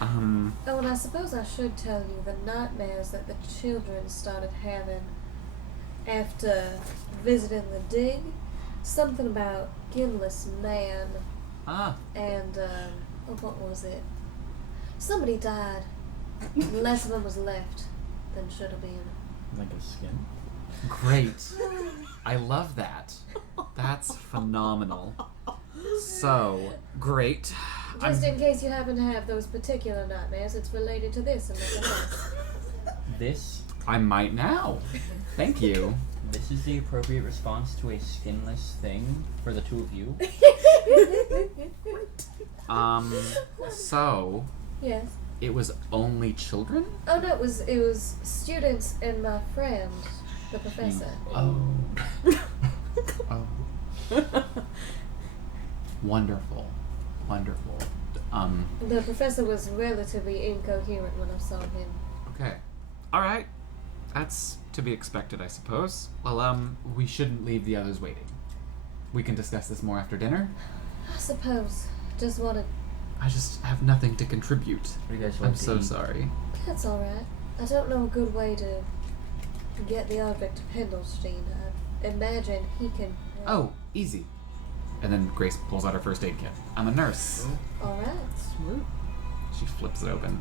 Oh, and I suppose I should tell you the nightmares that the children started having after visiting the dig. Something about skinless man and, what was it? Somebody died. Less of them was left than should have been. Like a skin? Great. I love that. That's phenomenal. So, great. Just in case you happen to have those particular nightmares, it's related to this and nothing else. This? I might now. Thank you. This is the appropriate response to a skinless thing for the two of you. So, Yes. it was only children? Oh no, it was students and my friend, the professor. Oh. Wonderful. Wonderful. The professor was relatively incoherent when I saw him. Okay. Alright. That's to be expected, I suppose. Well, we shouldn't leave the others waiting. We can discuss this more after dinner. I suppose. Just wanted. I just have nothing to contribute. What do you guys like I'm to so eat? sorry. That's alright. I don't know a good way to get the object to Pendelstein. I imagine he can. Oh, easy. And then Grace pulls out her first aid kit. I'm a nurse. Alright. She flips it open,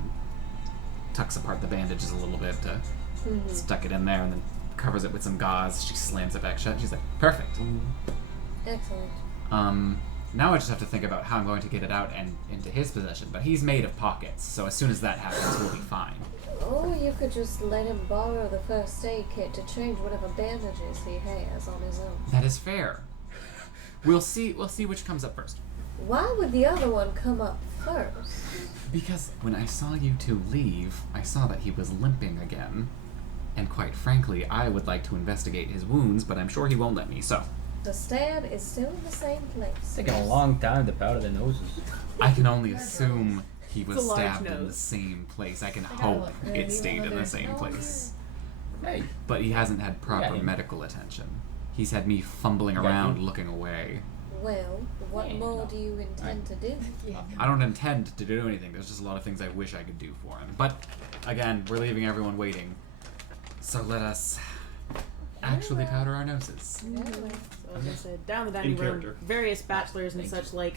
tucks apart the bandages a little bit, Mm-hmm. stuck it in there, and then covers it with some gauze. She slams it back shut. She's like, perfect. Excellent. Now I just have to think about how I'm going to get it out and into his possession. But he's made of pockets, so as soon as that happens, we'll be fine. Or you could just let him borrow the first aid kit to change whatever bandages he has on his own. That is fair. We'll see which comes up first. Why would the other one come up first? Because when I saw you two leave, I saw that he was limping again. And quite frankly, I would like to investigate his wounds, but I'm sure he won't let me, so The stab is still in the same place. It's taking a long time to powder the noses. I can only assume he was It's a large stabbed in the nose. same place. I can gotta hope look really it stayed in the well. same place. Hey, But he hasn't had proper Yeah. medical attention. He's had me fumbling Yeah, around you- looking away. Well, what Yeah, more no. do you intend to do? I don't intend to do anything. There's just a lot of things I wish I could do for him. But again, we're leaving everyone waiting. So let us actually powder our noses. So as I said, down the dining In room, character. various bachelors and Thank such like.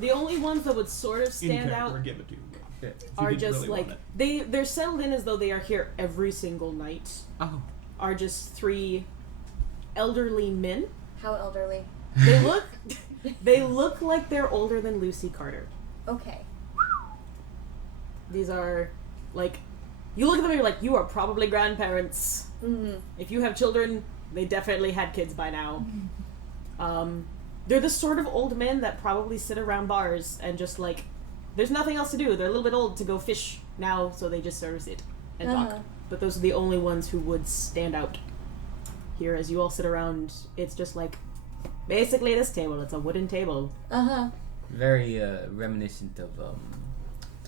The only ones that would sort of In stand character, out give it to you. If you are didn't just really like want it. they're settled in as though they are here every single night. Oh. Are just three elderly men. How elderly? They look like they're older than Lucy Carter. Okay. These are like You look at them and you're like, you are probably grandparents. Mm-hmm. If you have children, they definitely had kids by now. They're the sort of old men that probably sit around bars and just like, there's nothing else to do. They're a little bit old to go fish now, so they just sort of sit and talk. But those are the only ones who would stand out. Here, as you all sit around, it's just like, basically this table. It's a wooden table. Very reminiscent of the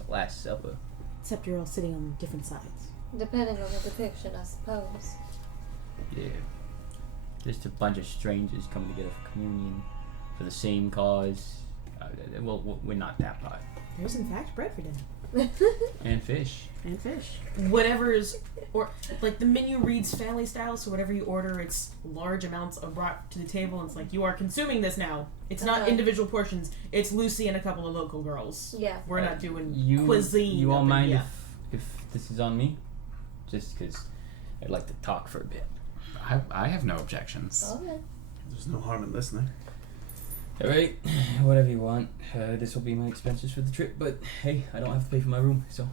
Last Supper. Except you're all sitting on different sides. Depending on the depiction, I suppose. Yeah. Just a bunch of strangers coming together for communion for the same cause. Well, we're not that part. There's in fact bread for dinner. And fish. And fish. Whatever's, or like the menu reads family style, so whatever you order, it's large amounts of brought to the table, and it's like, you are consuming this now. It's not individual portions. It's Lucy and a couple of local girls. Yeah. We're not doing You, cuisine. You all up in- mind yeah. if this is on me? Just because I'd like to talk for a bit. I have no objections. Okay. There's no harm in listening. Alright, whatever you want. This will be my expenses for the trip, but hey, I don't have to pay for my room, so.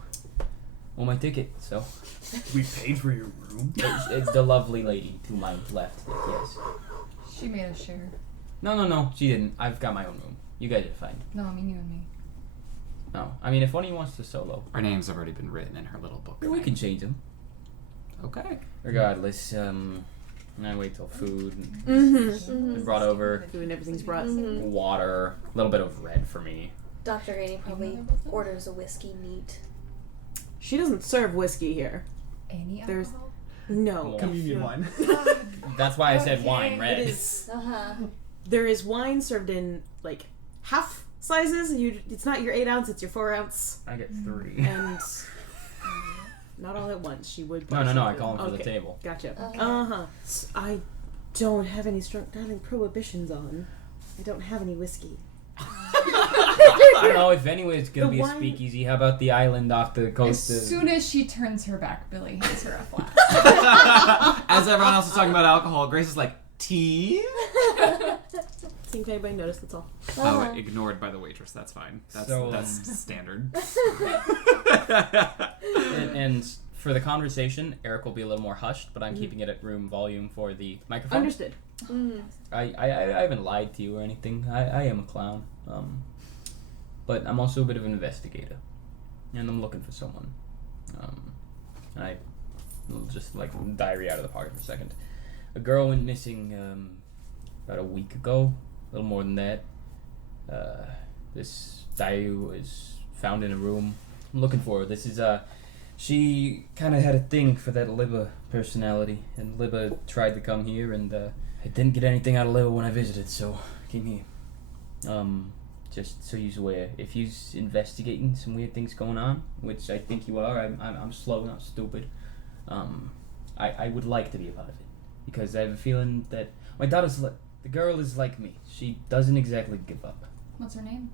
Or my ticket, so. We paid for your room? It's the lovely lady to my left, yes. She made us share. No, she didn't. I've got my own room. You guys are fine. No, I mean you and me. No, I mean, if one of you wants to solo, Our names have already been written in her little book. we can change them. Okay. Regardless, I wait till food is brought over. Food and everything's brought. Water, a little bit of red for me. Dr. Annie probably orders a whiskey neat. She doesn't serve whiskey here. Any There's- alcohol? No. Communion wine. That's why I said wine, It red. is. Uh-huh. There is wine served in like half sizes. It's not your 8 ounce; it's your 4 ounce, I get 3. and not all at once. She would. No, I call them for the Okay. table. Gotcha. Uh-huh. I don't have any strong darling prohibitions on. I don't have any whiskey. I don't know if anyway it's gonna The be a wine- speakeasy. How about the island off the As coast of... soon as she turns her back, Billy hands her a flask. As everyone else is talking about alcohol, Grace is like, tea? Seeing if anybody noticed. That's all. Oh, ignored by the waitress. That's fine. That's So, standard. and for the conversation, Eric will be a little more hushed, but I'm keeping it at room volume for the microphone. Understood. I haven't lied to you or anything. I am a clown. But I'm also a bit of an investigator. And I'm looking for someone. And I will just like diary out of the pocket for a second. A girl went missing about a week ago. A little more than that. This diary was found in a room. I'm looking for her. This is she kind of had a thing for that Libba personality, and Libba tried to come here, and I didn't get anything out of Libba when I visited, so came here. Just so you're aware, if you're investigating some weird things going on, which I think you are, I'm slow, not stupid. I would like to be a part of it, because I have a feeling that my daughter's the girl is like me. She doesn't exactly give up. What's her name?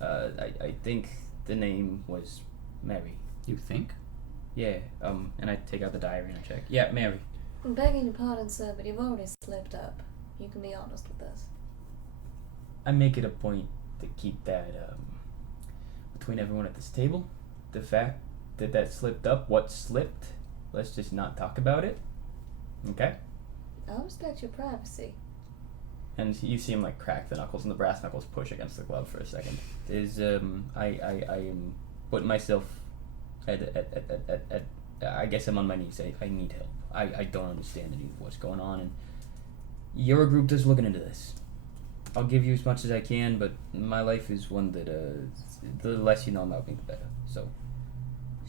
I think the name was Mary. You think? Yeah, and I take out the diary and I check. Yeah, Mary. I'm begging your pardon, sir, but you've already slipped up. You can be honest with us. I make it a point to keep that between everyone at this table. The fact that slipped up, what slipped, let's just not talk about it. Okay? I'll respect your privacy. And you see him like crack the knuckles, and the brass knuckles push against the glove for a second. Is I am putting myself at I guess I'm on my knees. I need help. I don't understand any of what's going on, and your group is looking into this. I'll give you as much as I can, but my life is one that the less you know about me, the better. So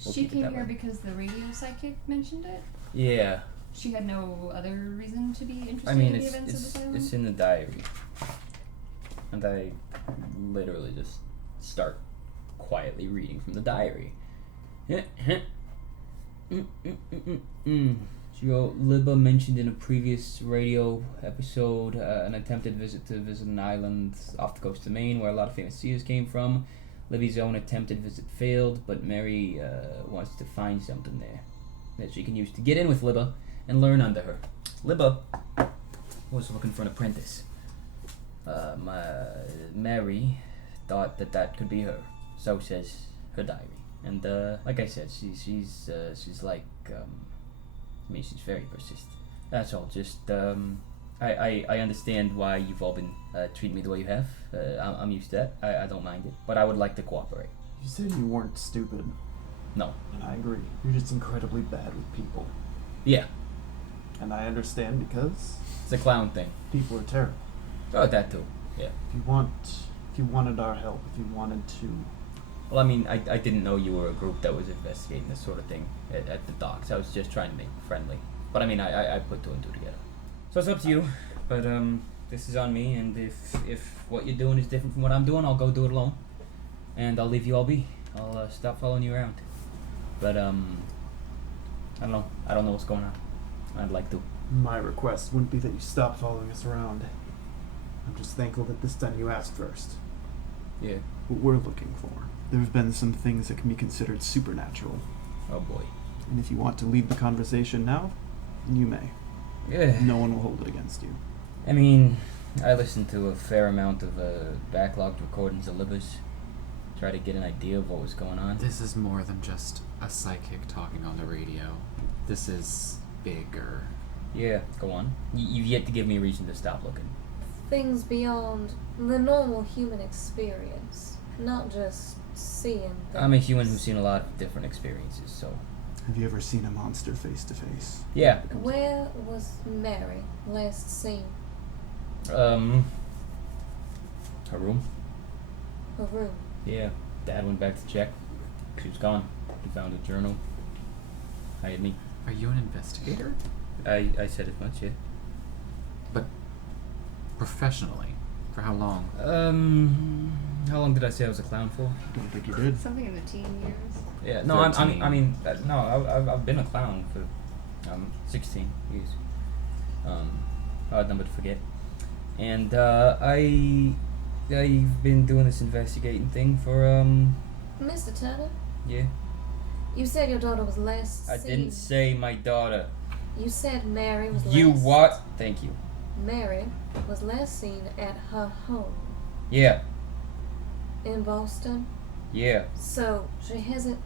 we'll She keep it came that here way. because the radio psychic mentioned it. Yeah, She had no other reason to be interested I mean in the events of this island. it's in the diary, and I literally just start quietly reading from the diary. Joe Libba mentioned in a previous radio episode an attempted visit an island off the coast of Maine where a lot of famous seers came from. Libby's own attempted visit failed, but Mary wants to find something there that she can use to get in with Libba and learn under her. Libba was looking for an apprentice. Mary thought that could be her. So says her diary. And like I said, she's like she's very persistent. That's all. Just I understand why you've all been treating me the way you have. I'm used to that. I don't mind it, but I would like to cooperate. You said you weren't stupid. No. And I agree. You're just incredibly bad with people. Yeah, And I understand because it's a clown thing. people are terrible. Oh, that too. Yeah. If you wanted our help, if you wanted to... Well, I mean, I didn't know you were a group that was investigating this sort of thing at the docks. I was just trying to make it friendly. But I mean, I put two and two together. So it's up to you. But this is on me. And if what you're doing is different from what I'm doing, I'll go do it alone. And I'll leave you all be. I'll stop following you around. But I don't know. I don't know what's going on. I'd like to. My request wouldn't be that you stop following us around. I'm just thankful that this time you asked first. Yeah. What we're looking for. There's been some things that can be considered supernatural. Oh boy. And if you want to lead the conversation now, you may. Yeah. No one will hold it against you. I mean, I listened to a fair amount of backlogged recordings of Livers. Try to get an idea of what was going on. This is more than just a psychic talking on the radio. This is bigger. Yeah, go on. You've yet to give me a reason to stop looking. Things beyond the normal human experience, not just seeing things. I'm a human who's seen a lot of different experiences, so... Have you ever seen a monster face to face? Yeah. Where was Mary last seen? Her room? Her room. Yeah. Dad went back to check. She was gone. He found a journal. Hired me. Are you an investigator? I said as much, yeah. But professionally? For how long? How long did I say I was a clown for? I don't think you did. Something in the teen years. Yeah, no, I've been a clown for 16 years. Hard number to forget. And I've been doing this investigating thing for Mr. Turner, yeah. you said your daughter was last I seen. didn't say my daughter. You said Mary was You last. what? Thank you. Mary was last seen at her home Yeah, in Boston. yeah. So she hasn't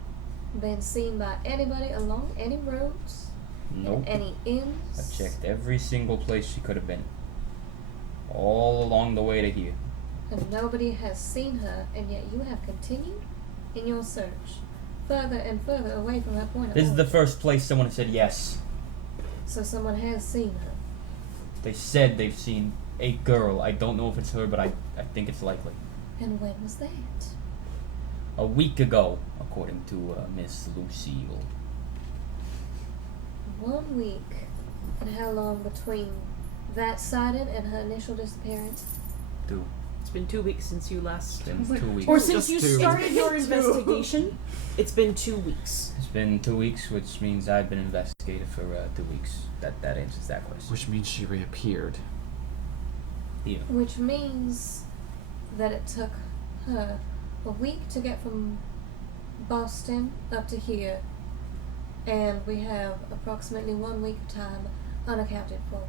been seen by anybody along any roads, Nope. any inns. I checked every single place she could have been. All along the way to here. And nobody has seen her, and yet you have continued in your search, further and further away from her point of This is the origin. first place someone has said yes. So someone has seen her. They said they've seen a girl. I don't know if it's her, but I think it's likely. And when was that? A week ago, according to Miss Lucille. 1 week. And how long between that sighting and her initial disappearance? 2. It's been 2 weeks since you last. It's been 2 weeks. Or since Just you 2. started your investigation, it's been 2 weeks. It's been 2 weeks, which means I've been investigated for 2 weeks. That answers that question. Which means she reappeared. Yeah. Which means that it took her a week to get from Boston up to here, and we have approximately 1 week of time unaccounted for.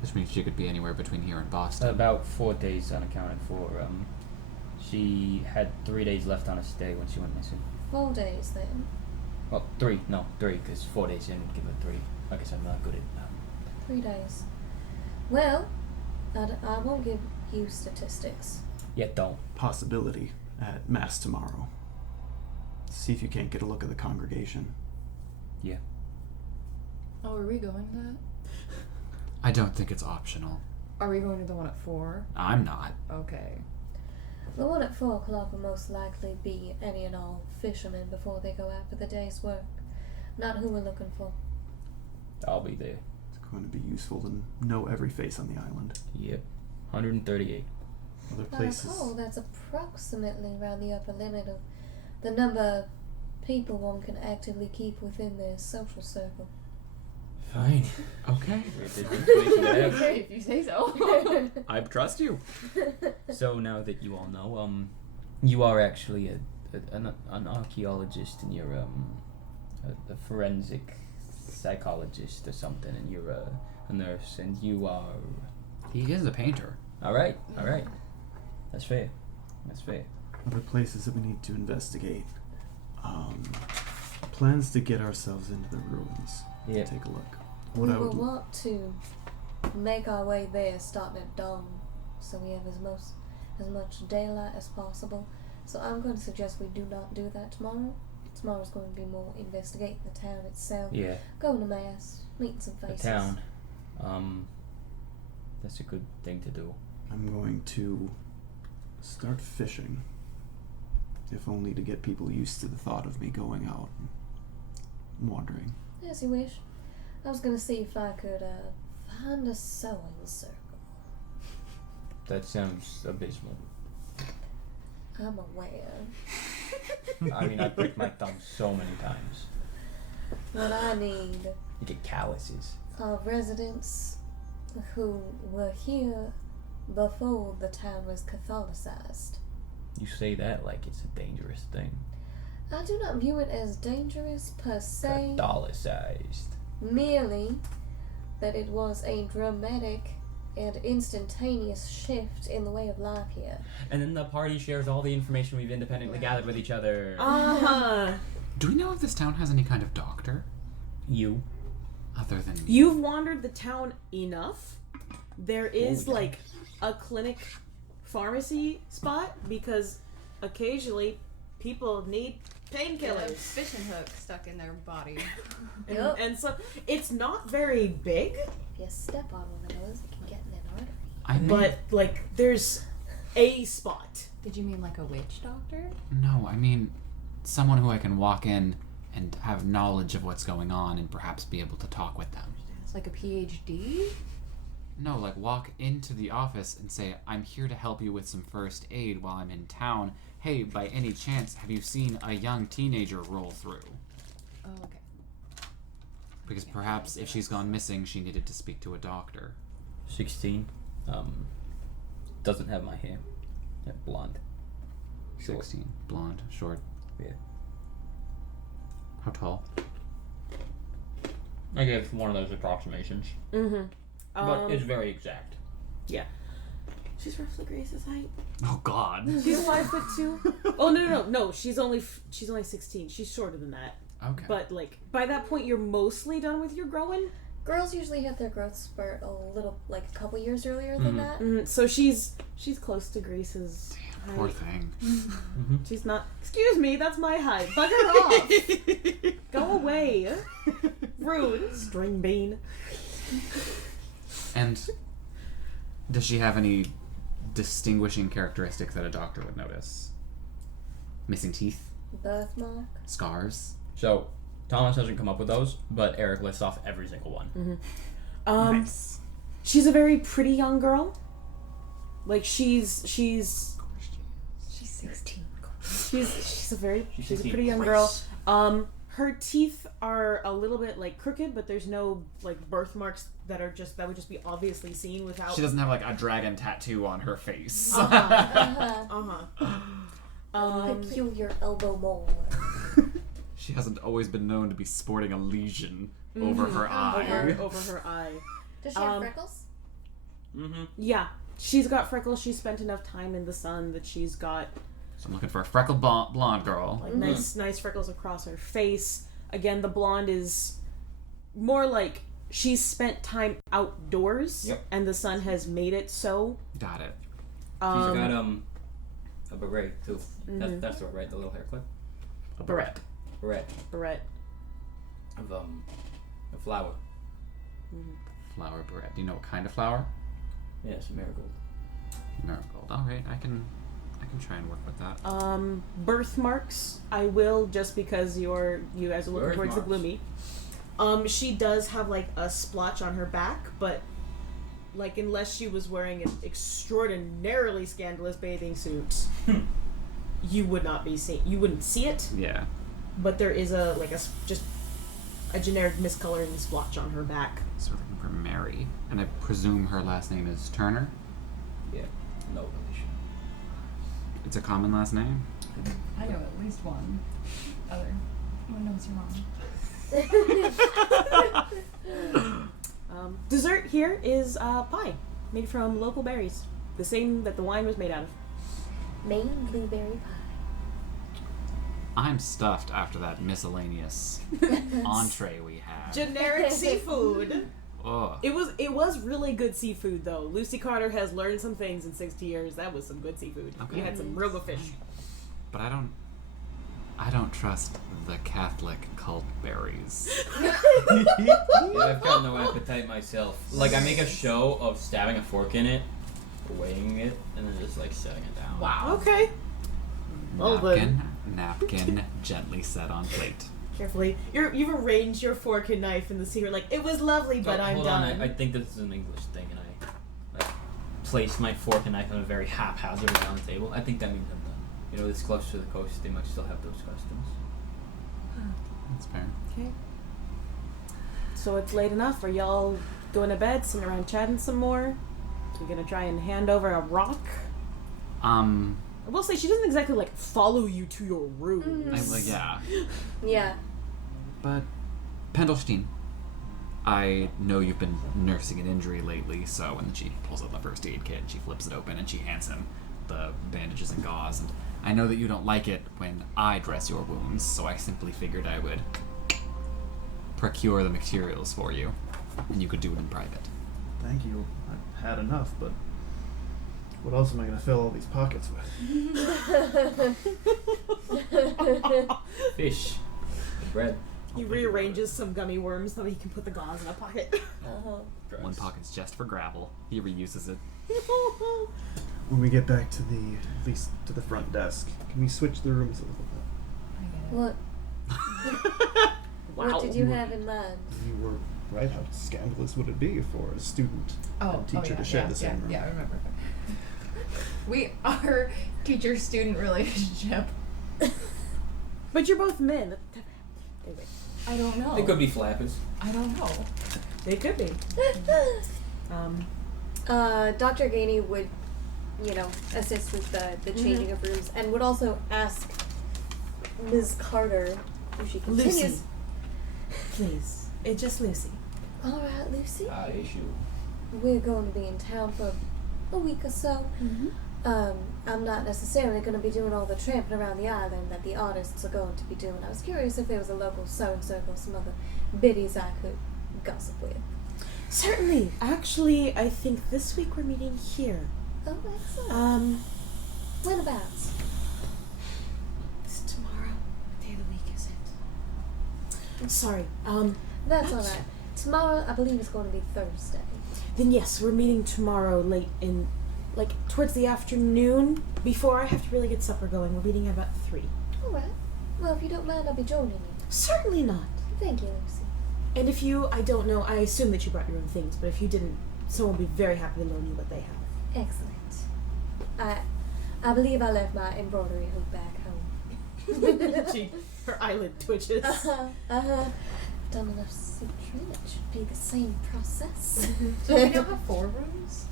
Which means she could be anywhere between here and Boston. About 4 days unaccounted for. She had 3 days left on her stay when she went missing. 4 days then. Well, 3, because 4 days in would give her 3. Like I said, I'm not good at 3 days. Well, I won't give you statistics. Yeah, don't. Possibility at Mass tomorrow. See if you can't get a look at the congregation. Yeah. Oh, are we going to that? I don't think it's optional. Are we going to the one at 4? I'm not. Okay. The one at 4 o'clock will most likely be any and all fishermen before they go out for the day's work. Not who we're looking for. I'll be there. It's going to be useful to know every face on the island. Yep. 138. Other I places. recall that's approximately around the upper limit of the number of people one can actively keep within their social circle. Fine. Okay. If you say so. I trust you. So now that you all know, you are actually an archaeologist, and you're a forensic psychologist or something, and you're a nurse, and you are. He is a painter. All right. That's fair. Other places that we need to investigate. Plans to get ourselves into the ruins. Yeah. Take a look. We What I will would want to make our way there starting at dawn, so we have as much daylight as possible. So I'm going to suggest we do not do that tomorrow. Tomorrow's going to be more investigating the town itself, Yeah. going to mass, meeting some The faces. town. That's a good thing to do. I'm going to start fishing. If only to get people used to the thought of me going out and wandering. As you wish. I was going to see if I could find a sewing circle. That sounds abysmal. I'm aware. I mean, I pricked my thumb so many times. What I need You get calluses. are residents who were here before the town was Catholicized. You say that like it's a dangerous thing. I do not view it as dangerous per se, Catholicized. merely that it was a dramatic and instantaneous shift in the way of life here. And then the party shares all the information we've independently gathered with each other. Uh-huh. Do we know if this town has any kind of doctor? You. Other than me? You've wandered the town enough. There is yeah. like a clinic pharmacy spot because occasionally people need painkillers. Fishing hook stuck in their body. And, Yep. and so it's not very big, If you step on one of those, it can get in an artery. I mean, but like there's a spot. Did you mean like a witch doctor? no, I mean someone who I can walk in and have knowledge of what's going on and perhaps be able to talk with them. It's like a PhD? No, like walk into the office and say, I'm here to help you with some first aid while I'm in town. Hey, by any chance, have you seen a young teenager roll through? Oh, okay. Because perhaps if she's gone missing, she needed to speak to a doctor. 16. Doesn't have my hair. Yeah, blonde. Short. 16. Blonde, short. Yeah. How tall? I gave one of those approximations, Mm-hmm. but it's very exact. She's roughly Grace's height. Oh God. She's 5'2". Oh no! She's only 16. She's shorter than that. Okay. But like by that point, you're mostly done with your growing. Girls usually have their growth spurt a little, like a couple years earlier than that. Mm, so she's close to Grace's height. Poor thing. She's not. Excuse me, that's my height. Bugger off. Go away. Rude. String bean. And does she have any distinguishing characteristics that a doctor would notice? Missing teeth? Birthmark. Scars? So, Thomas hasn't come up with those, but Eric lists off every single one. Nice. She's a very pretty young girl. Like she's 16. she's a very she's a 16. pretty young girl. Her teeth are a little bit like crooked, but there's no like birthmarks that would just be obviously seen without. She doesn't have like a dragon tattoo on her face. Peculiar elbow mole. She hasn't always been known to be sporting a lesion over her eye. over her eye. Does she have freckles? Mm-hmm. Yeah, she's got freckles. She's spent enough time in the sun that she's got So I'm looking for a freckled blonde girl. like nice freckles across her face. Again, the blonde is more like she's spent time outdoors, Yep. and the sun has made it so. Got it. She's got a beret too. That's the right, the little hair clip. A Barrette. Beret of a flower. Flower barrette. Do you know what kind of flower? Yeah, it's a marigold. Marigold. All right, I can try and work with that. Birthmarks. I will just because you guys are looking towards the gloomy. She does have like a splotch on her back, but like unless she was wearing an extraordinarily scandalous bathing suit, you wouldn't see it. Yeah. But there is just a generic miscoloring splotch on her back. So we're looking for Mary, and I presume her last name is Turner. Yeah, no relation. It's a common last name. I know at least one other. One knows your mom. Dessert here is pie made from local berries, the same that the wine was made out of. Maine blueberry pie. I'm stuffed after that miscellaneous entree we had. Generic seafood. Ugh. It was really good seafood though. Lucy Carter has learned some things in 60 years. That was some good seafood. Okay. You had some real good fish. But I don't trust the Catholic cult berries. Yeah, I've got no appetite myself. Like, I make a show of stabbing a fork in it, weighing it, and then just like setting it down. Wow. Okay. Well, Napkin gently set on plate. Carefully. You've arranged your fork and knife in the secret like, it was lovely, but I'm hold done. on, I think this is an English thing, and I placed my fork and knife on a very haphazard around the table. I think that means I'm done. You know, it's close to the coast, they might still have those customs. That's fair. Okay. So it's late enough. Are y'all going to bed, sitting around chatting some more? We're gonna try and hand over a rock? I will say she doesn't exactly like follow you to your rooms. Yeah. Yeah. But Pendelstein, I know you've been nursing an injury lately, so when she pulls out the first aid kit, she flips it open and she hands him the bandages and gauze. And I know that you don't like it when I dress your wounds, so I simply figured I would procure the materials for you, and you could do it in private. Thank you. I've had enough, but what else am I going to fill all these pockets with? Fish. Bread. He rearranges some gummy worms so he can put the gauze in a pocket. Uh-huh. One pocket's just for gravel. He reuses it. When we get back to at least to the front desk, can we switch the rooms a little bit? What? Wow. What did you have in mind? You were right. How scandalous would it be for a student and teacher to share the same room? Yeah, I remember. We are teacher-student relationship. But you're both men. Anyway, I don't know. They could be flappers. I don't know. they could be. Dr. Gainey would, assist with the changing of rooms, and would also ask Ms. Carter if she continues. Lucy. Please. It's just Lucy. All right, Lucy. Issue. We're going to be in town for a week or so. Mm-hmm. I'm not necessarily going to be doing all the tramping around the island that the artists are going to be doing. I was curious if there was a local sewing circle, some other biddies I could gossip with. Certainly. Actually, I think this week we're meeting here. Oh, excellent. Whenabouts? It's tomorrow. What day of the week is it? Sorry. That's all right. Tomorrow, I believe, is going to be Thursday. Then yes, we're meeting tomorrow late in, towards the afternoon. Before I have to really get supper going. We're meeting at about 3. All right. Well, if you don't mind, I'll be joining you. Certainly not. Thank you, Lucy. And if you, I don't know, I assume that you brought your own things, but if you didn't, someone will be very happy to loan you what they have. Excellent. I believe I left my embroidery hook back home. Her eyelid twitches. Done enough suturing. It should be the same process. So we don't have 4 rooms?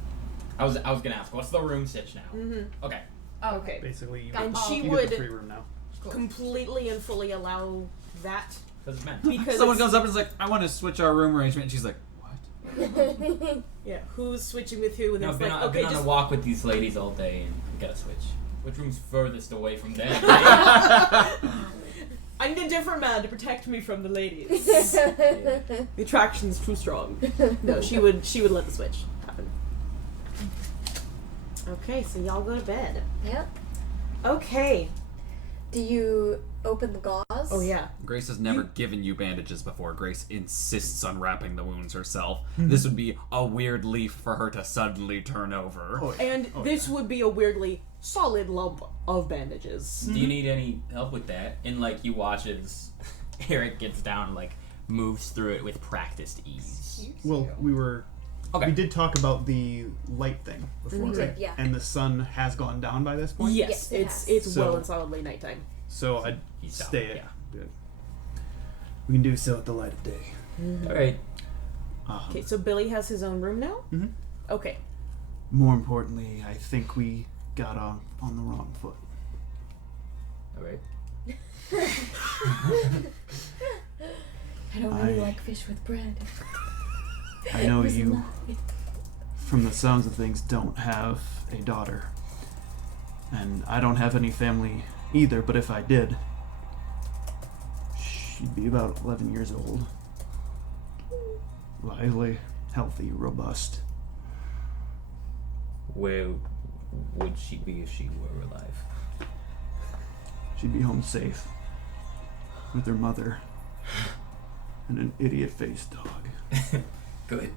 I was gonna ask, what's the room sitch now? Mm-hmm. Okay. Oh, Okay. Basically, you And get, she you would get the free room now. completely and fully allow that Because it's men. because Someone it's- comes up and is like, I want to switch our room arrangement. And she's like, what? yeah, who's switching with who? And No, it's I've been, like, I've okay, been on just a walk with these ladies all day, and we gotta switch. Which room's furthest away from them? I need a different man to protect me from the ladies. The attraction's too strong. No, she would let the switch happen. Okay, so y'all go to bed. Yep. Okay. Do you open the gauze? Oh yeah. Grace has never given you bandages before. Grace insists on wrapping the wounds herself. This would be a weird leaf for her to suddenly turn over. Oh, And this would be a weirdly solid lump of bandages. Do you need any help with that? And you watch as Eric gets down and moves through it with practiced ease. Well, Okay. we did talk about the light thing before, We right? did, yeah. And the sun has gone down by this point. Yes, Yes, it it's has. it's So- well and solidly nighttime. So I'd He's down, stay it. yeah. Good. We can do so at the light of day. All right. Okay, so Billy has his own room now? Mhm. Okay. More importantly, I think we got on the wrong foot. All right. I don't really I- like fish with bread. I know It was you, lovely. from the sounds of things, don't have a daughter. And I don't have any family either, but if I did, She'd be about 11 years old. Lively, healthy, robust. Where would she be if she were alive? She'd be home safe with her mother and an idiot-faced dog. Good.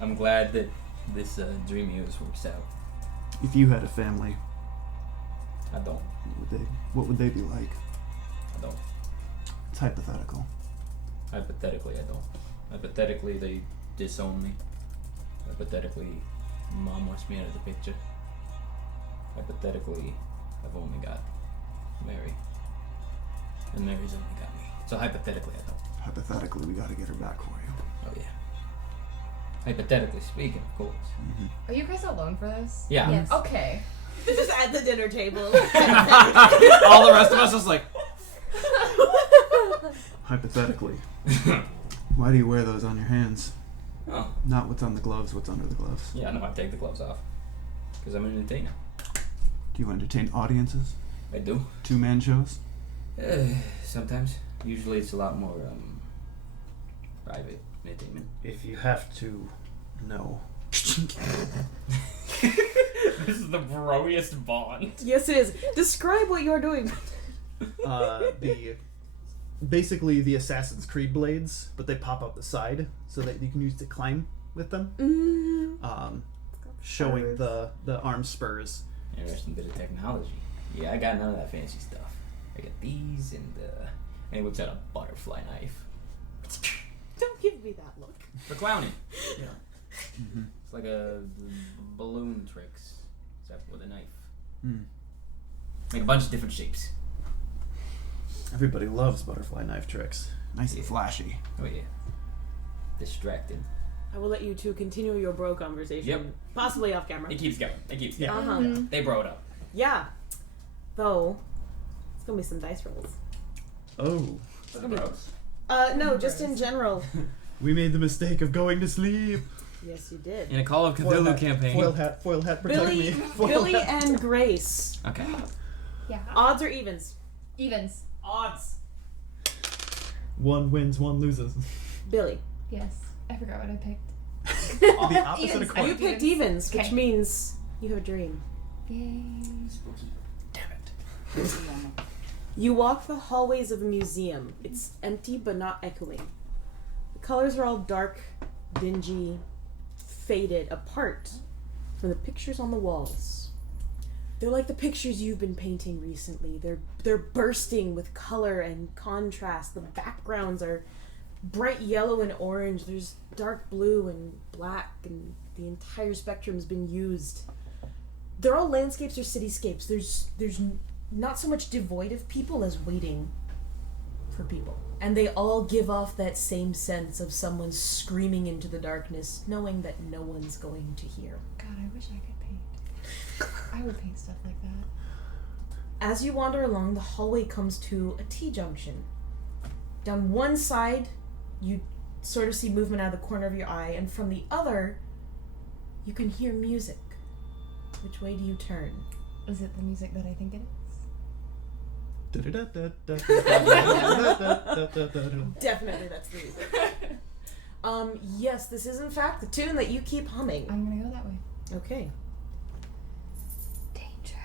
I'm glad that this dream of yours works out. If you had a family, I don't. what would they be like? I don't. It's hypothetical. Hypothetically, I don't. Hypothetically, they disown me. Hypothetically, Mom wants me out of the picture. Hypothetically, I've only got Mary. And Mary's only got me. So hypothetically, I don't. Hypothetically, we gotta get her back for you. Oh, yeah. Hypothetically speaking, of course. Mm-hmm. Are you guys alone for this? Yeah. Yes. Okay. Just at the dinner table. All the rest of us just like, Hypothetically. Why do you wear those on your hands? Oh. Not what's on the gloves, what's under the gloves. Yeah, no, I take the gloves off. Because I'm an entertainer. Do you entertain audiences? I do. Two-man shows? Sometimes. Usually it's a lot more, private entertainment. If you have to know. This is the broiest bond. Yes, it is. Describe what you're doing. Basically the Assassin's Creed blades, but they pop out the side so that you can use to climb with them. Showing the arm spurs. Interesting bit of technology. Yeah, I got none of that fancy stuff. I got these and he whips out a butterfly knife. Don't give me that look. For clowning. Yeah. Mm-hmm. It's like a balloon tricks, except with a knife. Mm. Make a bunch of different shapes. Everybody loves butterfly knife tricks. Nice and flashy. Oh yeah. Distracted. I will let you two continue your bro conversation. Yep. Possibly off camera. It keeps going. It keeps going. Uh-huh. They bro it up. Yeah. Though, it's gonna be some dice rolls. Oh. For the bros. No, just in general. We made the mistake of going to sleep. Yes, you did. in a Call of Cthulhu campaign. Foil hat, protect Billy, me. Foil Billy hat. and Grace. Okay. Yeah. Odds or evens? Evens. Odds. One wins, one loses. Billy. Yes. I forgot what I picked. The opposite Evens. of coin. You picked evens, which Okay. means you have a dream. Yay. You walk the hallways of a museum. It's empty but not echoing. The colors are all dark, dingy, faded, apart from the pictures on the walls. They're like the pictures you've been painting recently. They're bursting with color and contrast. The backgrounds are bright yellow and orange. There's dark blue and black, and the entire spectrum's been used. They're all landscapes or cityscapes. There's not so much devoid of people as waiting for people. And they all give off that same sense of someone screaming into the darkness, knowing that no one's going to hear. God, I wish I could paint. I would paint stuff like that. As you wander along, the hallway comes to a T-junction. Down one side, you sort of see movement out of the corner of your eye, and from the other, you can hear music. Which way do you turn? Is it the music that I think it is? Definitely that's the music. Yes, this is in fact the tune that you keep humming. I'm gonna go that way. Okay. Danger.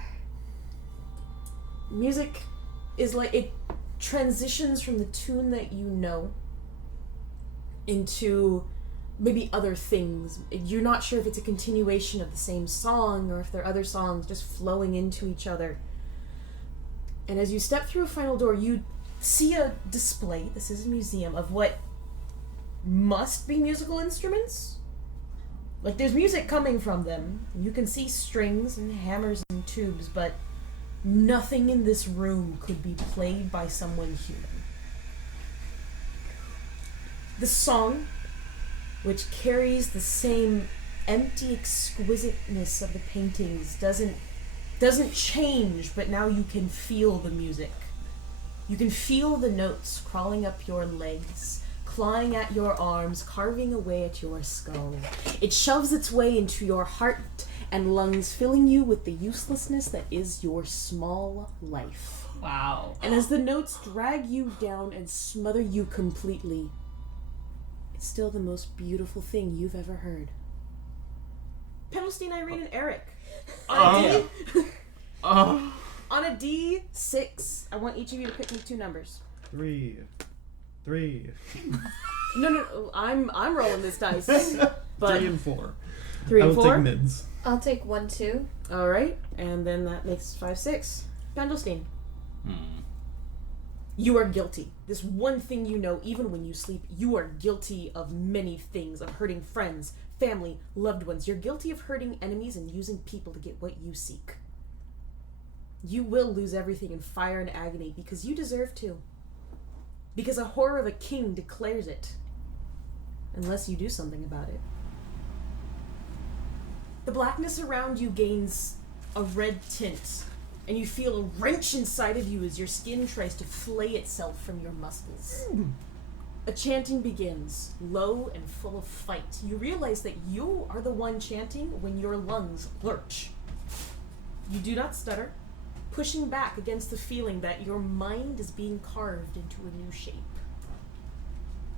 Music is like, it transitions from the tune that you know into maybe other things. You're not sure if it's a continuation of the same song or if there are other songs just flowing into each other. And as you step through a final door, you see a display, this is a museum, of what must be musical instruments. Like, there's music coming from them. You can see strings and hammers and tubes, but nothing in this room could be played by someone human. The song, which carries the same empty exquisiteness of the paintings, doesn't change, but now you can feel the music. You can feel the notes crawling up your legs, clawing at your arms, carving away at your skull. It shoves its way into your heart and lungs, filling you with the uselessness that is your small life. Wow. And as the notes drag you down and smother you completely, it's still the most beautiful thing you've ever heard. Pendelstein, Irene, and Eric. On a D6, I want each of you to pick me 2 numbers. 3. No, I'm rolling this dice. But 3 and 4. 3 I and will 4. take mids. I'll take 1, 2. All right, and then that makes 5, 6. Pendelstein. You are guilty. This one thing you know, even when you sleep, you are guilty of many things, of hurting friends, family, loved ones. You're guilty of hurting enemies and using people to get what you seek. You will lose everything in fire and agony because you deserve to. Because a horror of a king declares it. Unless you do something about it. The blackness around you gains a red tint, and you feel a wrench inside of you as your skin tries to flay itself from your muscles. A chanting begins, low and full of fight. You realize that you are the one chanting when your lungs lurch. You do not stutter, pushing back against the feeling that your mind is being carved into a new shape.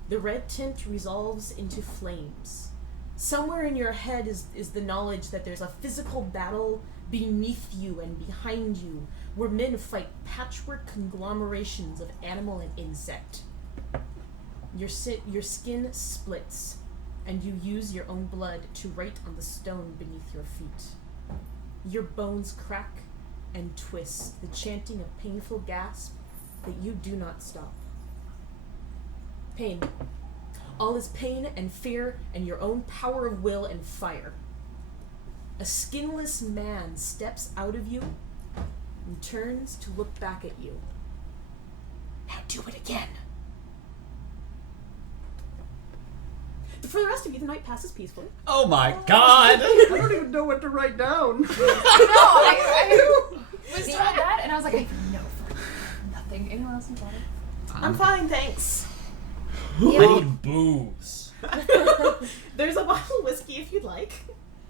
The red tint resolves into flames. Somewhere in your head is the knowledge that there's a physical battle beneath you and behind you, where men fight patchwork conglomerations of animal and insect. Your skin splits, and you use your own blood to write on the stone beneath your feet. Your bones crack and twist, the chanting of painful gasp that you do not stop. Pain. All is pain and fear and your own power of will and fire. A skinless man steps out of you and turns to look back at you. Now do it again. For the rest of you, the night passes peacefully. Oh my god! I don't even know what to write down. I was told that, and I was like, I have no fucking nothing. Anyone else need water? I'm fine, thanks. I need booze. There's a bottle of whiskey if you'd like.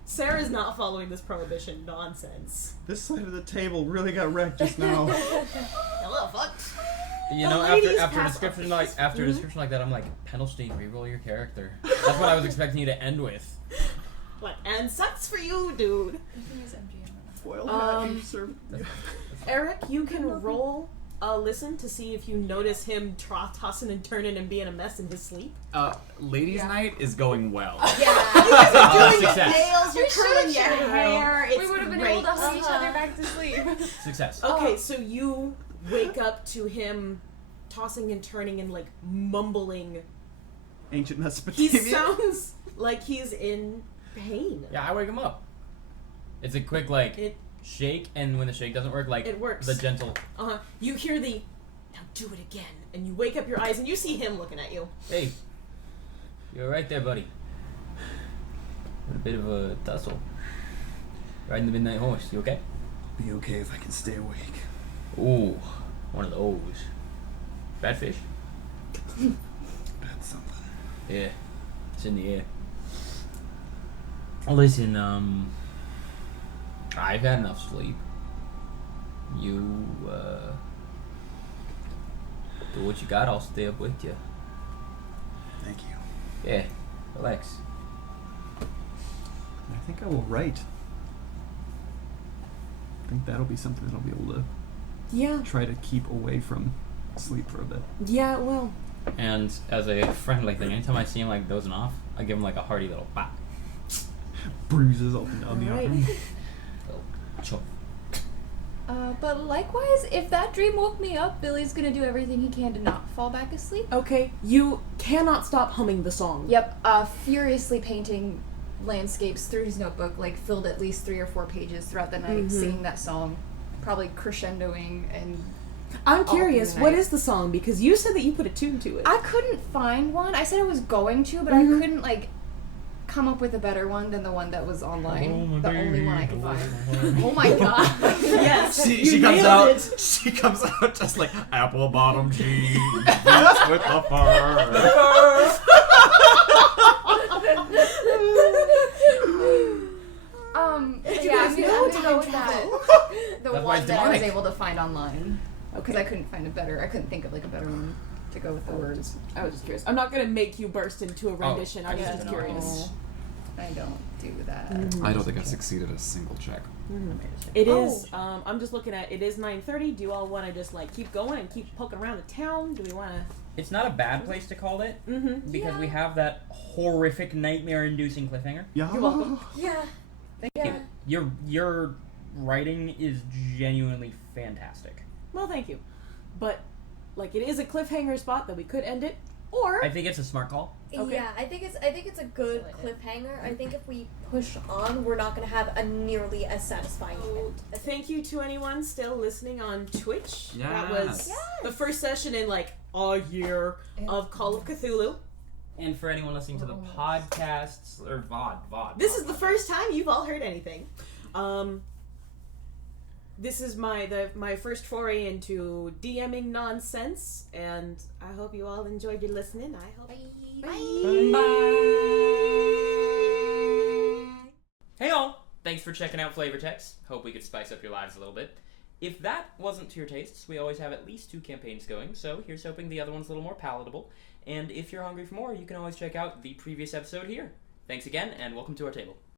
Sarah's not following this prohibition nonsense. This side of the table really got wrecked just now. Hello, folks. You The know, ladies after a pass description up. a description like that, I'm like, Pendelstein, reroll your character. That's what I was expecting you to end with. What? And sucks for you, dude. Foil hat, you serve. Eric, you can roll a listen to see if you notice him tossing and turning and being a mess in his sleep. Ladies' night is going well. Yeah. You guys are doing your Success. nails, you're curling your should've hair. It's We would have been great. able to hug each other back to sleep. Success. Okay, so you wake up to him tossing and turning and like mumbling. Ancient He Mesopotamia. sounds like he's in pain. Yeah, I wake him up. It's a quick, like, It shake, and when the shake doesn't work, like, It works. the gentle, You hear the now do it again, and you wake up your eyes and you see him looking at you. hey, you're right there, buddy. Had a bit of a tussle. Riding the midnight horse, you okay? Be okay if I can stay awake. Ooh, one of those. Bad fish? That's something. Yeah, it's in the air. Listen, I've had enough sleep. You, do what you got, I'll stay up with you. Thank you. Yeah, relax. I think I will write. I think that'll be something that I'll be able to Yeah. try to keep away from sleep for a bit. Yeah, well. And as a friendly thing, anytime I see him, like, dozing off, I give him, like, a hearty little bop. Bruises up and down the Alright. arm. Little chop. But likewise, if that dream woke me up, Billy's gonna do everything he can to not fall back asleep. Okay, you cannot stop humming the song. Yep, furiously painting landscapes through his notebook, like filled at least 3 or 4 pages throughout the night, singing that song, probably crescendoing and. I'm all curious, through the what night. is the song? Because you said that you put a tune to it. I couldn't find one. I said I was going to, but I couldn't like come up with a better one than the one that was online. The only one I could find. Oh my god! Yes. She comes out. She comes out just like apple bottom jeans with the fur. Yeah, I'm gonna go with that. The That's why one it's that I was demonic. able to find online. Because I couldn't find I couldn't think of like a better one to go with the words. I was just curious. I'm not gonna make you burst into a rendition. I was yeah, just no. curious. I don't do that. I don't think I've succeeded a single check. It is. I'm just looking at. It is 9:30. Do you all want to just like keep going and keep poking around the town? Do we want to? It's not a bad place to call it because Yeah. we have that horrific nightmare-inducing cliffhanger. Yeah. You're welcome. Yeah. Thank you. Your writing is genuinely fantastic. Well, thank you. But like, it is a cliffhanger spot that we could end it, or I think it's a smart call. Okay. Yeah, I think it's a good cliffhanger. I think if we push on, we're not going to have a nearly as satisfying end. thank you to anyone still listening on Twitch. That was Yes. the first session in like a year of Call of Cthulhu. And for anyone listening to the podcasts or VOD. This is the first time you've all heard anything. This is my first foray into DMing nonsense, and I hope you all enjoyed your listening. I hope. Hey all! Thanks for checking out FlavorText. Hope we could spice up your lives a little bit. If that wasn't to your tastes, we always have at least 2 campaigns going, so here's hoping the other one's a little more palatable. And if you're hungry for more, you can always check out the previous episode here. Thanks again, and welcome to our table.